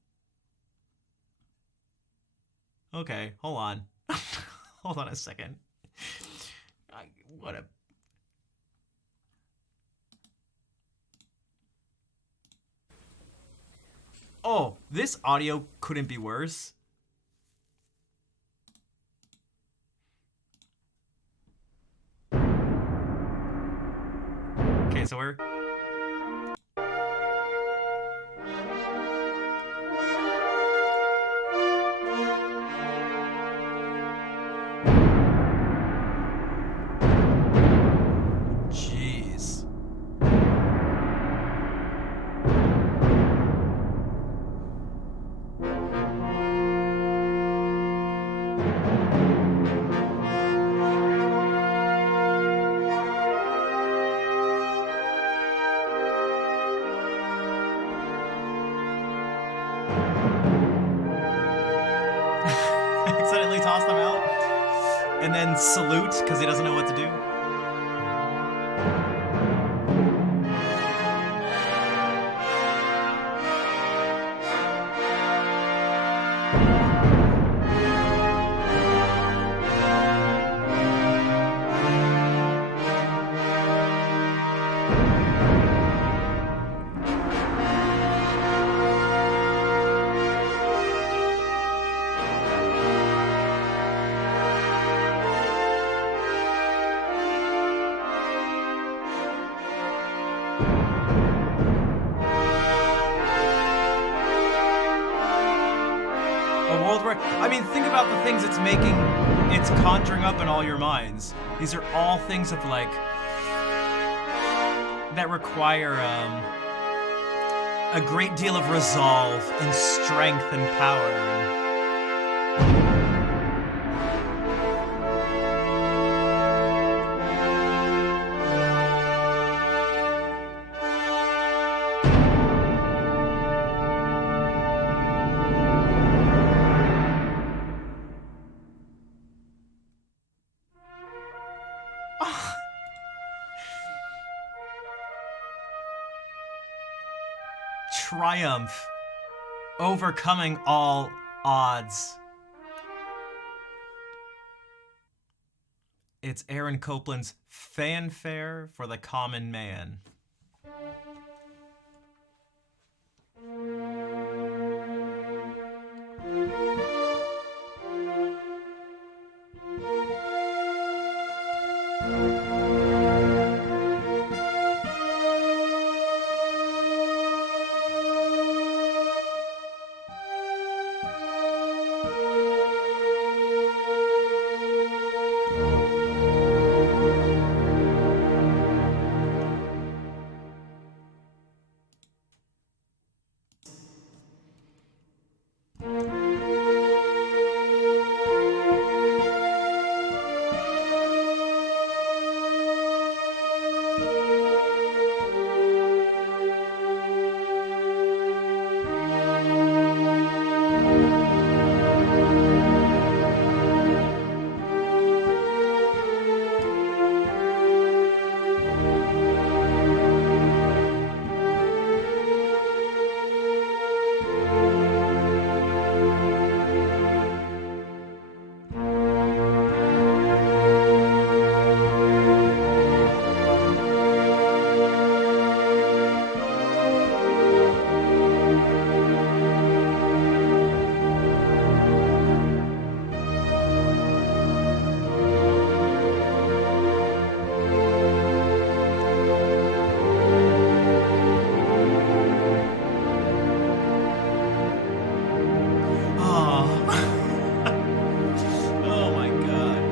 Okay, hold on. Hold on a second. What a... Oh, this audio couldn't be worse. Okay, so we're... Jeez. Accidentally toss them out and then salute because he doesn't know what to do. A world where, I mean, think about the things it's making, it's conjuring up in all your minds. These are all things of like, that require a great deal of resolve and strength and power. Triumph, overcoming all odds. It's Aaron Copland's Fanfare for the Common Man. Oh my god.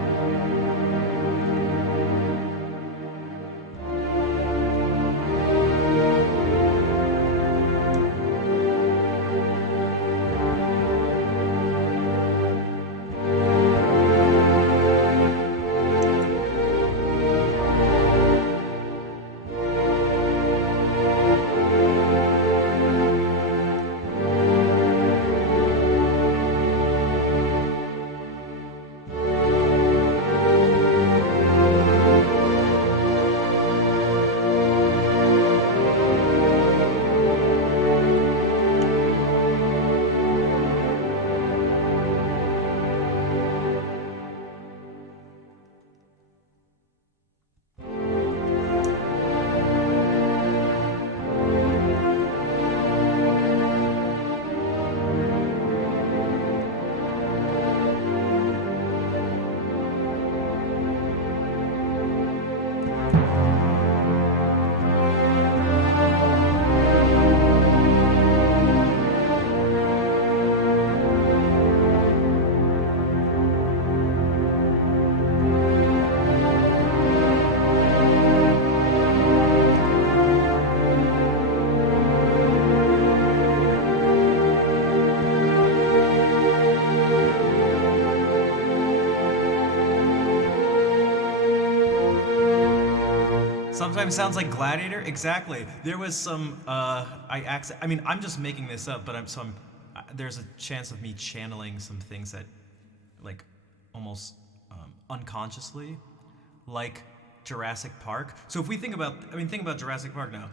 Sometimes sounds like Gladiator. Exactly. There was some. I mean, I'm just making this up, but there's a chance of me channeling some things that, like, almost unconsciously, like Jurassic Park. So if we think about, think about Jurassic Park now.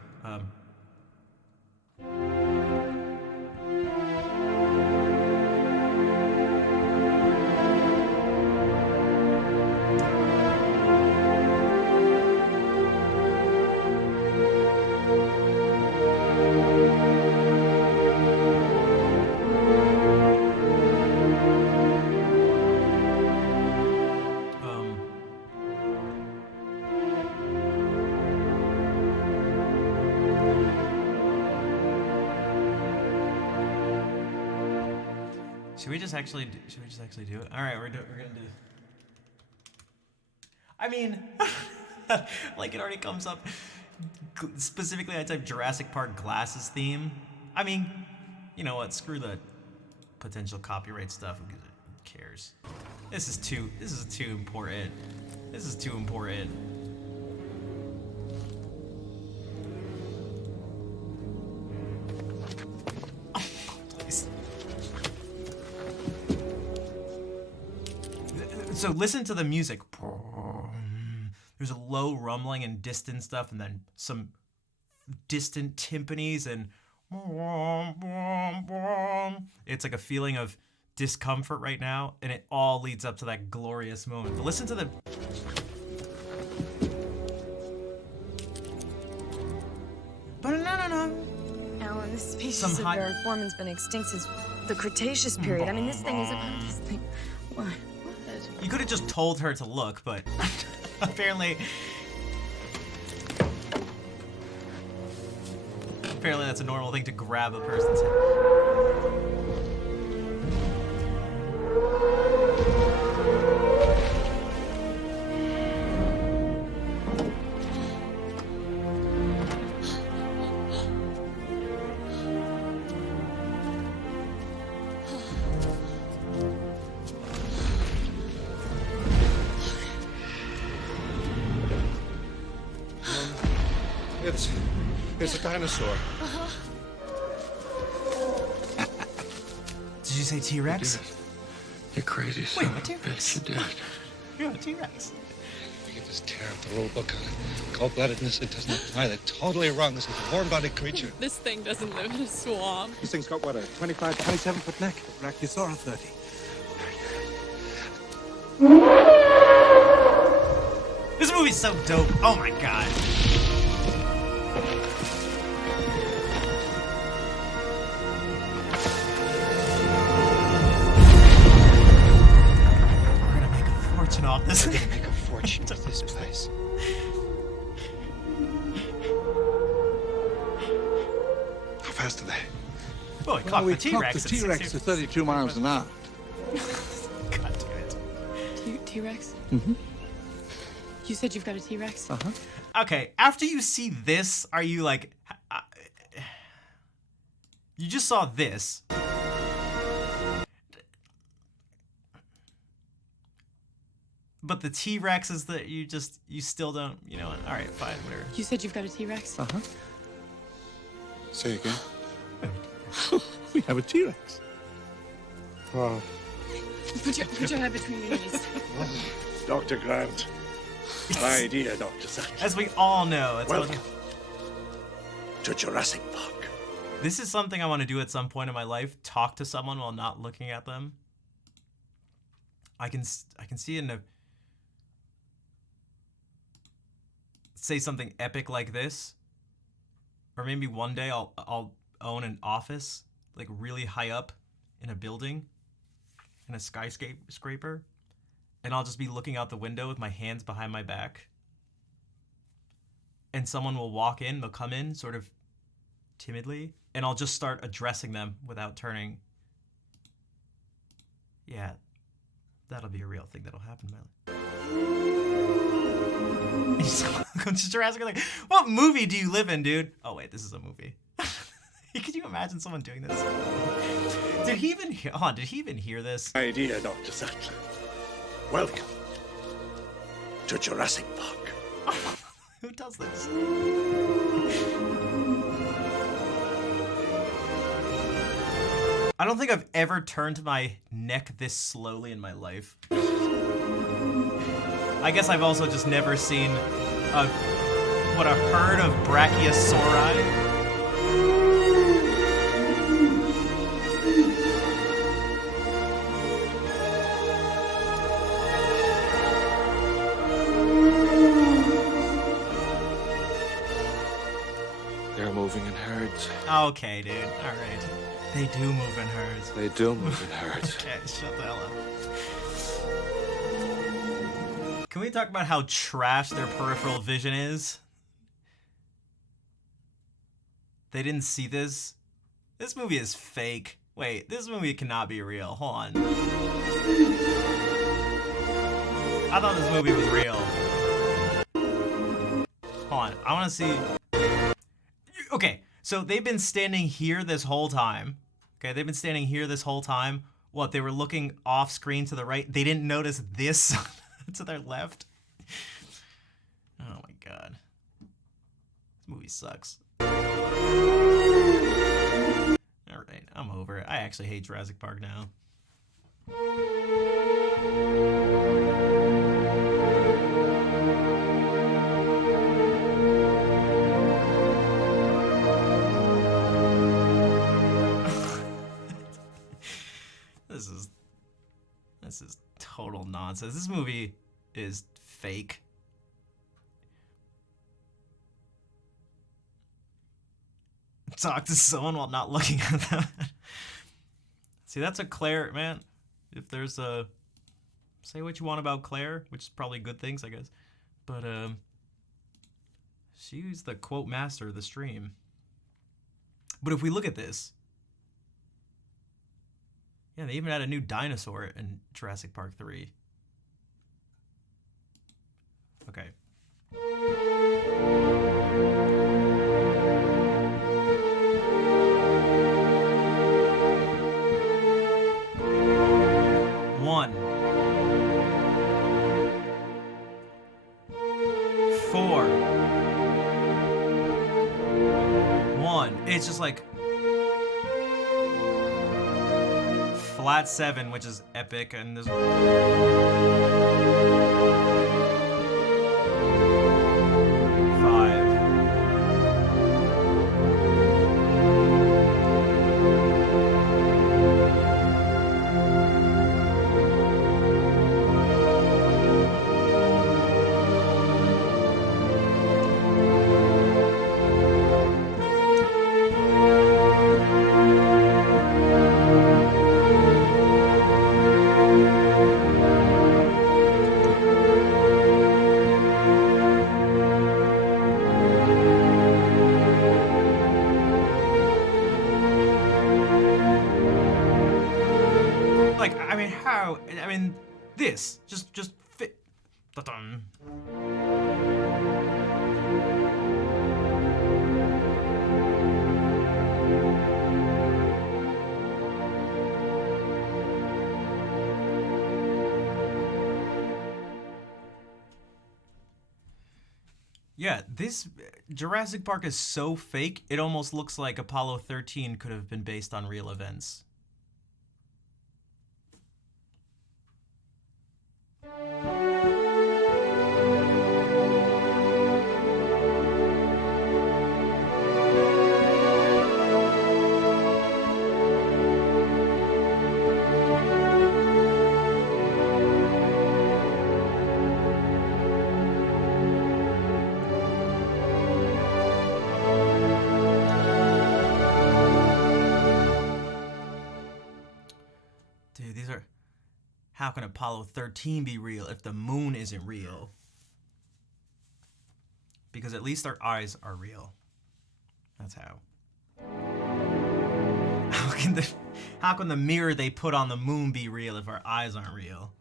Should we just actually do it? All right, we're gonna do. I mean, like it already comes up. Specifically, I type Jurassic Park glasses theme. I mean, you know what? Screw the potential copyright stuff. Who cares? This is too important. This is too important. Please. So listen to the music. There's a low rumbling and distant stuff, and then some distant timpanis, and it's like a feeling of discomfort right now, and it all leads up to that glorious moment. But listen to the... Alan, this species of Variformin's been extinct since the Cretaceous period. I mean, this thing is about this thing. What? You could have just told her to look, but apparently that's a normal thing to grab a person's head. It's a dinosaur. Did you say T-Rex? You're crazy, son. Wait, what T-Rex? You did. You're a T-Rex. You can just tear up the rule book on it. Cold-bloodedness, it doesn't apply. They're totally wrong. This is a warm-bodied creature. This thing doesn't live in a swamp. This thing's got, what, a 25, 27-foot neck? Brachiosaurus 30. This movie's so dope. Oh my god. We're gonna make a fortune off this. We're gonna make a fortune with this place. How fast are they? Oh, we clocked we the T-Rex. clocked the T-Rex at 32 miles an hour. God damn it. T-Rex? You said you've got a T-Rex? Okay, after you see this, are you like... you just saw this. But the T-Rex is that you still don't, you know what? All right, fine, whatever. You said you've got a T-Rex? Say again. We have a T-Rex. Oh. Put your head between your knees. Dr. Grant. My dear Dr. Sattler. As we all know, it's Welcome to Jurassic Park. this is something I want to do at some point in my life. Talk to someone while not looking at them. I can see it in a... say something epic like this. Or maybe one day I'll own an office, like really high up in a building, in a skyscraper, and I'll just be looking out the window with my hands behind my back. And someone will walk in, they'll come in sort of timidly, and I'll just start addressing them without turning. Yeah, that'll be a real thing that'll happen in my life. Welcome to Jurassic. Like, what movie do you live in, dude? Oh wait, this is a movie. Could you imagine someone doing this? Did he even hear? Hold on, did he even hear this? My dear Dr. Sattler. Welcome to Jurassic Park. Who does this? I don't think I've ever turned my neck this slowly in my life. I guess I've also just never seen a herd of brachiosauri. They're moving in herds. Okay, dude. All right. They do move in herds. They do move in herds. Okay, shut the hell up. Can we talk about how trash their peripheral vision is? They didn't see this? This movie is fake. Wait, this movie cannot be real. Hold on. I thought this movie was real. Hold on, I want to see... Okay, so they've been standing here this whole time. Okay, they've been standing here this whole time. What, they were looking off screen to the right? They didn't notice this to their left? Oh my god. This movie sucks. Alright, I'm over it. I actually hate Jurassic Park now. This is total nonsense. This movie is fake. Talk to someone while not looking at them. See, that's a Claire, man. If there's a... Say what you want about Claire, which is probably good things, I guess. But, she's the quote master of the stream. But if we look at this... Yeah, they even had a new dinosaur in Jurassic Park 3. Okay. One. 4. It's just like flat 7, which is epic, and there's 5. Like, I mean, how? I mean, this just fit. Da-dum. Yeah, this Jurassic Park is so fake, it almost looks like Apollo 13 could have been based on real events. Dude, these are... How can Apollo 13 be real if the moon isn't real? Because at least our eyes are real. That's how. How can the mirror they put on the moon be real if our eyes aren't real?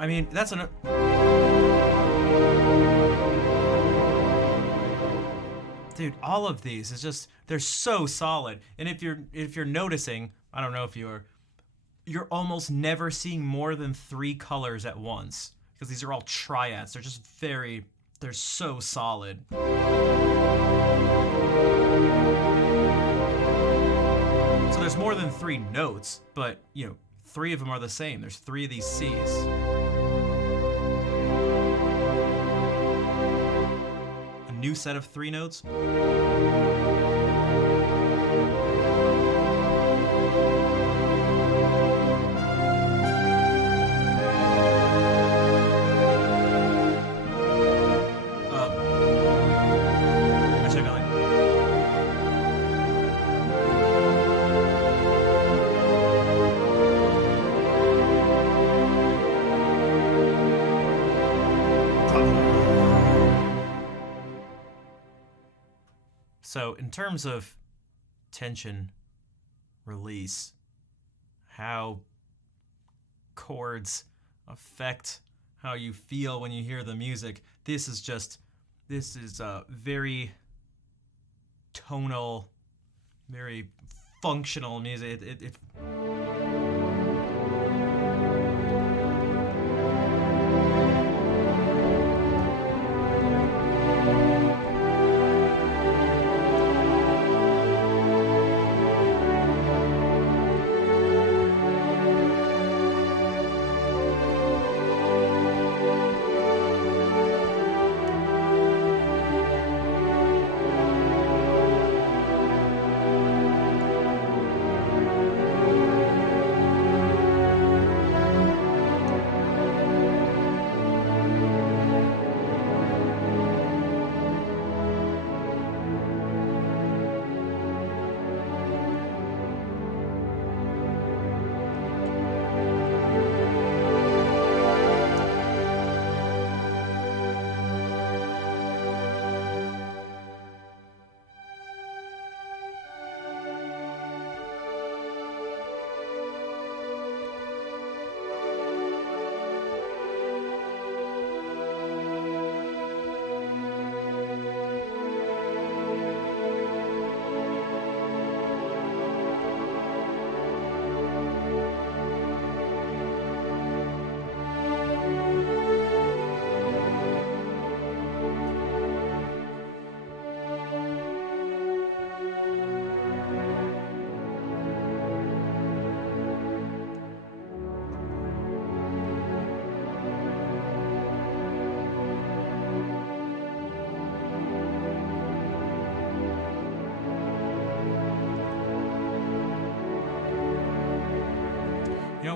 I mean, that's an... Dude, all of these is just, they're so solid. And if you're noticing, I don't know if you're almost never seeing more than 3 colors at once, because these are all triads. They're just they're so solid. So there's more than 3 notes, but, 3 of them are the same. There's 3 of these C's. A new set of 3 notes. So in terms of tension, release, how chords affect how you feel when you hear the music, this is very tonal, very functional music. It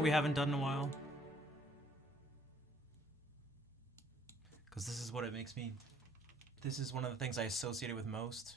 we haven't done in a while? Because this is what it makes me... This is one of the things I associated with most.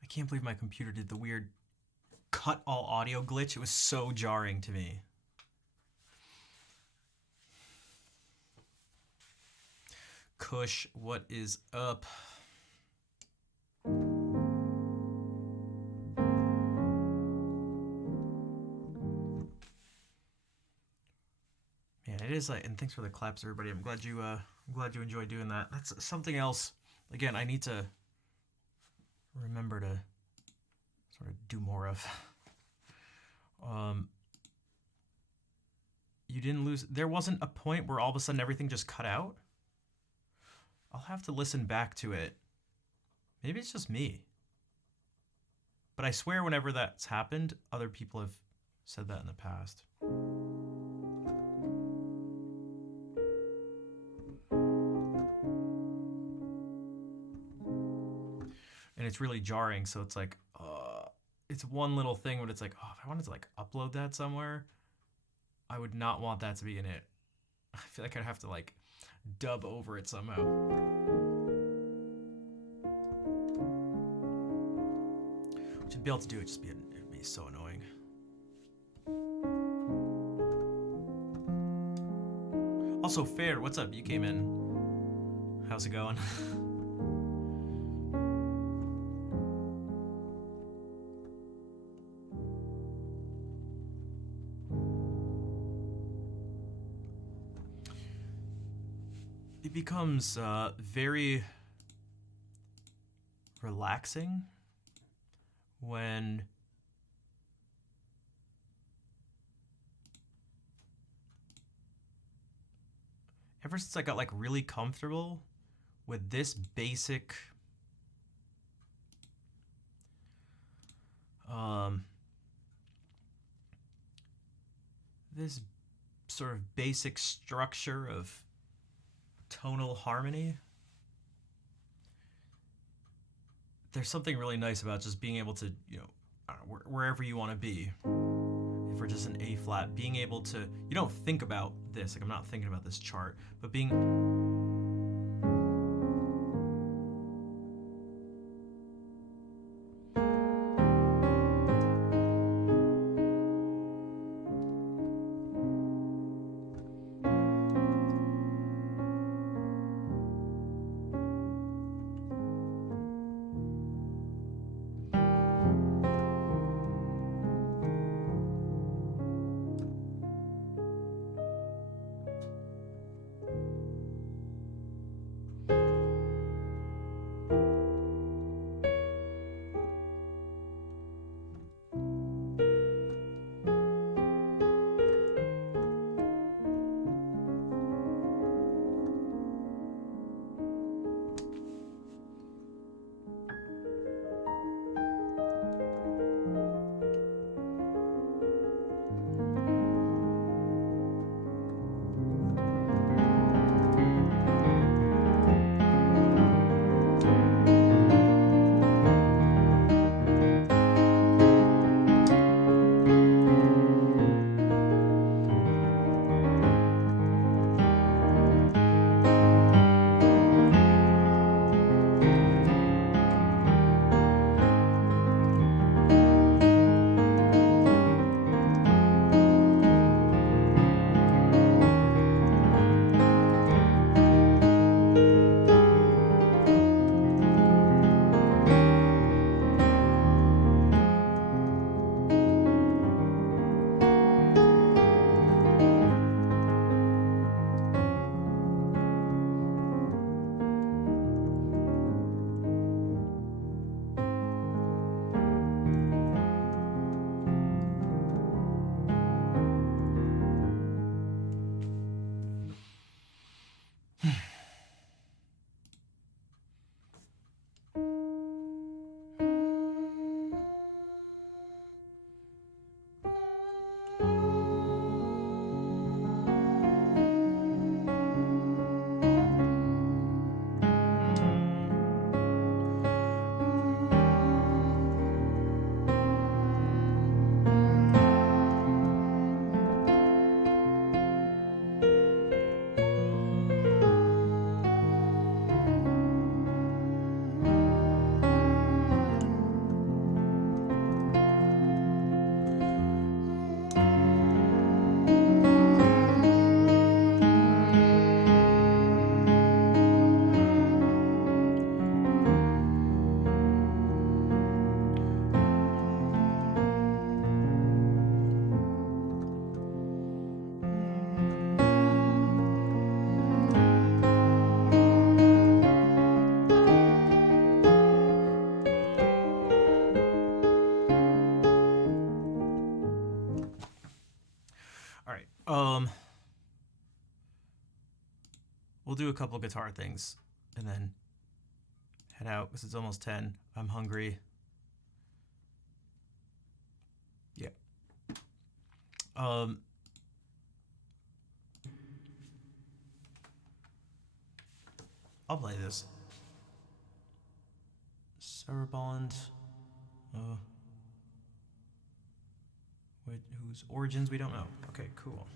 I can't believe my computer did the weird cut all audio glitch. It was so jarring to me. Kush, what is up? Man, it is like, and thanks for the claps, everybody. I'm glad you enjoyed doing that. That's something else. Again, I need to remember to sort of do more of. You didn't lose. There wasn't a point where all of a sudden everything just cut out. I'll have to listen back to it. Maybe it's just me. But I swear whenever that's happened, other people have said that in the past. And it's really jarring, so it's like, it's one little thing, but it's like, oh, if I wanted to like upload that somewhere, I would not want that to be in it. I feel like I'd have to like dub over it somehow. To be able to do it, it'd be so annoying. Also, Fair, what's up? You came in. How's it going? It becomes very relaxing when ever since I got like really comfortable with this basic this sort of basic structure of tonal harmony, there's something really nice about just being able to, you know, I don't know, wherever you want to be. If we're just an A flat, being able to, you don't think about this, like I'm not thinking about this chart, but being we'll do a couple guitar things and then head out because it's almost 10. I'm hungry. Yeah. I'll play this. Sarabond. Whose origins we don't know. Okay, cool.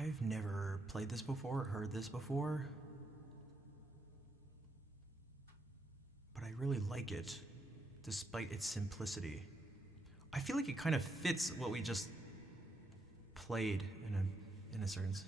I've never played this before, heard this before, but I really like it, despite its simplicity. I feel like it kind of fits what we just played in a sense.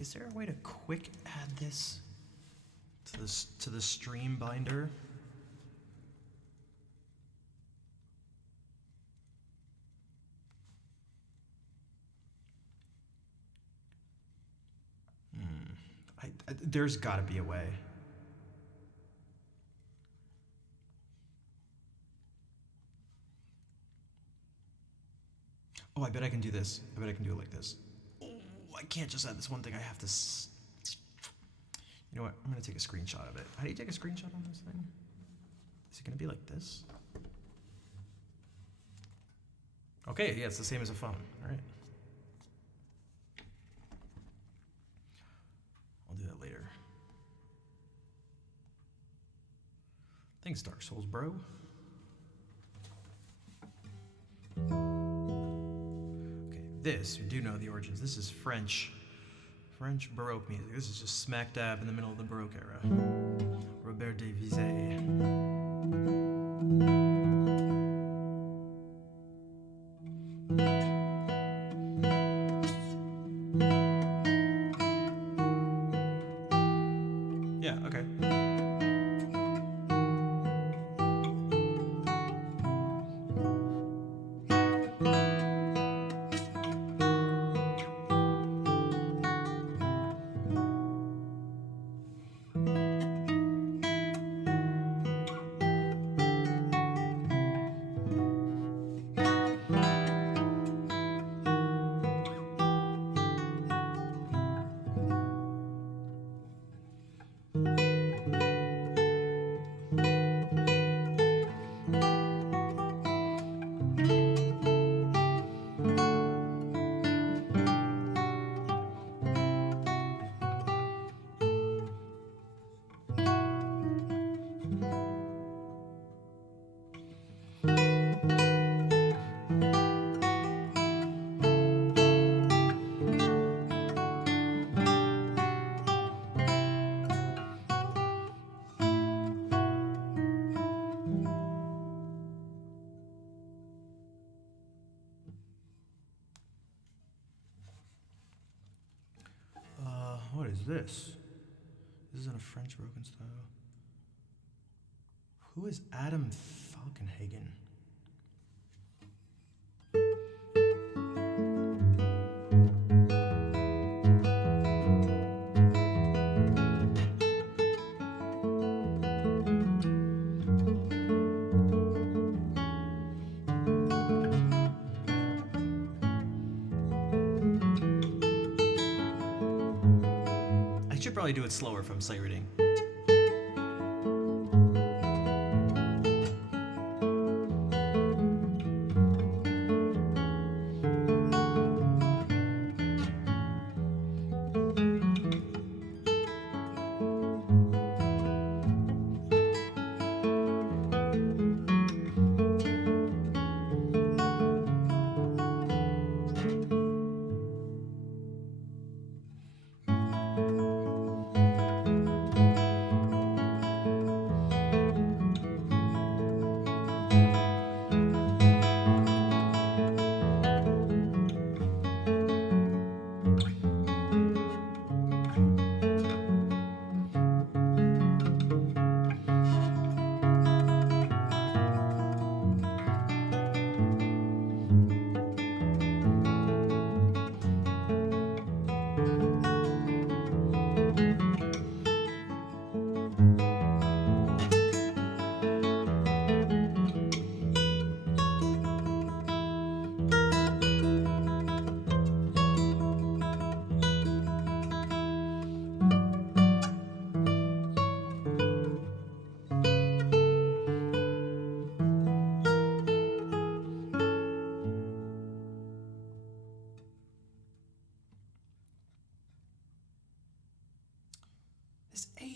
Is there a way to quick add this to the stream binder? There's got to be a way. Oh, I bet I can do this. I bet I can do it like this. I can't just add this one thing. I have to. You know what? I'm gonna take a screenshot of it. How do you take a screenshot on this thing? Is it gonna be like this? Okay, yeah, it's the same as a phone. All right. I'll do that later. Thanks, Dark Souls, bro. This, we do know the origins. This is French Baroque music. This is just smack dab in the middle of the Baroque era. Robert de Vizet. Yeah, okay. What is this? This is in a French broken style. Who is Adam Falkenhagen? I should probably do it slower from sight reading.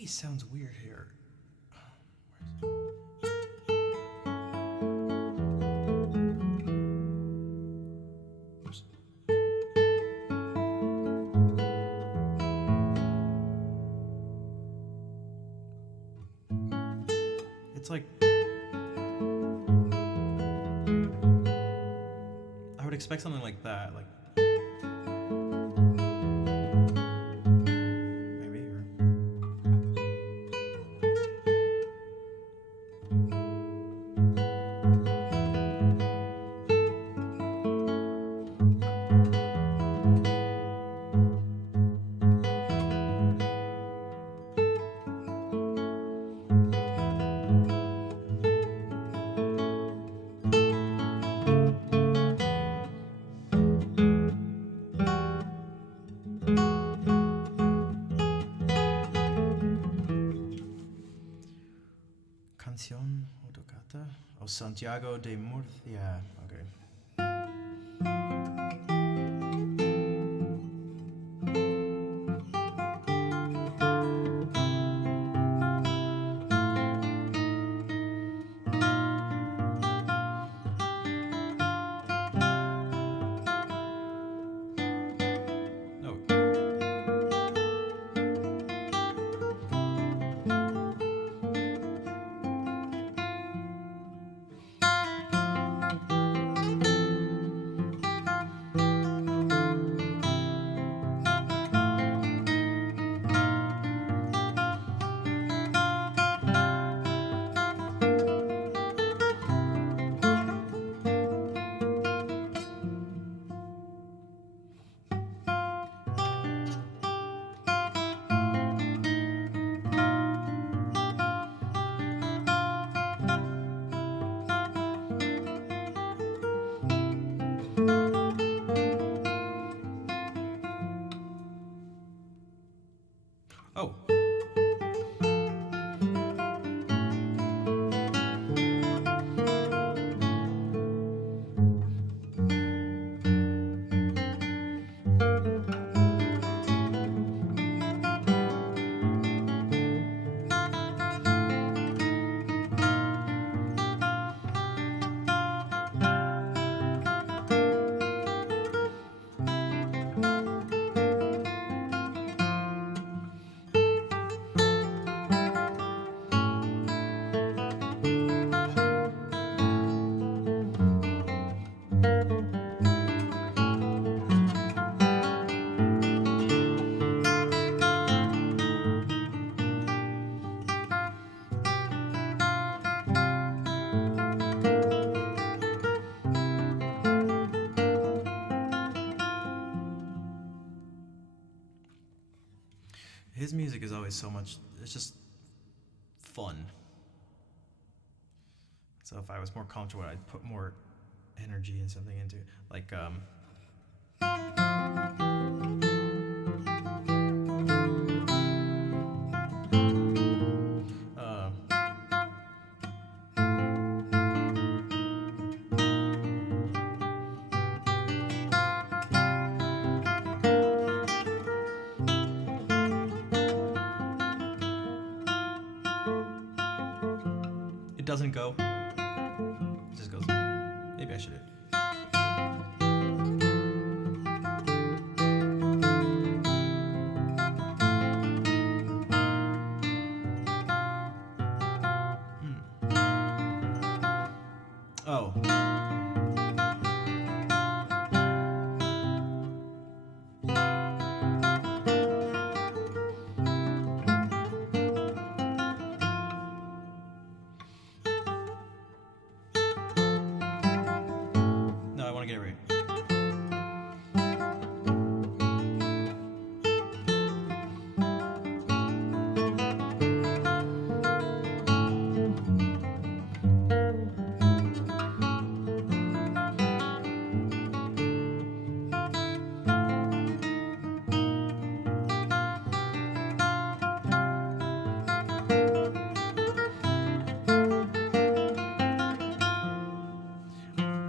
bass sounds weird here. Oops. It's like I would expect something like that, like maybe or Canción o Tocata o Santiago de Murcia. Okay. No. Oh. His music is always so much, it's just fun. So if I was more comfortable, I'd put more energy and something into it. Like, it doesn't go. It just goes. Maybe I should. Oh. No, I want to get it right.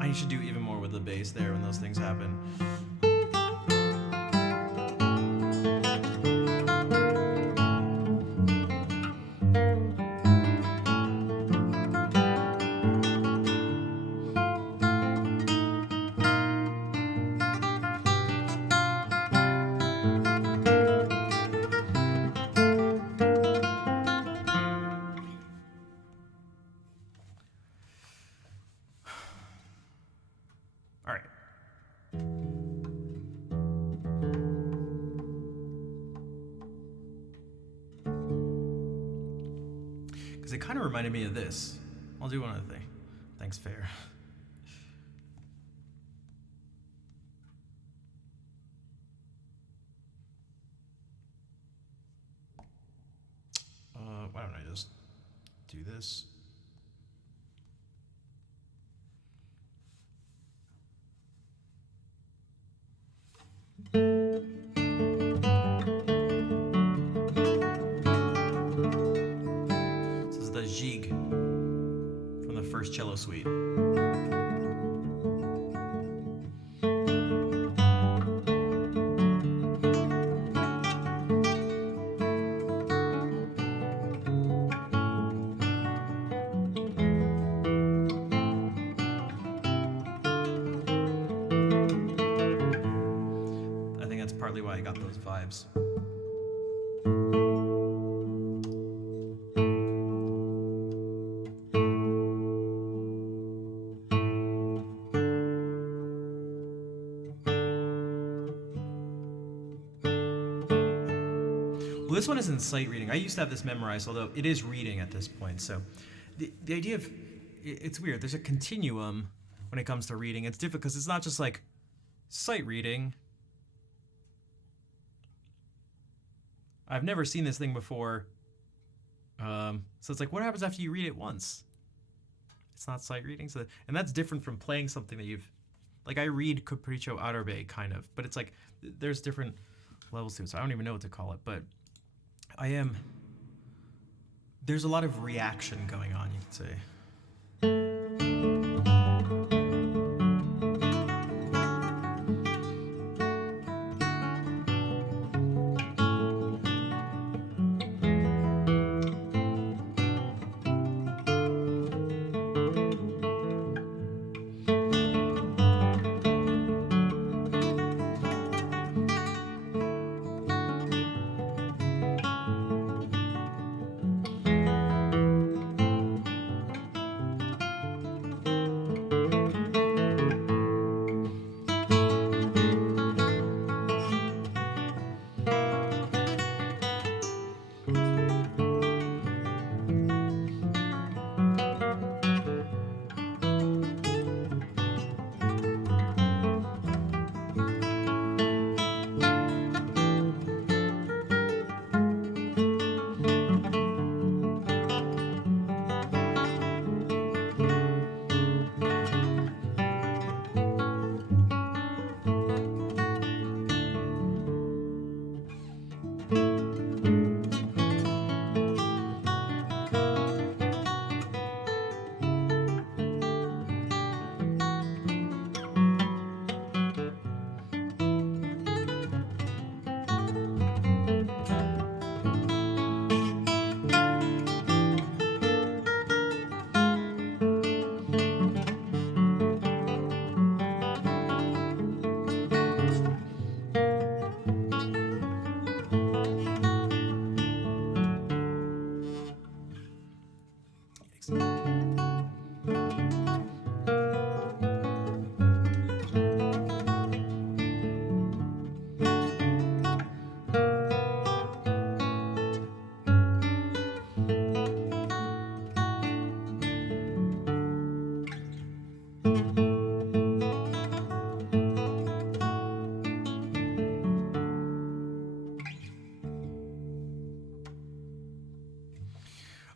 I should do even more with the bass there when those things happen. because it kind of reminded me of this. I'll do one other thing. Thanks, Fair. Why don't I just do this? This is the Gigue from the first cello suite. I think that's partly why I got those vibes. Well, this one isn't sight reading. I used to have this memorized, although it is reading at this point. So the idea of, it's weird. There's a continuum when it comes to reading. It's difficult because it's not just like sight reading. I've never seen this thing before. So it's like, what happens after you read it once? It's not sight reading. So, and that's different from playing something that you've, like I read Capriccio Outer Bay kind of, but it's like, there's different levels to it. So I don't even know what to call it, but there's a lot of reaction going on, you could say.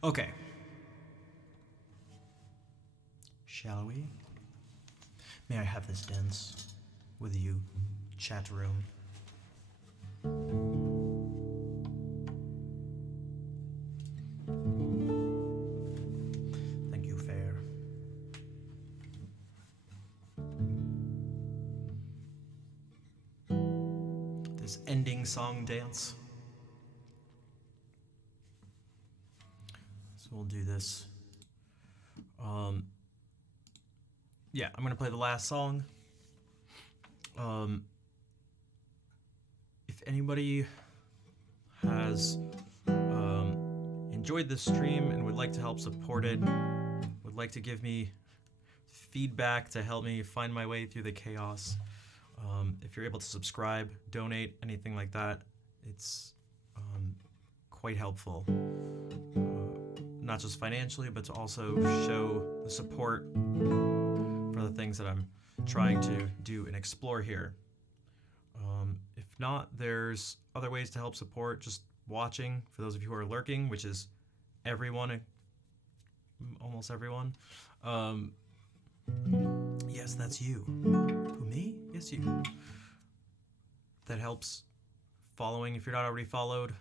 Okay. Shall we? May I have this dance with you, chat room? Thank you, Fair. This ending song dance. So we'll do this. Yeah, I'm gonna play the last song. If anybody has enjoyed this stream and would like to help support it, would like to give me feedback to help me find my way through the chaos, if you're able to subscribe, donate, anything like that, it's quite helpful. not just financially, but to also show the support for the things that I'm trying to do and explore here. If not, there's other ways to help support, just watching, for those of you who are lurking, which is everyone, almost everyone. Yes, that's you. Who, me? Yes, you. That helps following if you're not already followed.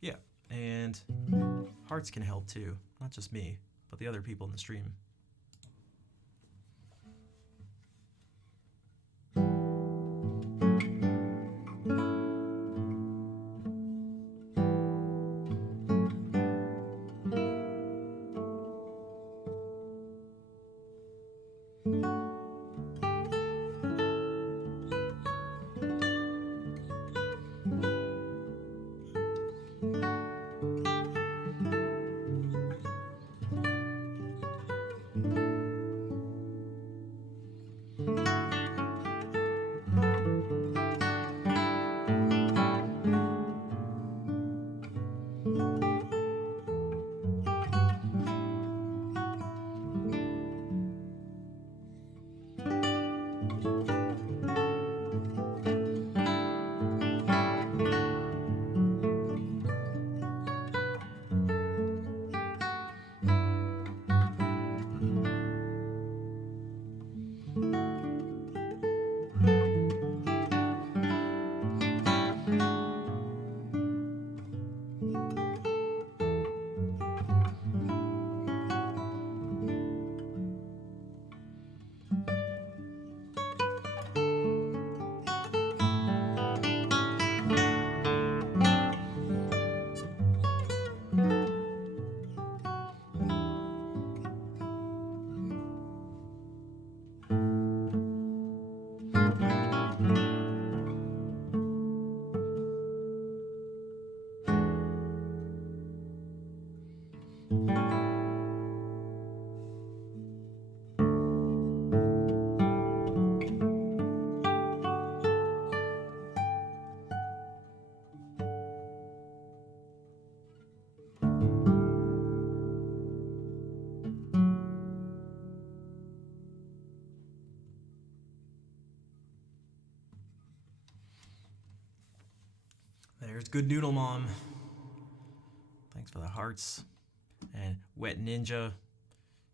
Yeah, and hearts can help too. Not just me, but the other people in the stream. There's Good Noodle Mom. Thanks for the hearts. And Wet Ninja,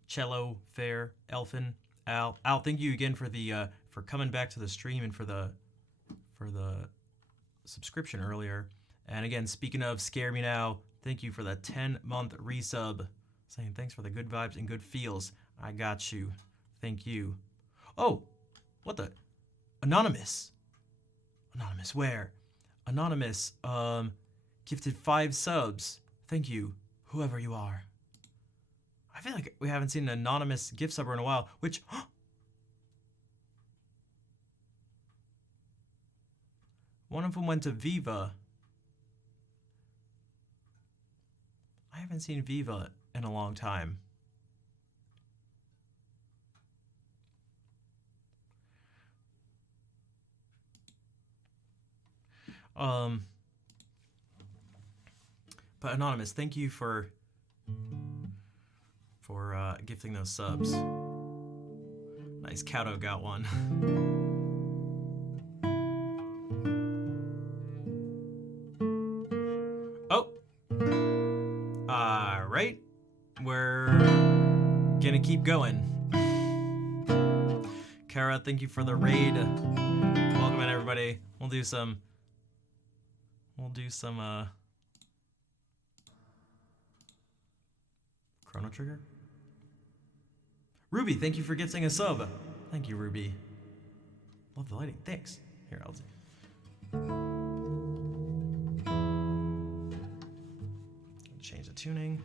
Cello, Fair, Elfin, Al. Al, thank you again for the for coming back to the stream and for the subscription earlier. And again, speaking of Scare Me Now, thank you for the 10-month resub. Saying thanks for the good vibes and good feels. I got you. Thank you. Oh, what the? Anonymous. Anonymous, where? Anonymous, gifted 5 subs. Thank you, whoever you are. I feel like we haven't seen an anonymous gift subber in a while, which... One of them went to Viva. I haven't seen Viva in a long time. But Anonymous, thank you for gifting those subs. Nice, Kauto got one. Oh! Alright. We're gonna keep going. Kara, thank you for the raid. Welcome in, everybody. We'll do some Chrono Trigger. Ruby, thank you for gifting a sub. Thank you, Ruby. Love the lighting. Thanks. Here, I'll do. Change the tuning.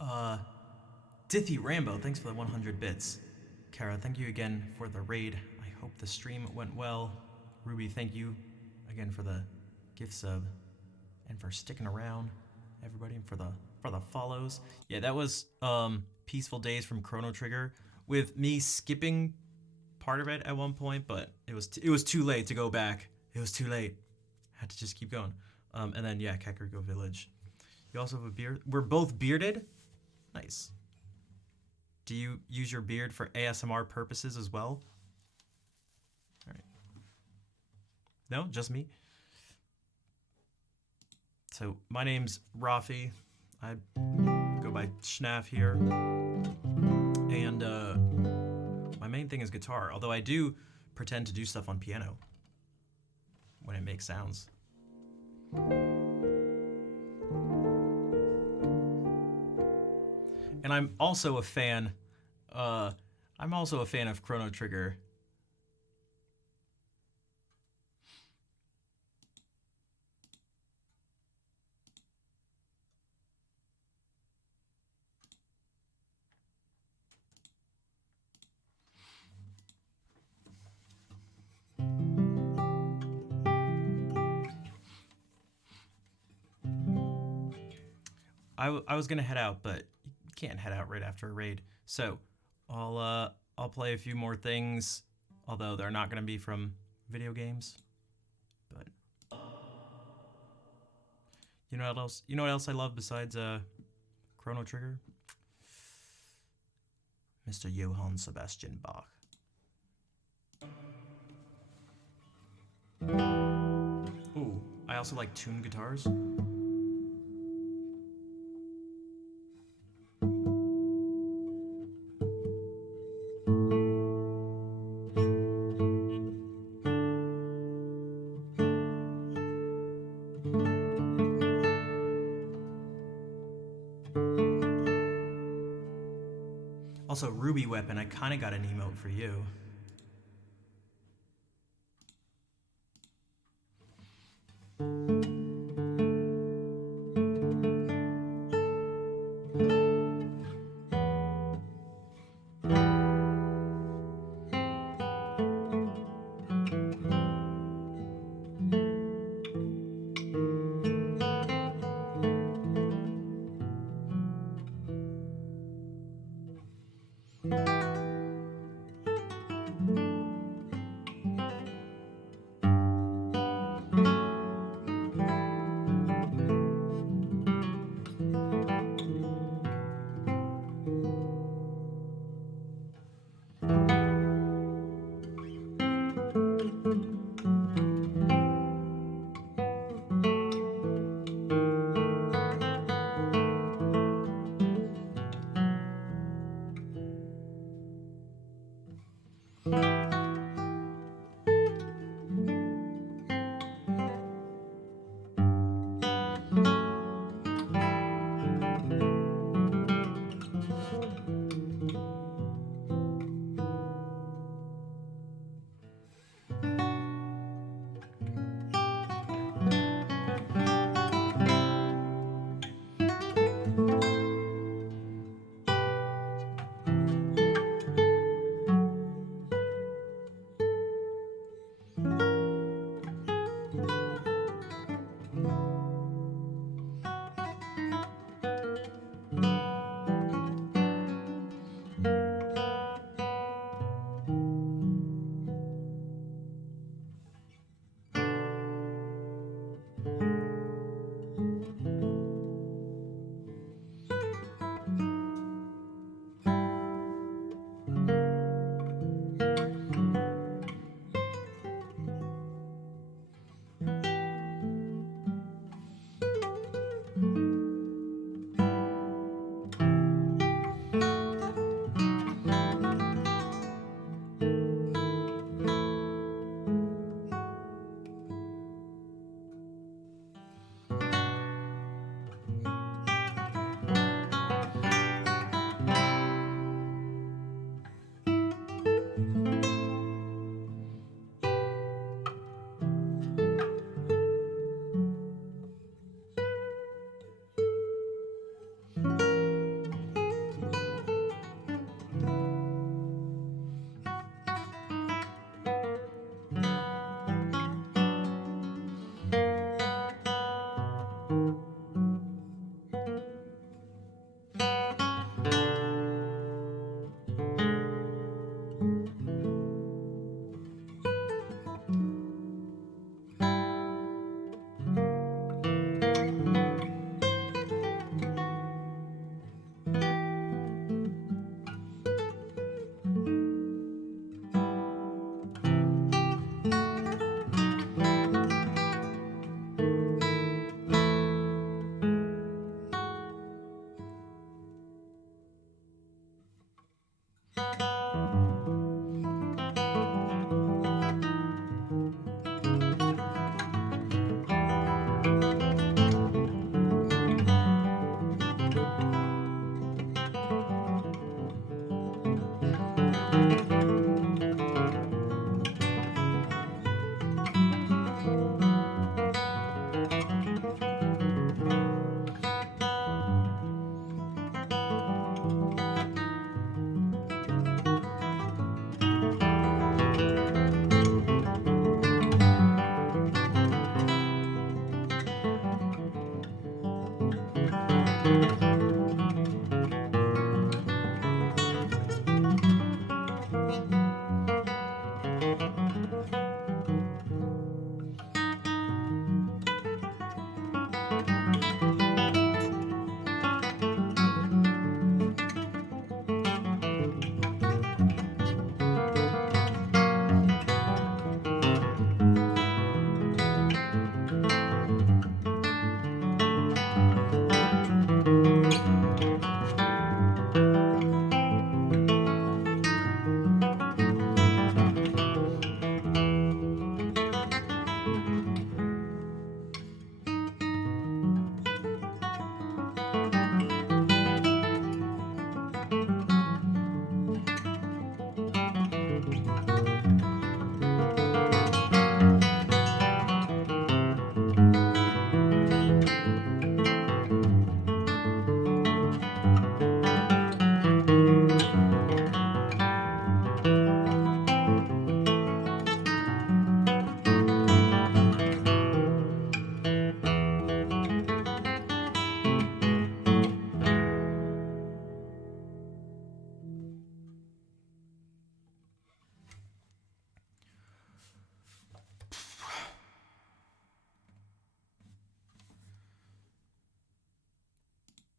Dithy Rambo, thanks for the 100 bits. Kara, thank you again for the raid. I hope the stream went well. Ruby, thank you again for the gift sub and for sticking around, everybody, and for the follows. Yeah, that was Peaceful Days from Chrono Trigger with me skipping part of it at one point, but it was too late to go back. It was too late. I had to just keep going. And then yeah, Kakariko Village. You also have a beard. We're both bearded. Nice. Do you use your beard for ASMR purposes as well? All right. No, just me. So my name's Rafi. I go by Schnaff here. And my main thing is guitar, although I do pretend to do stuff on piano when it makes sounds. And I'm also a fan of Chrono Trigger. I was gonna head out, but you can't head out right after a raid. So I'll play a few more things, although they're not gonna be from video games. But you know what else? You know what else I love besides Chrono Trigger? Mr. Johann Sebastian Bach. Ooh, I also like tuned guitars. Also, Ruby Weapon, I kind of got an emote for you.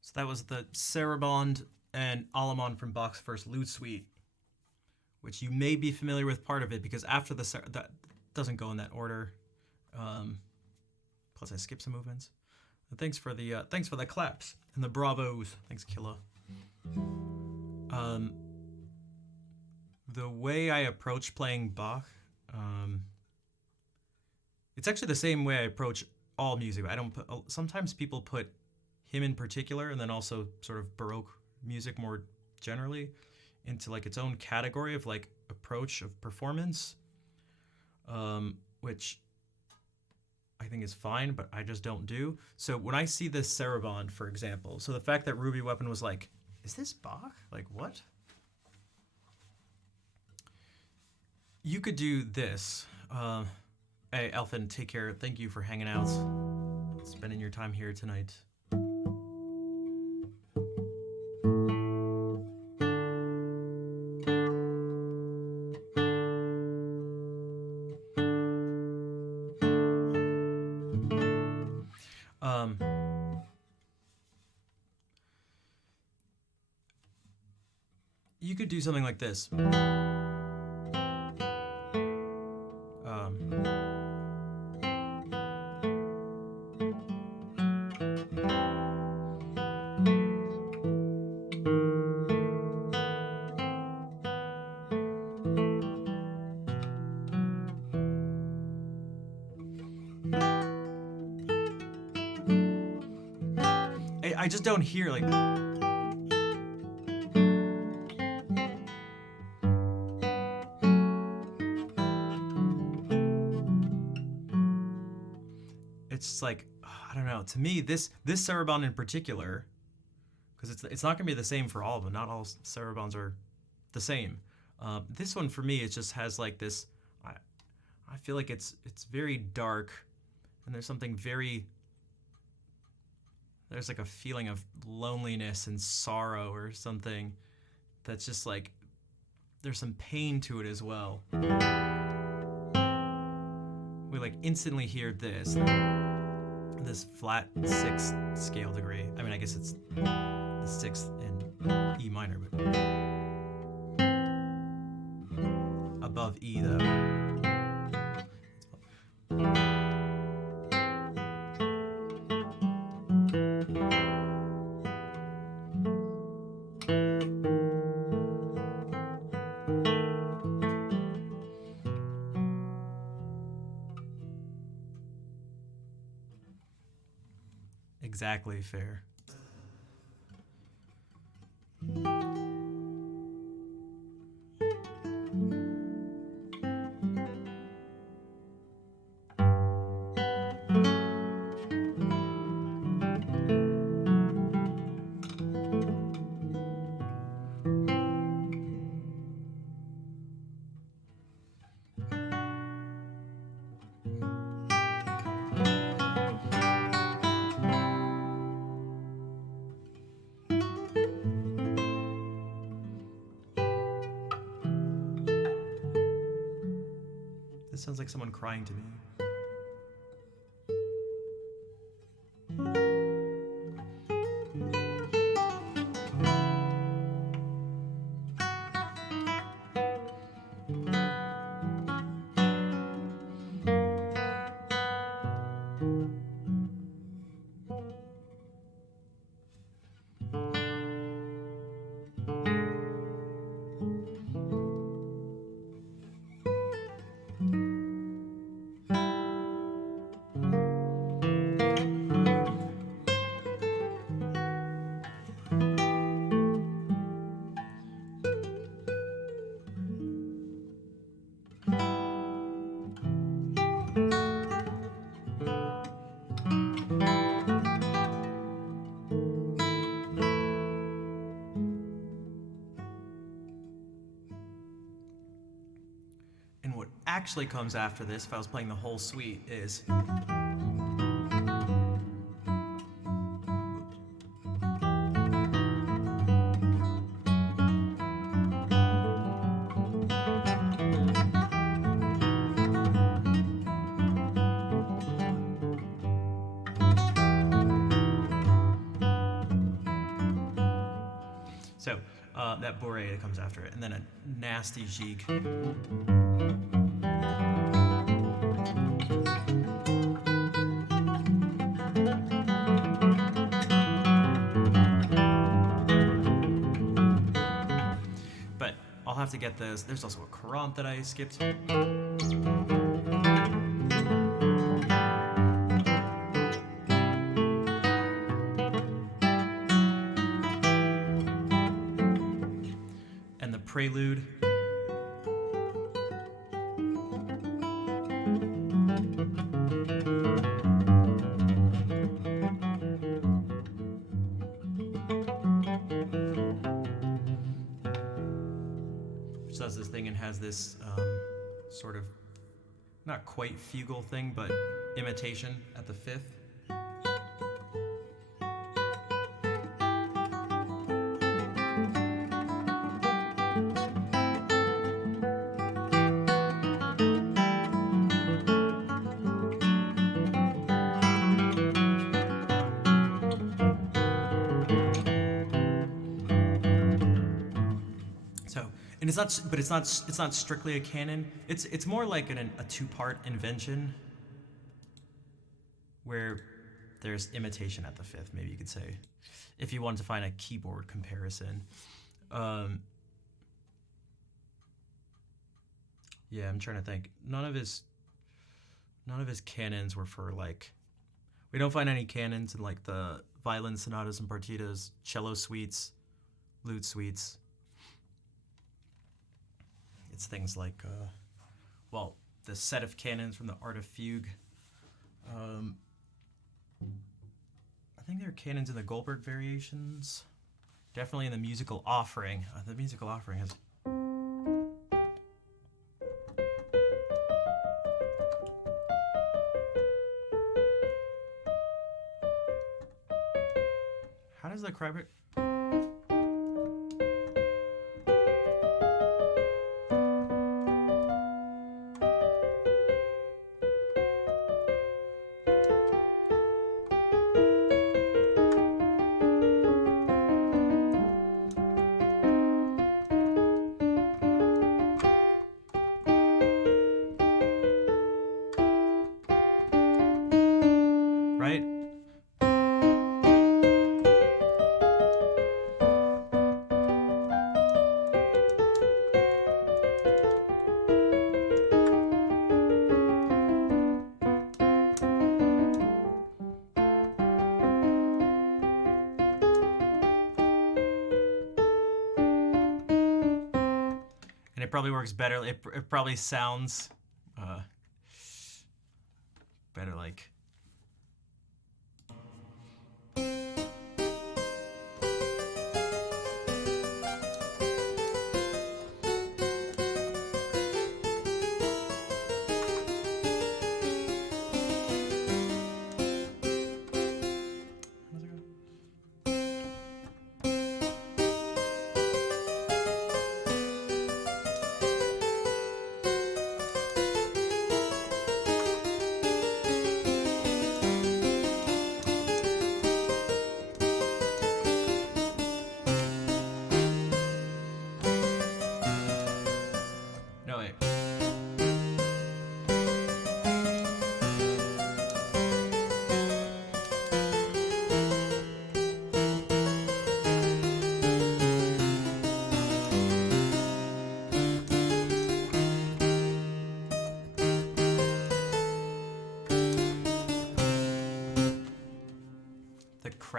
So that was the Sarabande and Alamand from Bach's first Lute Suite, which you may be familiar with part of it because after that doesn't go in that order. Plus I skipped some movements. And thanks for the claps and the bravos. Thanks, Killa. The way I approach playing Bach, it's actually the same way I approach all music. I don't put. Sometimes people put him in particular, and then also sort of Baroque music more generally, into like its own category of like approach of performance, which I think is fine, but I just don't do. So when I see this Sarabande, for example, so the fact that Ruby Weapon was like, is this Bach? Like, what? You could do this. Hey, Elfin, take care. Thank you for hanging out, spending your time here tonight. You could do something like this. I just don't hear like. It's like, I don't know. To me, this Sarabande in particular, because it's not gonna be the same for all of them. Not all Sarabandes are the same. This one for me, it just has like this. I feel like it's very dark, and there's something very. There's like a feeling of loneliness and sorrow or something that's just like, there's some pain to it as well. We like instantly hear this flat 6th scale degree. I mean, I guess it's the 6th in E minor, but above E though. Exactly fair. This sounds like someone crying to me. And what actually comes after this, if I was playing the whole suite, is... So, that bourrée that comes after it, and then a nasty gigue. But I'll have to get those. There's also a courant that I skipped. And the prelude. Which does this thing and has this sort of, not quite fugal thing, but imitation at the fifth. And it's not, but it's not strictly a canon. It's more like a two-part invention, where there's imitation at the fifth. Maybe you could say, if you wanted to find a keyboard comparison. Yeah, I'm trying to think. None of his canons were for like. We don't find any canons in like the violin sonatas and partitas, cello suites, lute suites. It's things like, well, the set of canons from the Art of Fugue. I think there are canons in the Goldberg variations. Definitely in the musical offering. The musical offering has... How does the cry... Right? And it probably works better. It probably sounds better like...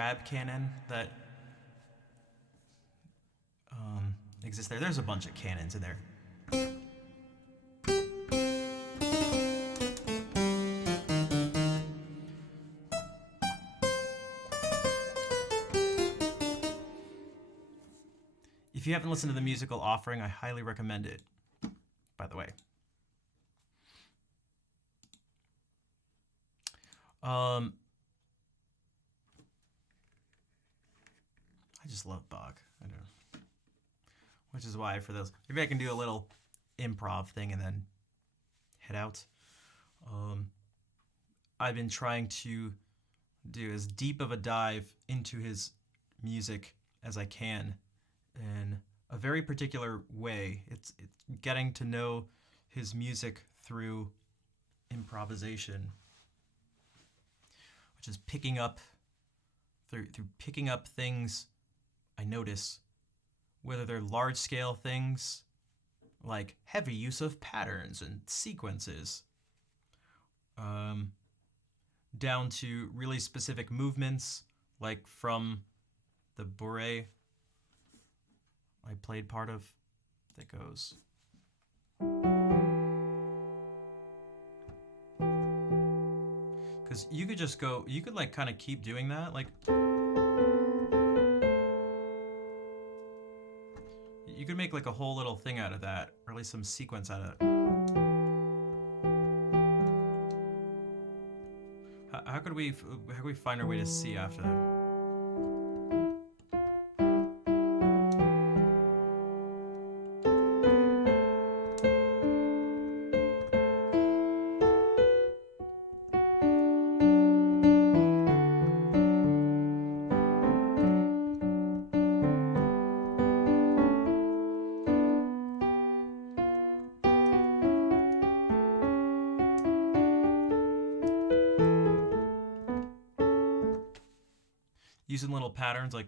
crab cannon that exists there. There's a bunch of cannons in there. If you haven't listened to the musical Offering, I highly recommend it, by the way. I just love Bach. I do. Which is why for those, maybe I can do a little improv thing and then head out. I've been trying to do as deep of a dive into his music as I can in a very particular way. It's getting to know his music through improvisation, which is picking up through picking up things I notice, whether they're large-scale things like heavy use of patterns and sequences, down to really specific movements, like from the Bourrée I played part of that goes. Because you could just go, you could like kind of keep doing that, like you could make like a whole little thing out of that, or at least some sequence out of it. How could we find our way to C after that? Using little patterns like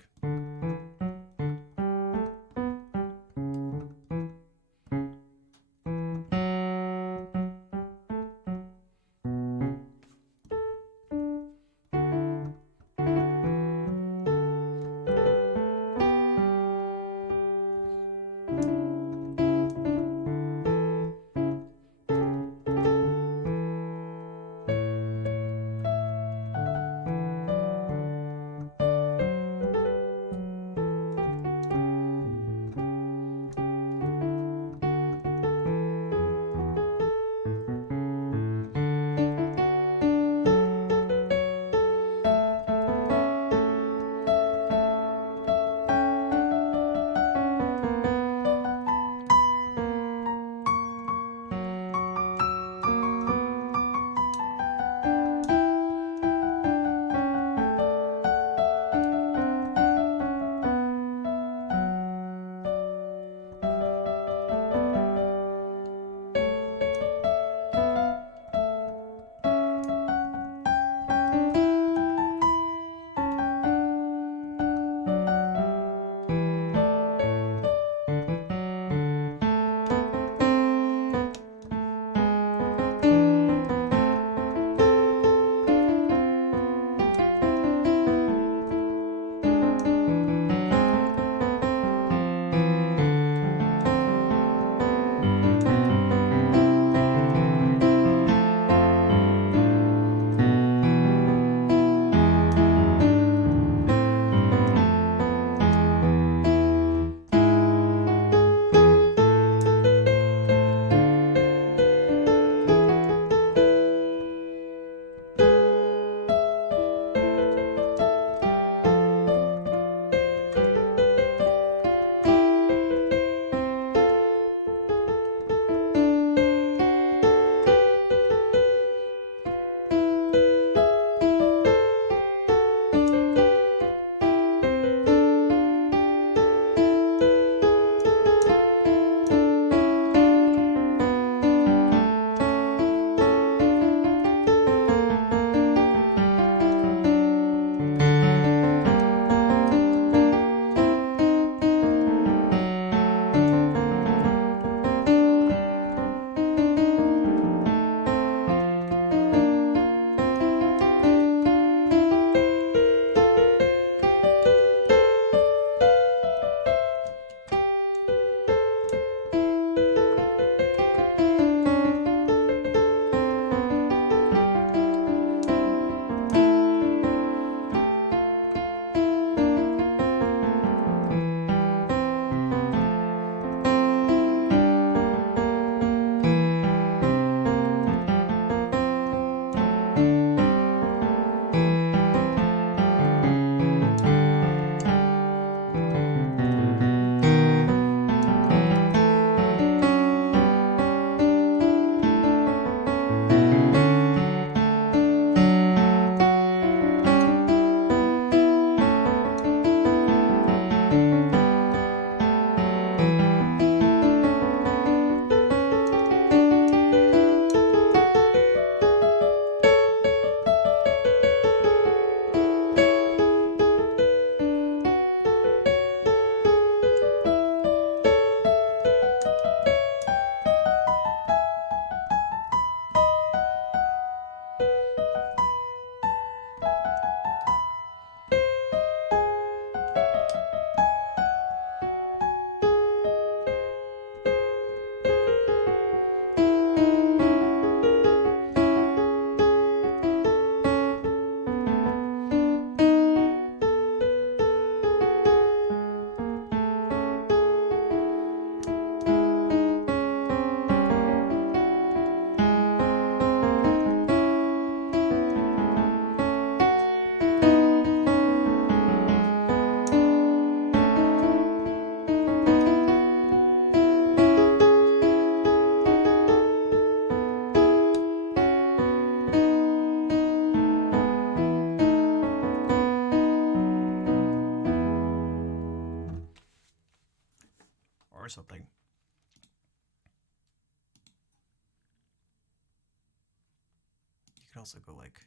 or something. You could also go like...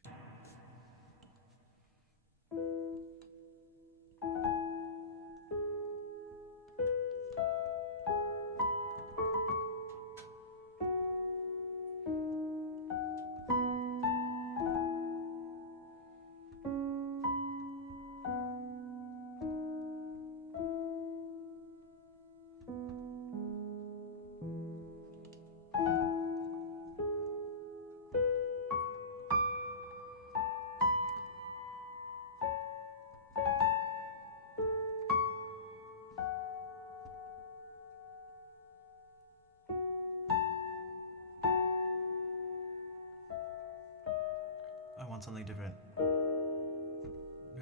I want something different. No,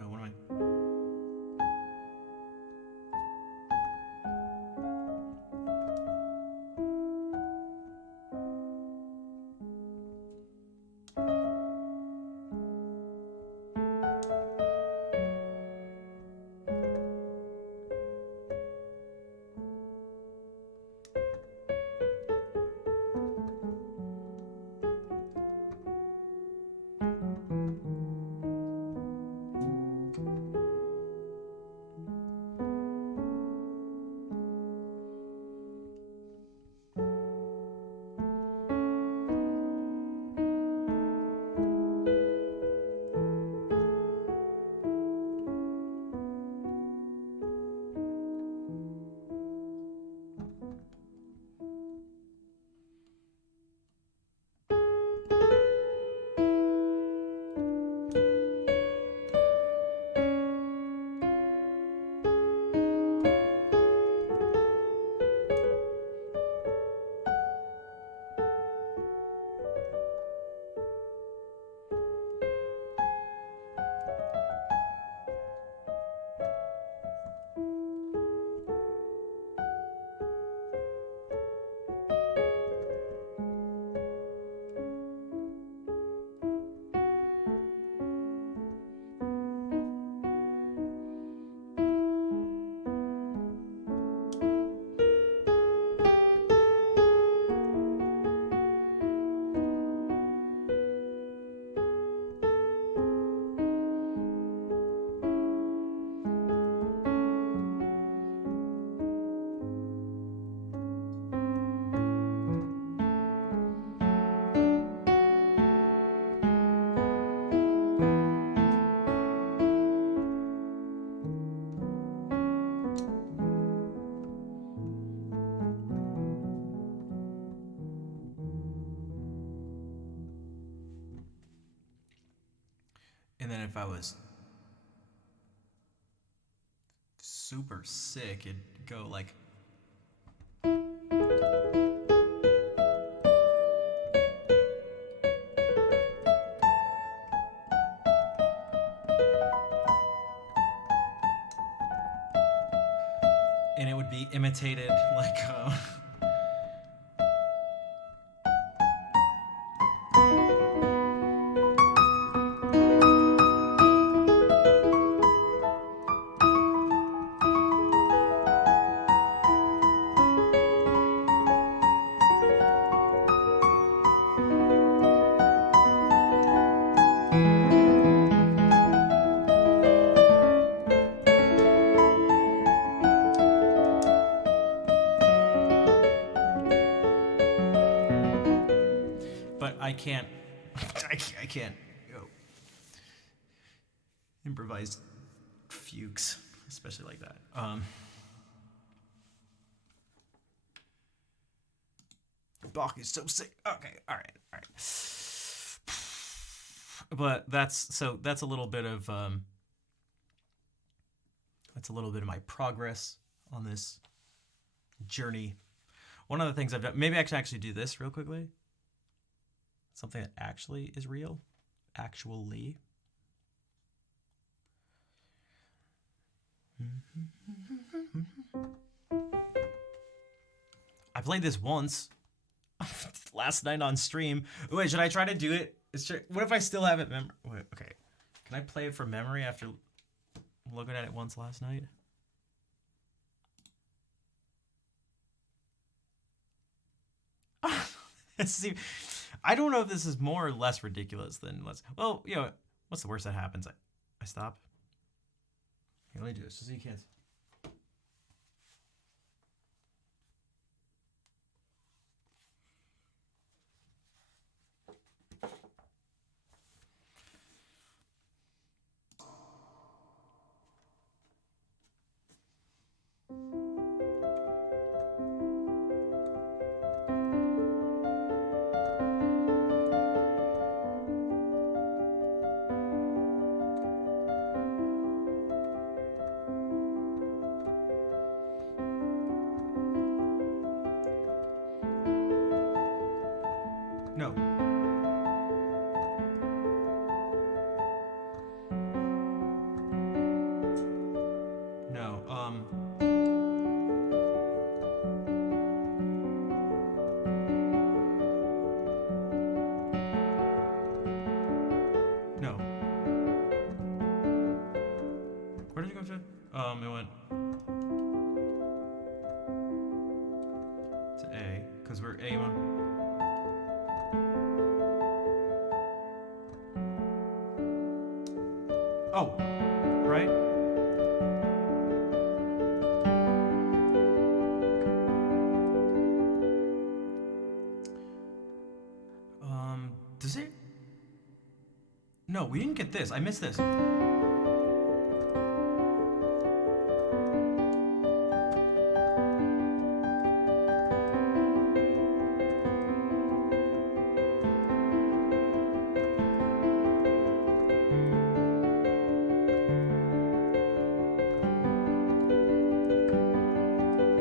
what am I... And then if I was super sick, it'd go like... And it would be imitated like... But I can't improvise fugues, especially like that. Bach is so sick. Okay, all right. But that's a little bit of my progress on this journey. One of the things I've done, maybe I can actually do this real quickly. Something that actually is real. Actually. I played this once. Last night on stream. Wait, should I try to do it? What if I still have it Wait, okay. Can I play it from memory after looking at it once last night? See, I don't know if this is more or less ridiculous than less. Well, you know, what's the worst that happens? I stop. Here, let me do this just so you can't. No. No. No. Where did you go to? It went to A, because we're A1. Oh, right? Does it? No, we didn't get this. I missed this.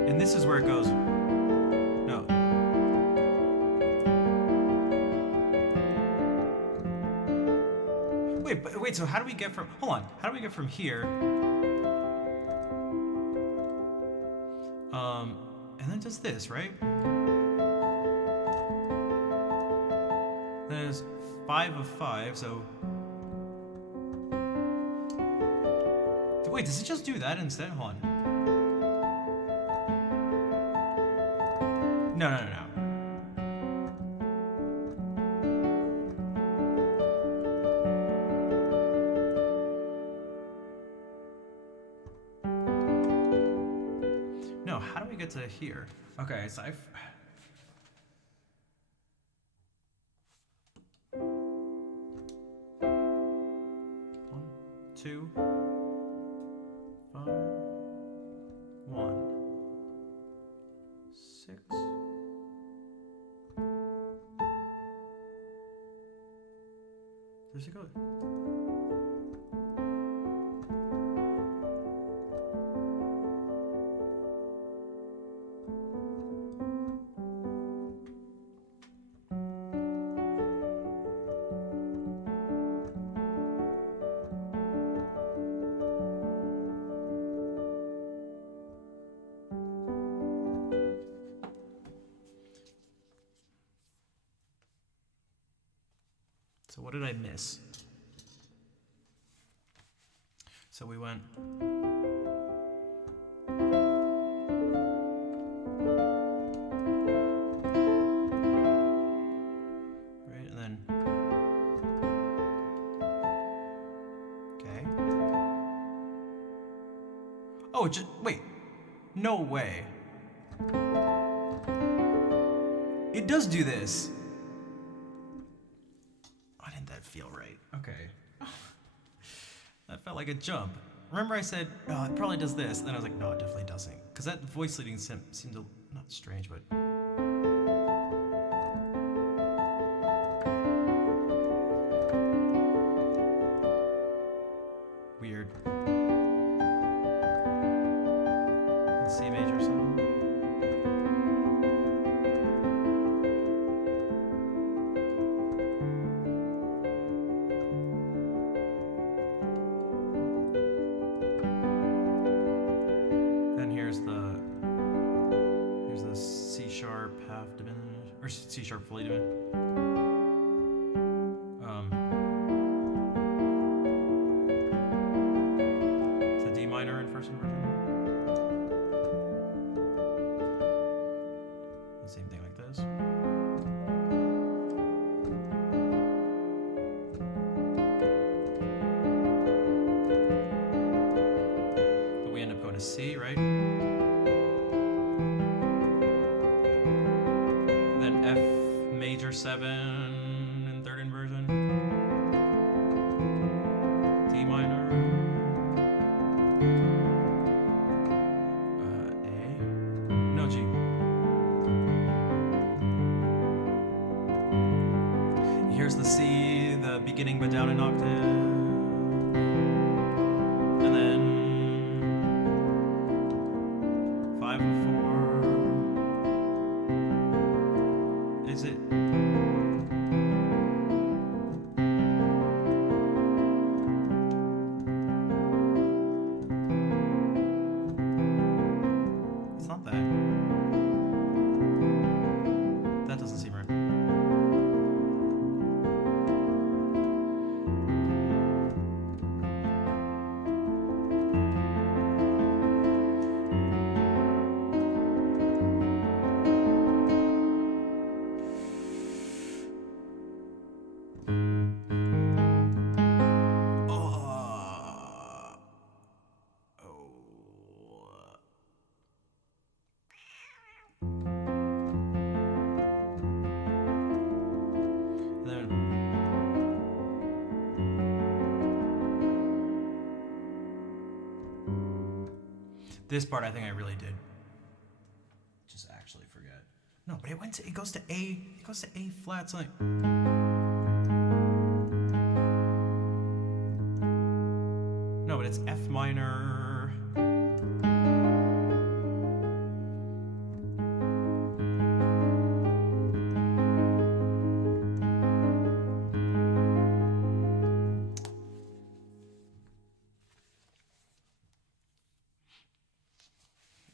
And this is where it goes. No. Wait, so how do we get from, hold on, how do we get from here? And then does this, right? Then it's 5 of 5, so. Wait, does it just do that instead? Hold on. No. No, how do we get to here? Okay, so I've... 1, 2, 5, 1, 6. Where's it go? So what did I miss? So we went. Right, and then. Okay. Oh, wait. No way. It does do this. Why didn't that feel right? Okay. That felt like a jump. Remember I said, oh, it probably does this. And then I was like, no, it definitely doesn't. Because that voice leading seemed to, not strange, but... weird. And C major 7. Here's the C sharp half diminished, or C sharp fully diminished. It's a D minor in first inversion. The same thing like this. C, right? Then F major 7 in third inversion. D minor. A. No, G. Here's the C, the beginning but down an octave. And then 5 and 4. Is it? It's not that. That doesn't seem right. This part I think I really did just actually forget. No, but it goes to A. It goes to A flat. It's like no, but it's F minor.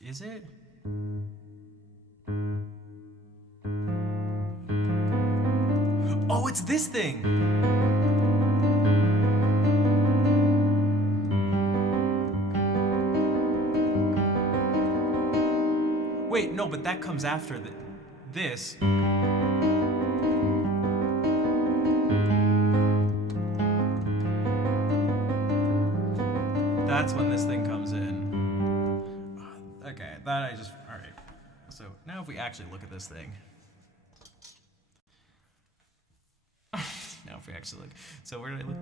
Is it? Oh, it's this thing! Wait, no, but that comes after this. That's when this thing comes in. Okay, that I just... Alright. So, now if we actually look at this thing. Now if we actually look... So where did I look?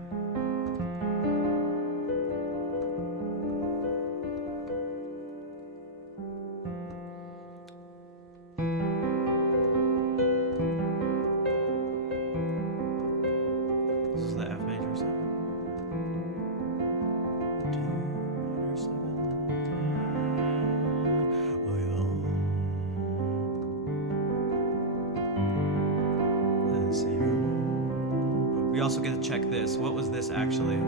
This is the F major 7. D minor 7. Let's see. We also get to check this. What was this actually?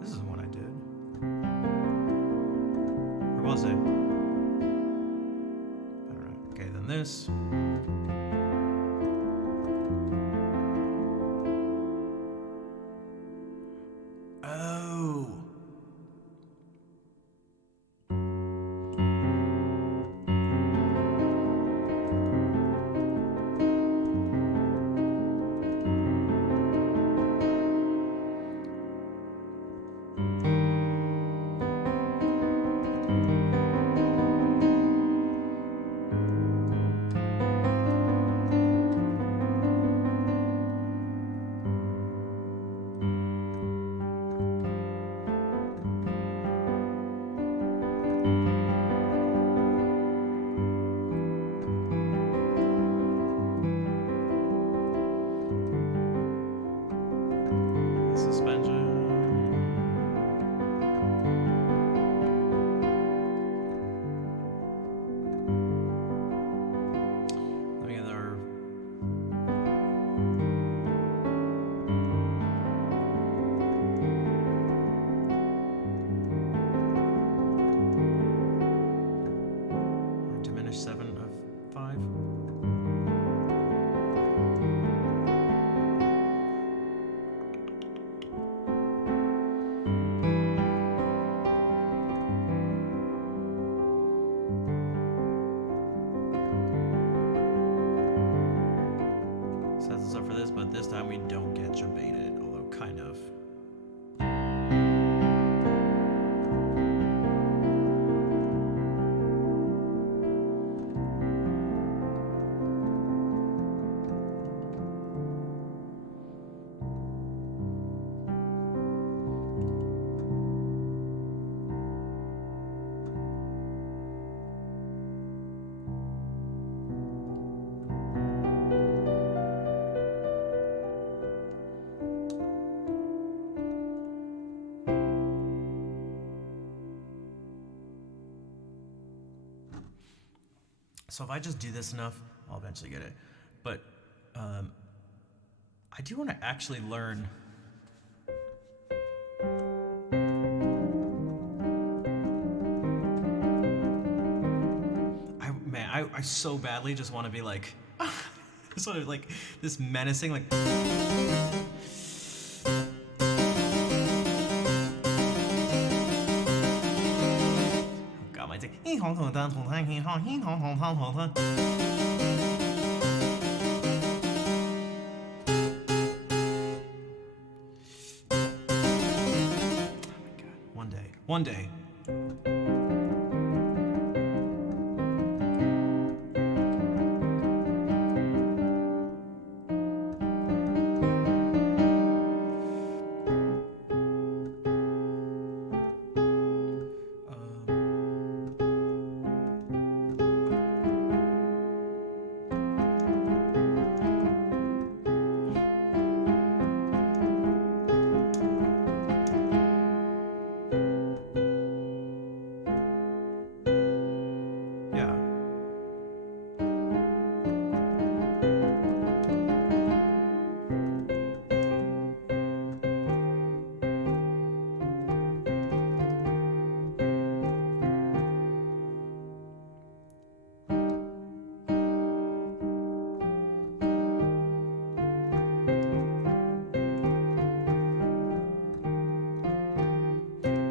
This is what I did. Or was it? I don't know. Okay, then this. Oh. Sets us up for this, but this time we don't get So if I just do this enough, I'll eventually get it. But I do want to actually learn. I so badly just want to be like, sort of like this menacing, like. God, my dick. One day. One day. Yeah.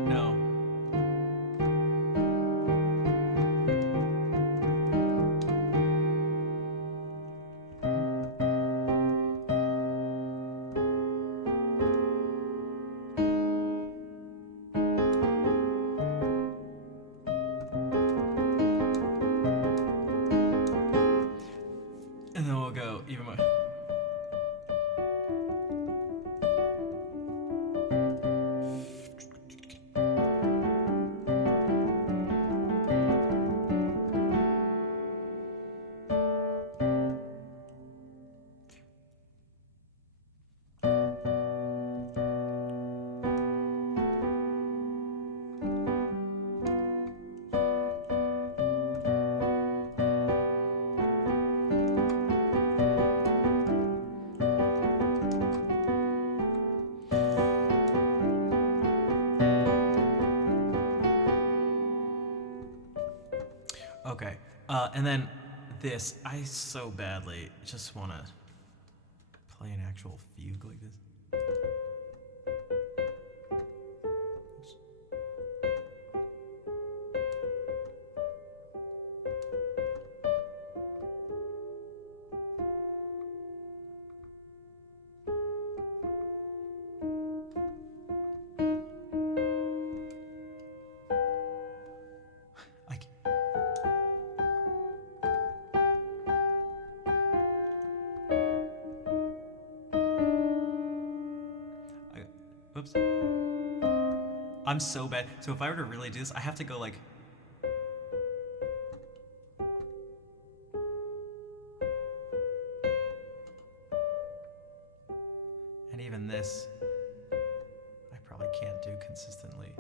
No. And then we'll go even more. Okay. And then this, I so badly just want to play an actual fugue like this. Whoops. I'm so bad. So if I were to really do this, I have to go like. And even this, I probably can't do consistently.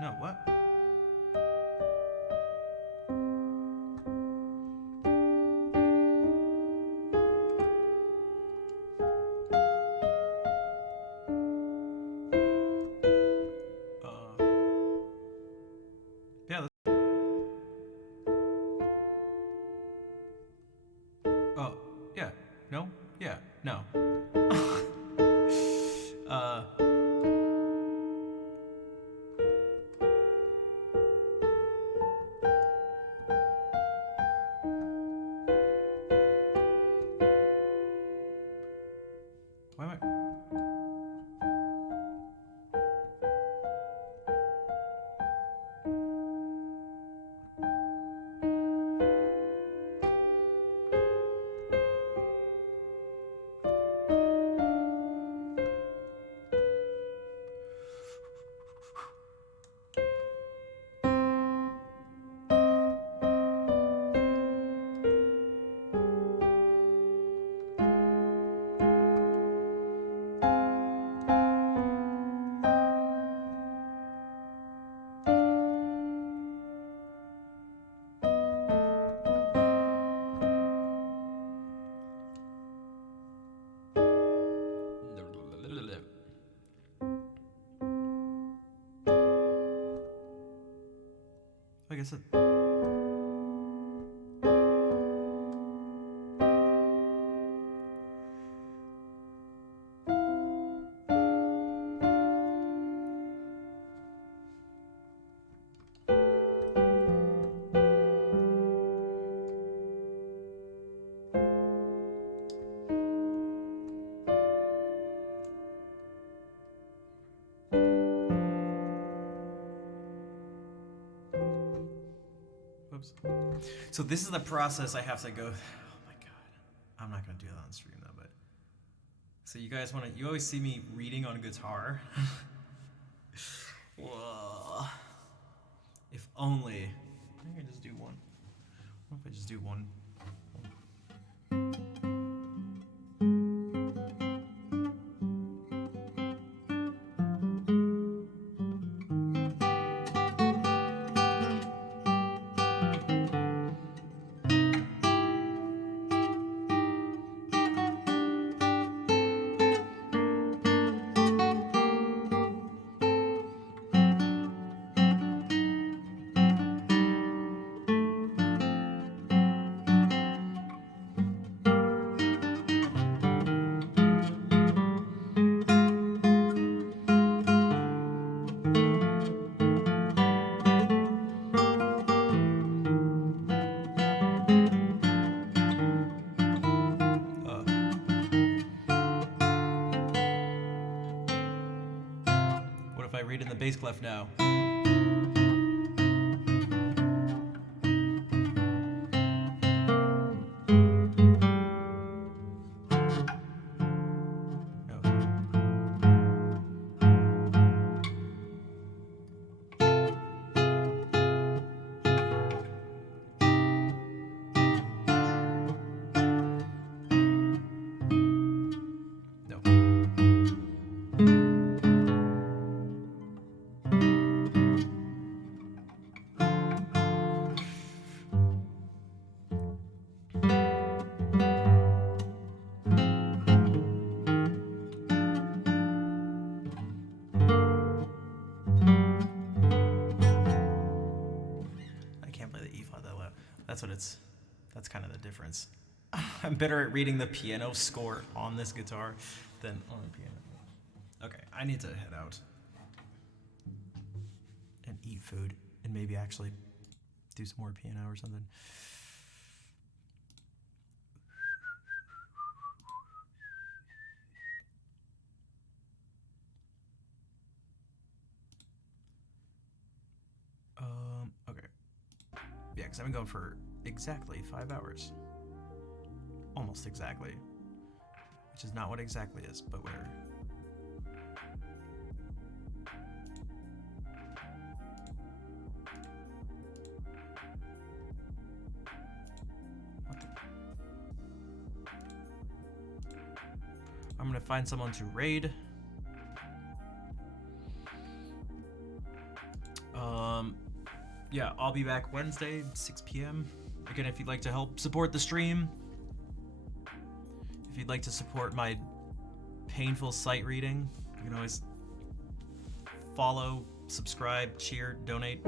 No, what? Yeah. Oh, yeah. No? Yeah. No. Why am I? I guess it. Whoops. So this is the process I have to go. Oh my god, I'm not gonna do that on stream though. But so you guys want to? You always see me reading on guitar. Whoa. If only. I can just do one. What if I just do one? What if I read in the bass clef now? That's what it's. That's kind of the difference. I'm better at reading the piano score on this guitar than on the piano. Okay, I need to head out and eat food and maybe actually do some more piano or something. Okay. Yeah, because I've been going for exactly 5 hours. Almost exactly. Which is not what exactly is, but whatever. I'm gonna find someone to raid. Yeah, I'll be back Wednesday, 6 p.m. Again, if you'd like to help support the stream, if you'd like to support my painful sight reading, you can always follow, subscribe, cheer, donate.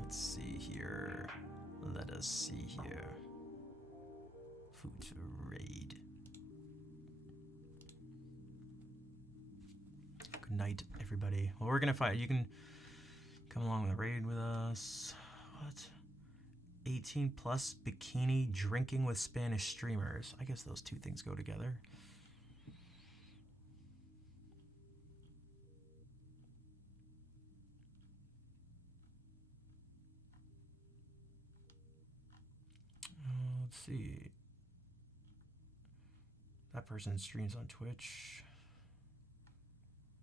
Let's see here. Let us see here. Food to raid. Good night, everybody. Well, we're gonna fight. You can come along with the raid with us. What? 18 plus bikini drinking with Spanish streamers. I guess those two things go together. Let's see. That person streams on Twitch.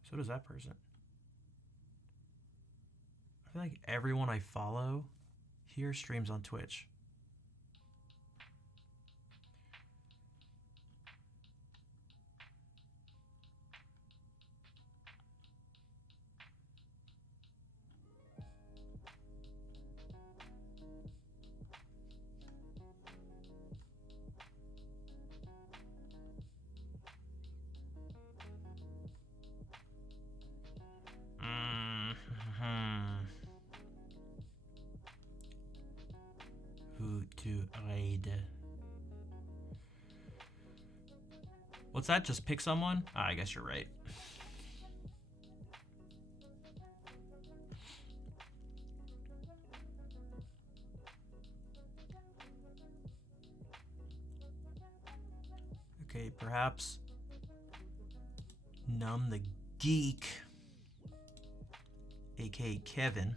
So does that person. I feel like everyone I follow here streams on Twitch. to raid. What's that? Just pick someone? I guess you're right. Okay, perhaps Numb the Geek, aka Kevin,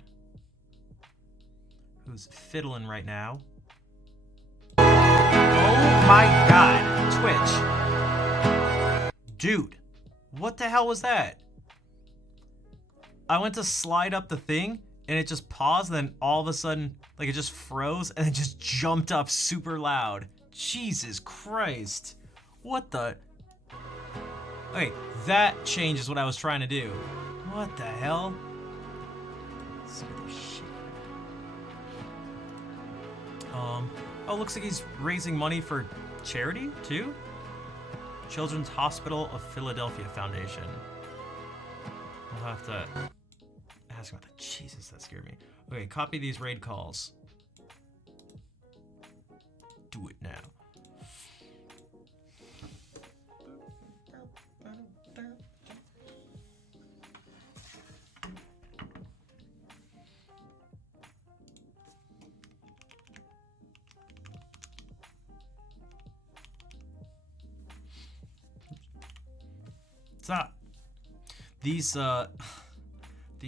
who's fiddling right now. Oh my god, Twitch. Dude, what the hell was that? I went to slide up the thing and it just paused, and then all of a sudden, like, it just froze and it just jumped up super loud. Jesus Christ. What the? Okay, that changes what I was trying to do. What the hell? Shit. Oh, looks like he's raising money for charity, too? Children's Hospital of Philadelphia Foundation. We'll have to ask about that. Jesus, that scared me. Okay, copy these raid calls. Do it now. Stop. These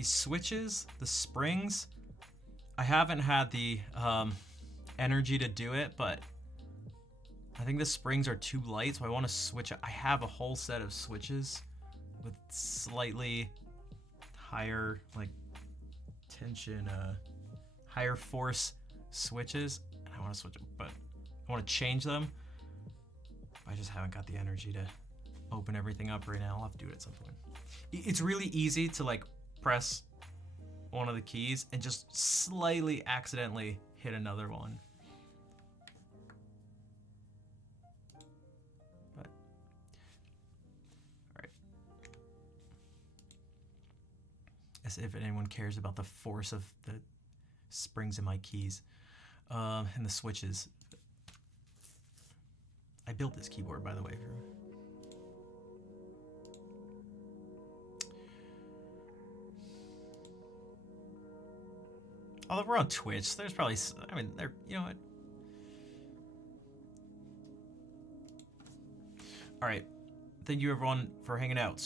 switches, the springs, I haven't had the energy to do it, but I think the springs are too light, so I want to switch it. I have a whole set of switches with slightly higher, like, tension, higher force switches, and I want to switch them, but I want to change them. I just haven't got the energy to open everything up right now. I'll have to do it at some point. It's really easy to, like, press one of the keys and just slightly accidentally hit another one. But all right. As if anyone cares about the force of the springs in my keys and the switches. I built this keyboard, by the way. Although we're on Twitch, there's probably, I mean, there, you know what? All right. Thank you, everyone, for hanging out,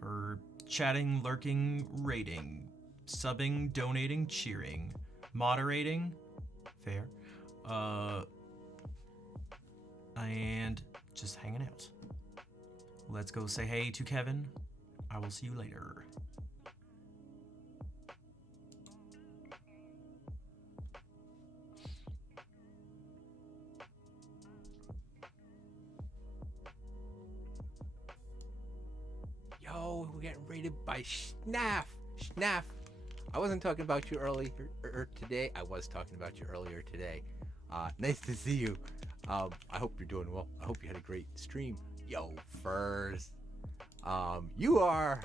for chatting, lurking, rating, subbing, donating, cheering, moderating, fair, and just hanging out. Let's go say hey to Kevin. I will see you later. We're getting raided by Schnaff. Schnaff. I wasn't talking about you earlier today. I was talking about you earlier today. Nice to see you. I hope you're doing well. I hope you had a great stream. Yo, Furs. You are